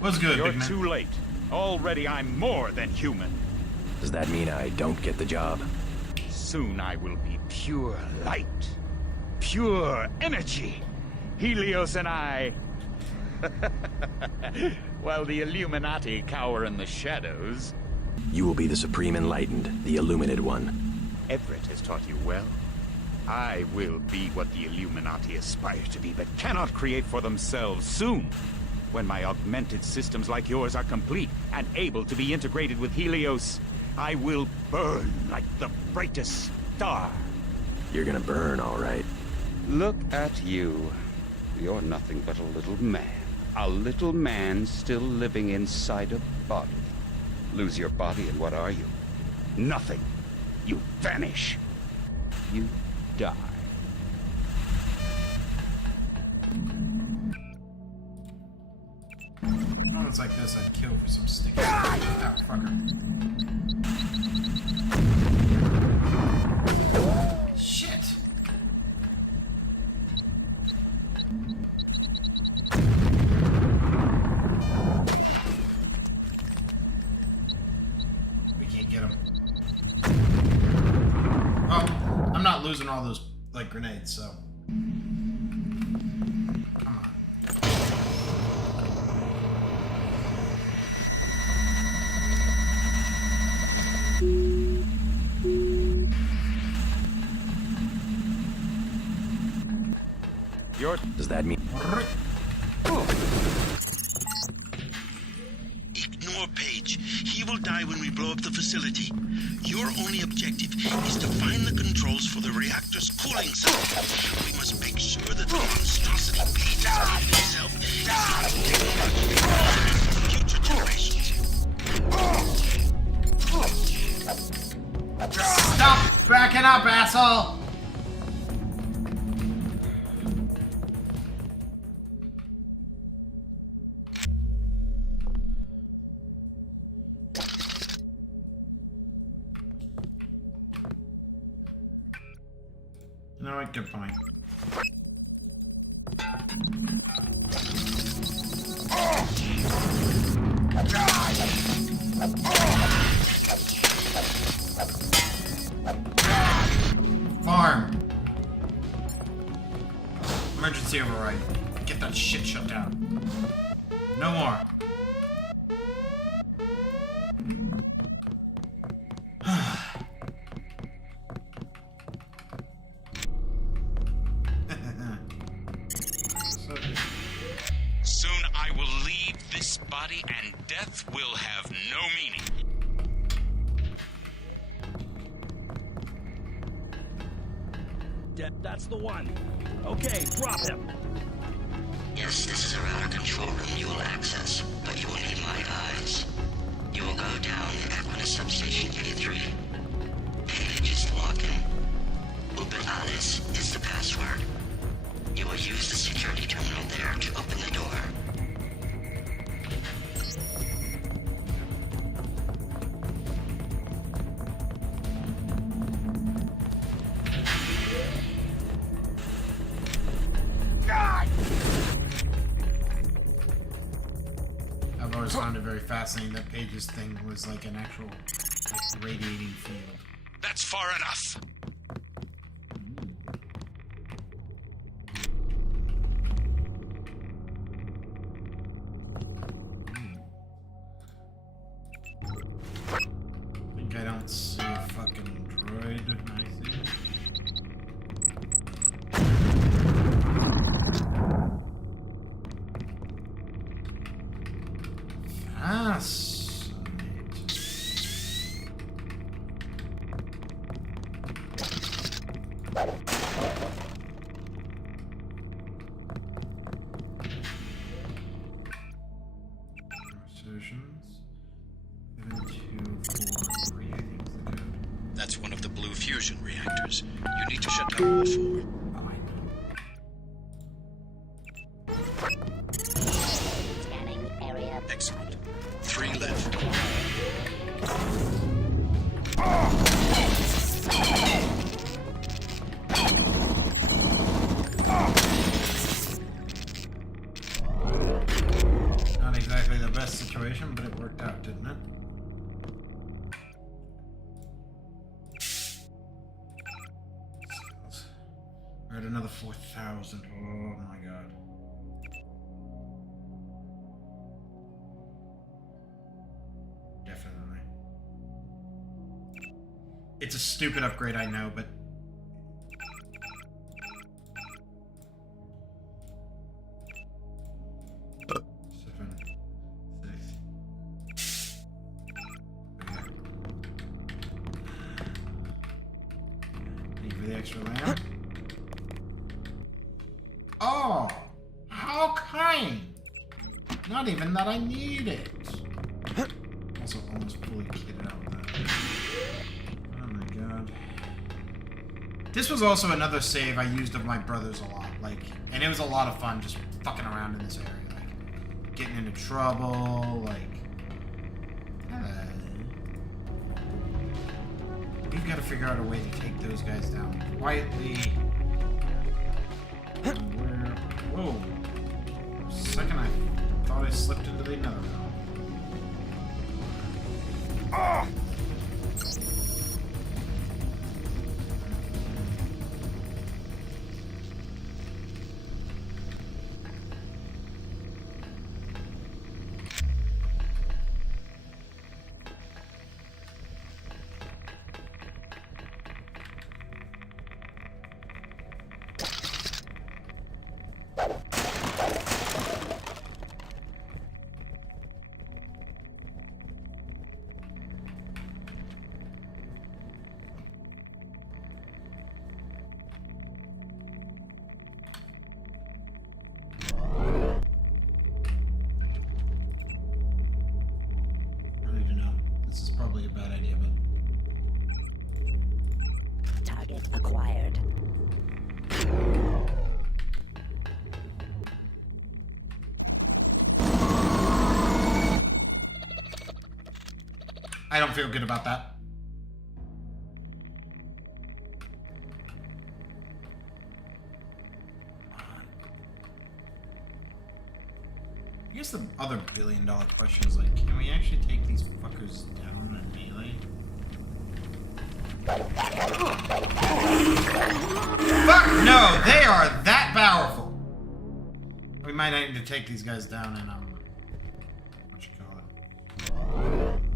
What's good, You're big man? too late. Already I'm more than human. Does that mean I don't get the job? Soon I will be pure light. Pure energy. Helios and I... While the Illuminati cower in the shadows... You will be the Supreme Enlightened, the Illuminated One. Everett has taught you well. I will be what the Illuminati aspire to be, but cannot create for themselves soon. When my augmented systems like yours are complete and able to be integrated with Helios, I will burn like the brightest star. You're gonna burn, all right. Look at you. You're nothing but a little man. A little man still living inside a body. Lose your body and what are you? Nothing. You vanish. You die. Moments like this, I'd kill for some sticky. Oh, fucker. Shit. We can't get him. Oh, I'm not losing all those, like, grenades, so. Does that mean... Ignore Page. He will die when we blow up the facility. Your only objective is to find the controls for the reactor's cooling system. We must make sure that the monstrosity Page has made himself is technologically for future generations. Stop backing up, asshole! No, good point. Farm. Emergency override. Get that shit shut down. No more. Soon I will leave this body and death will have no meaning. That's the one. Okay, drop him. Yes, this is a router control room you will access, but you will need my eyes. You will go down the Equinus substation A3. Page is the login. Open Alice is the password. You will use the security terminal there to open the door. fascinating that Paige's thing was like an actual like, radiating field. That's far enough. I think I don't see a fucking droid. I see it. That's one of the blue fusion reactors. You need to shut down all four. Scanning area. Excellent. 3 left. Not exactly the best situation, but it worked out, didn't it? We're at another 4,000. Oh my god. Definitely. It's a stupid upgrade, I know, but... The extra lamp. Oh, how kind! Not even that I need it. Also, almost fully kitted out with that. Oh my god. This was also another save I used of my brother's a lot, like, and it was a lot of fun just fucking around in this area, like getting into trouble, like. We've got to figure out a way to take those guys down quietly. Where? Whoa! For a second, I thought I slipped into the nether realm. Ah! This is probably a bad idea, but... Target acquired. I don't feel good about that. I guess the other billion-dollar question is like, can we actually take these fuckers down in melee? Fuck no! They are that powerful! We might need to take these guys down in, what you call it?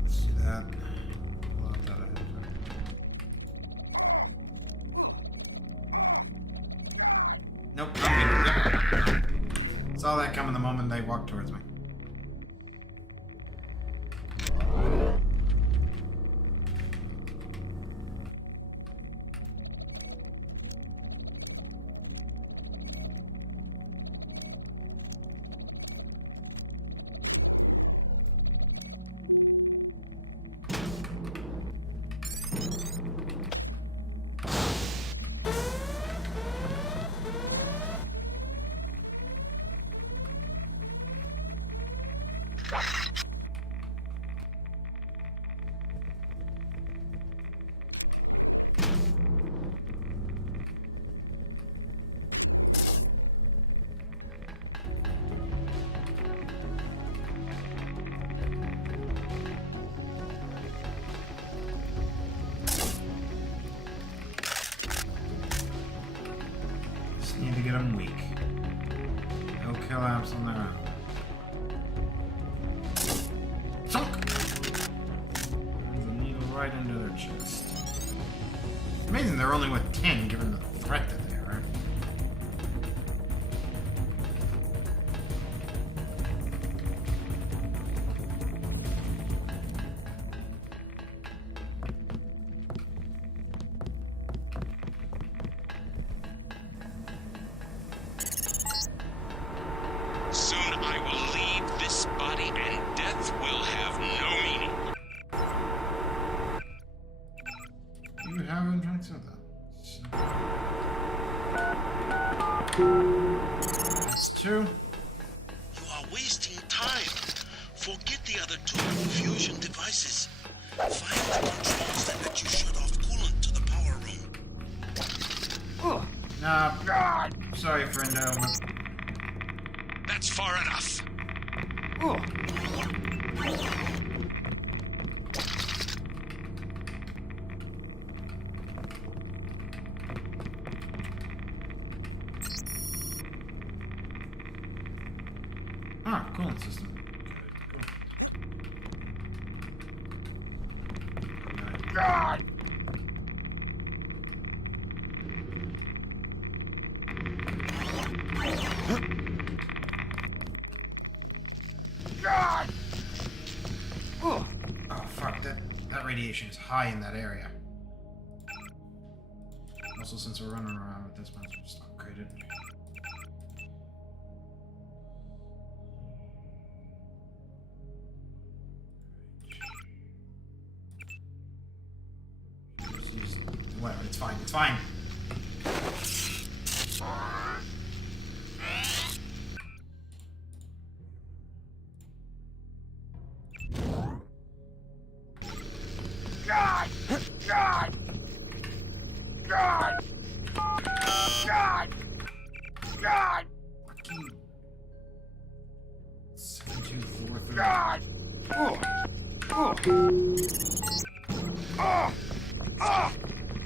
Let's do that. Pull out that ahead of time. Nope, I'm good. Yep. Saw that coming the moment they walked towards me. them weak. No kill apps on their own. Chunk! Runs a needle right into their chest. Amazing they're only with 10 given the threat that they are. Soon I will leave this body and death will have no meaning. You haven't done so that. That's two. You are wasting time. Forget the other two fusion devices. Find the controls that let you shut off coolant to the power room. Nah, God. Sorry, friendo. That's far enough. Ah, coolant system. God! God! Oh, fuck. That radiation is high in that area. Also, since we're running around with this, might as well just upgrade it. Whatever, it's fine, it's fine. God! God! God! God! God! 7, 2, 4, 3. God!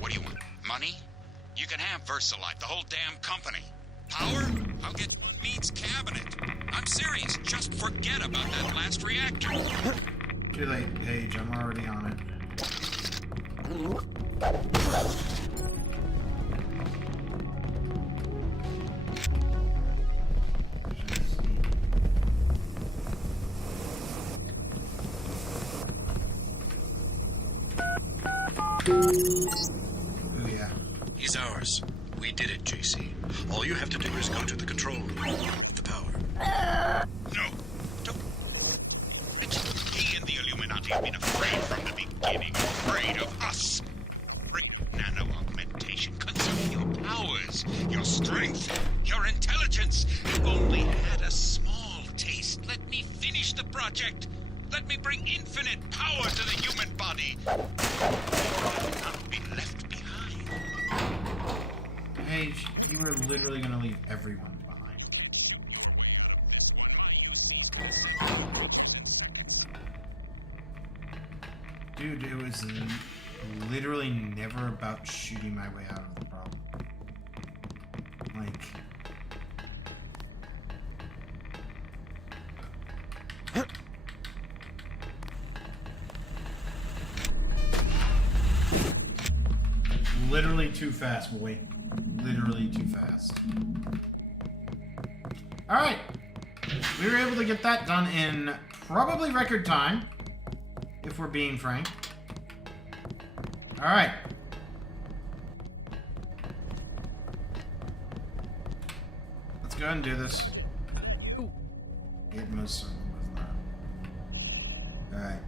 What do you want? Money? You can have VersaLife, the whole damn company. Power? I'll get Mead's cabinet. I'm serious. Just forget about that last reactor. Too late, Paige. I'm already on it. Oh yeah. He's ours. We did it, JC. All you have to do is go to the control room. The power. No. Don't. He and the Illuminati have been afraid from the beginning. Afraid of us. Nano augmentation. Consume your powers, your strength, your intelligence. You've only had a small taste. Let me finish the project. Let me bring infinite power to the human body. Or I'll not be left behind. Paige, you were literally gonna leave everyone behind. Dude, it was literally never about shooting my way out of the problem. Like... Literally too fast, boy. Literally too fast. Alright. We were able to get that done in probably record time, if we're being frank. Alright. Let's go ahead and do this. It most certainly was not. Alright.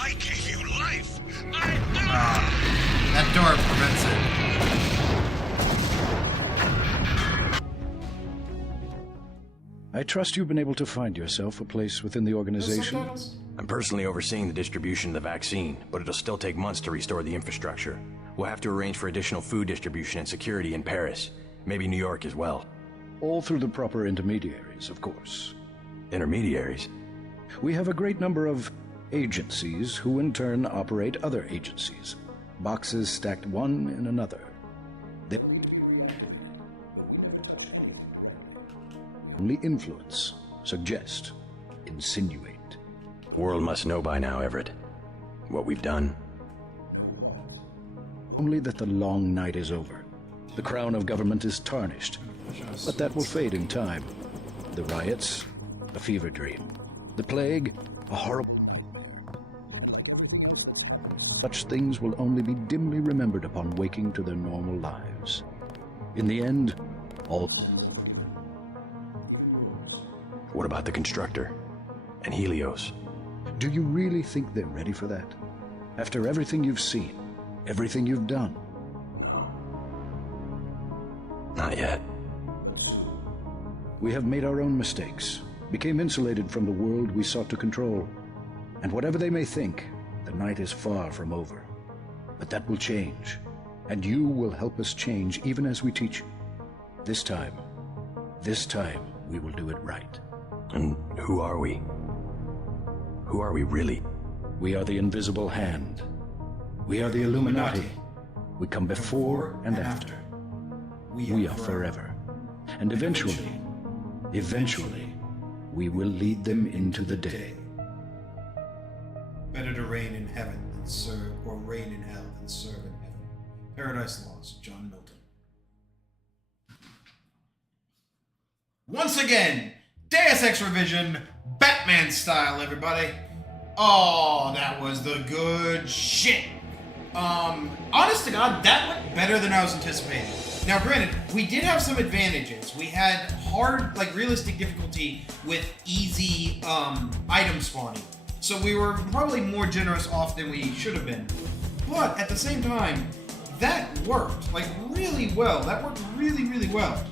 I gave you life! That door prevents it. I trust you've been able to find yourself a place within the organization. I'm personally overseeing the distribution of the vaccine, but it'll still take months to restore the infrastructure. We'll have to arrange for additional food distribution and security in Paris. Maybe New York as well. All through the proper intermediaries, of course. Intermediaries? We have a great number of agencies who in turn operate other agencies. Boxes stacked one in another. Only influence, suggest, insinuate. The world must know by now, Everett, what we've done. Only that the long night is over. The crown of government is tarnished, but that will fade in time. The riots, a fever dream. The plague, a horrible... Such things will only be dimly remembered upon waking to their normal lives. In the end, all... What about the Constructor? And Helios? Do you really think they're ready for that? After everything you've seen, everything you've done? Not yet. We have made our own mistakes, became insulated from the world we sought to control. And whatever they may think, the night is far from over. But that will change, and you will help us change even as we teach you. This time we will do it right. And who are we? Who are we really? We are the invisible hand. We are the Illuminati. We come before and after. We are forever. And eventually, we will lead them into the day. Better to reign in heaven than serve, or reign in hell than serve in heaven. Paradise Lost, John Milton. Once again, Deus Ex Revision, Batman style, everybody. Oh, that was the good shit. Honest to God, that went better than I was anticipating. Now, granted, we did have some advantages. We had hard, like, realistic difficulty with easy, item spawning. So we were probably more generous off than we should have been. But, at the same time, that worked, like, really well. That worked really, really well.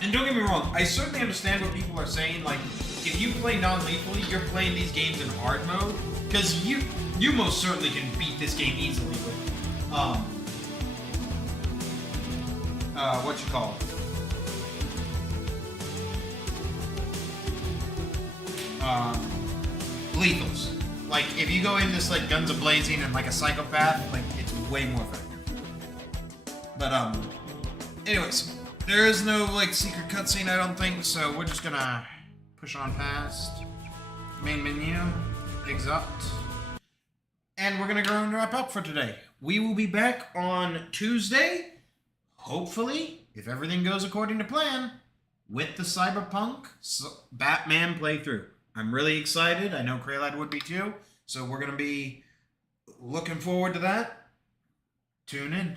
And don't get me wrong, I certainly understand what people are saying, like, if you play non-lethally, you're playing these games in hard mode, because you most certainly can beat this game easily with, what you call it? Lethals. Like, if you go in this, like, guns a-blazing and, like, a psychopath, like, it's way more effective. But, anyways, there is no, like, secret cutscene, I don't think, so we're just gonna push on past. Main menu, exalt. And we're gonna go and wrap up for today. We will be back on Tuesday, hopefully, if everything goes according to plan, with the Cyberpunk Batman playthrough. I'm really excited. I know Kraylad would be too, so we're gonna be looking forward to that. Tune in.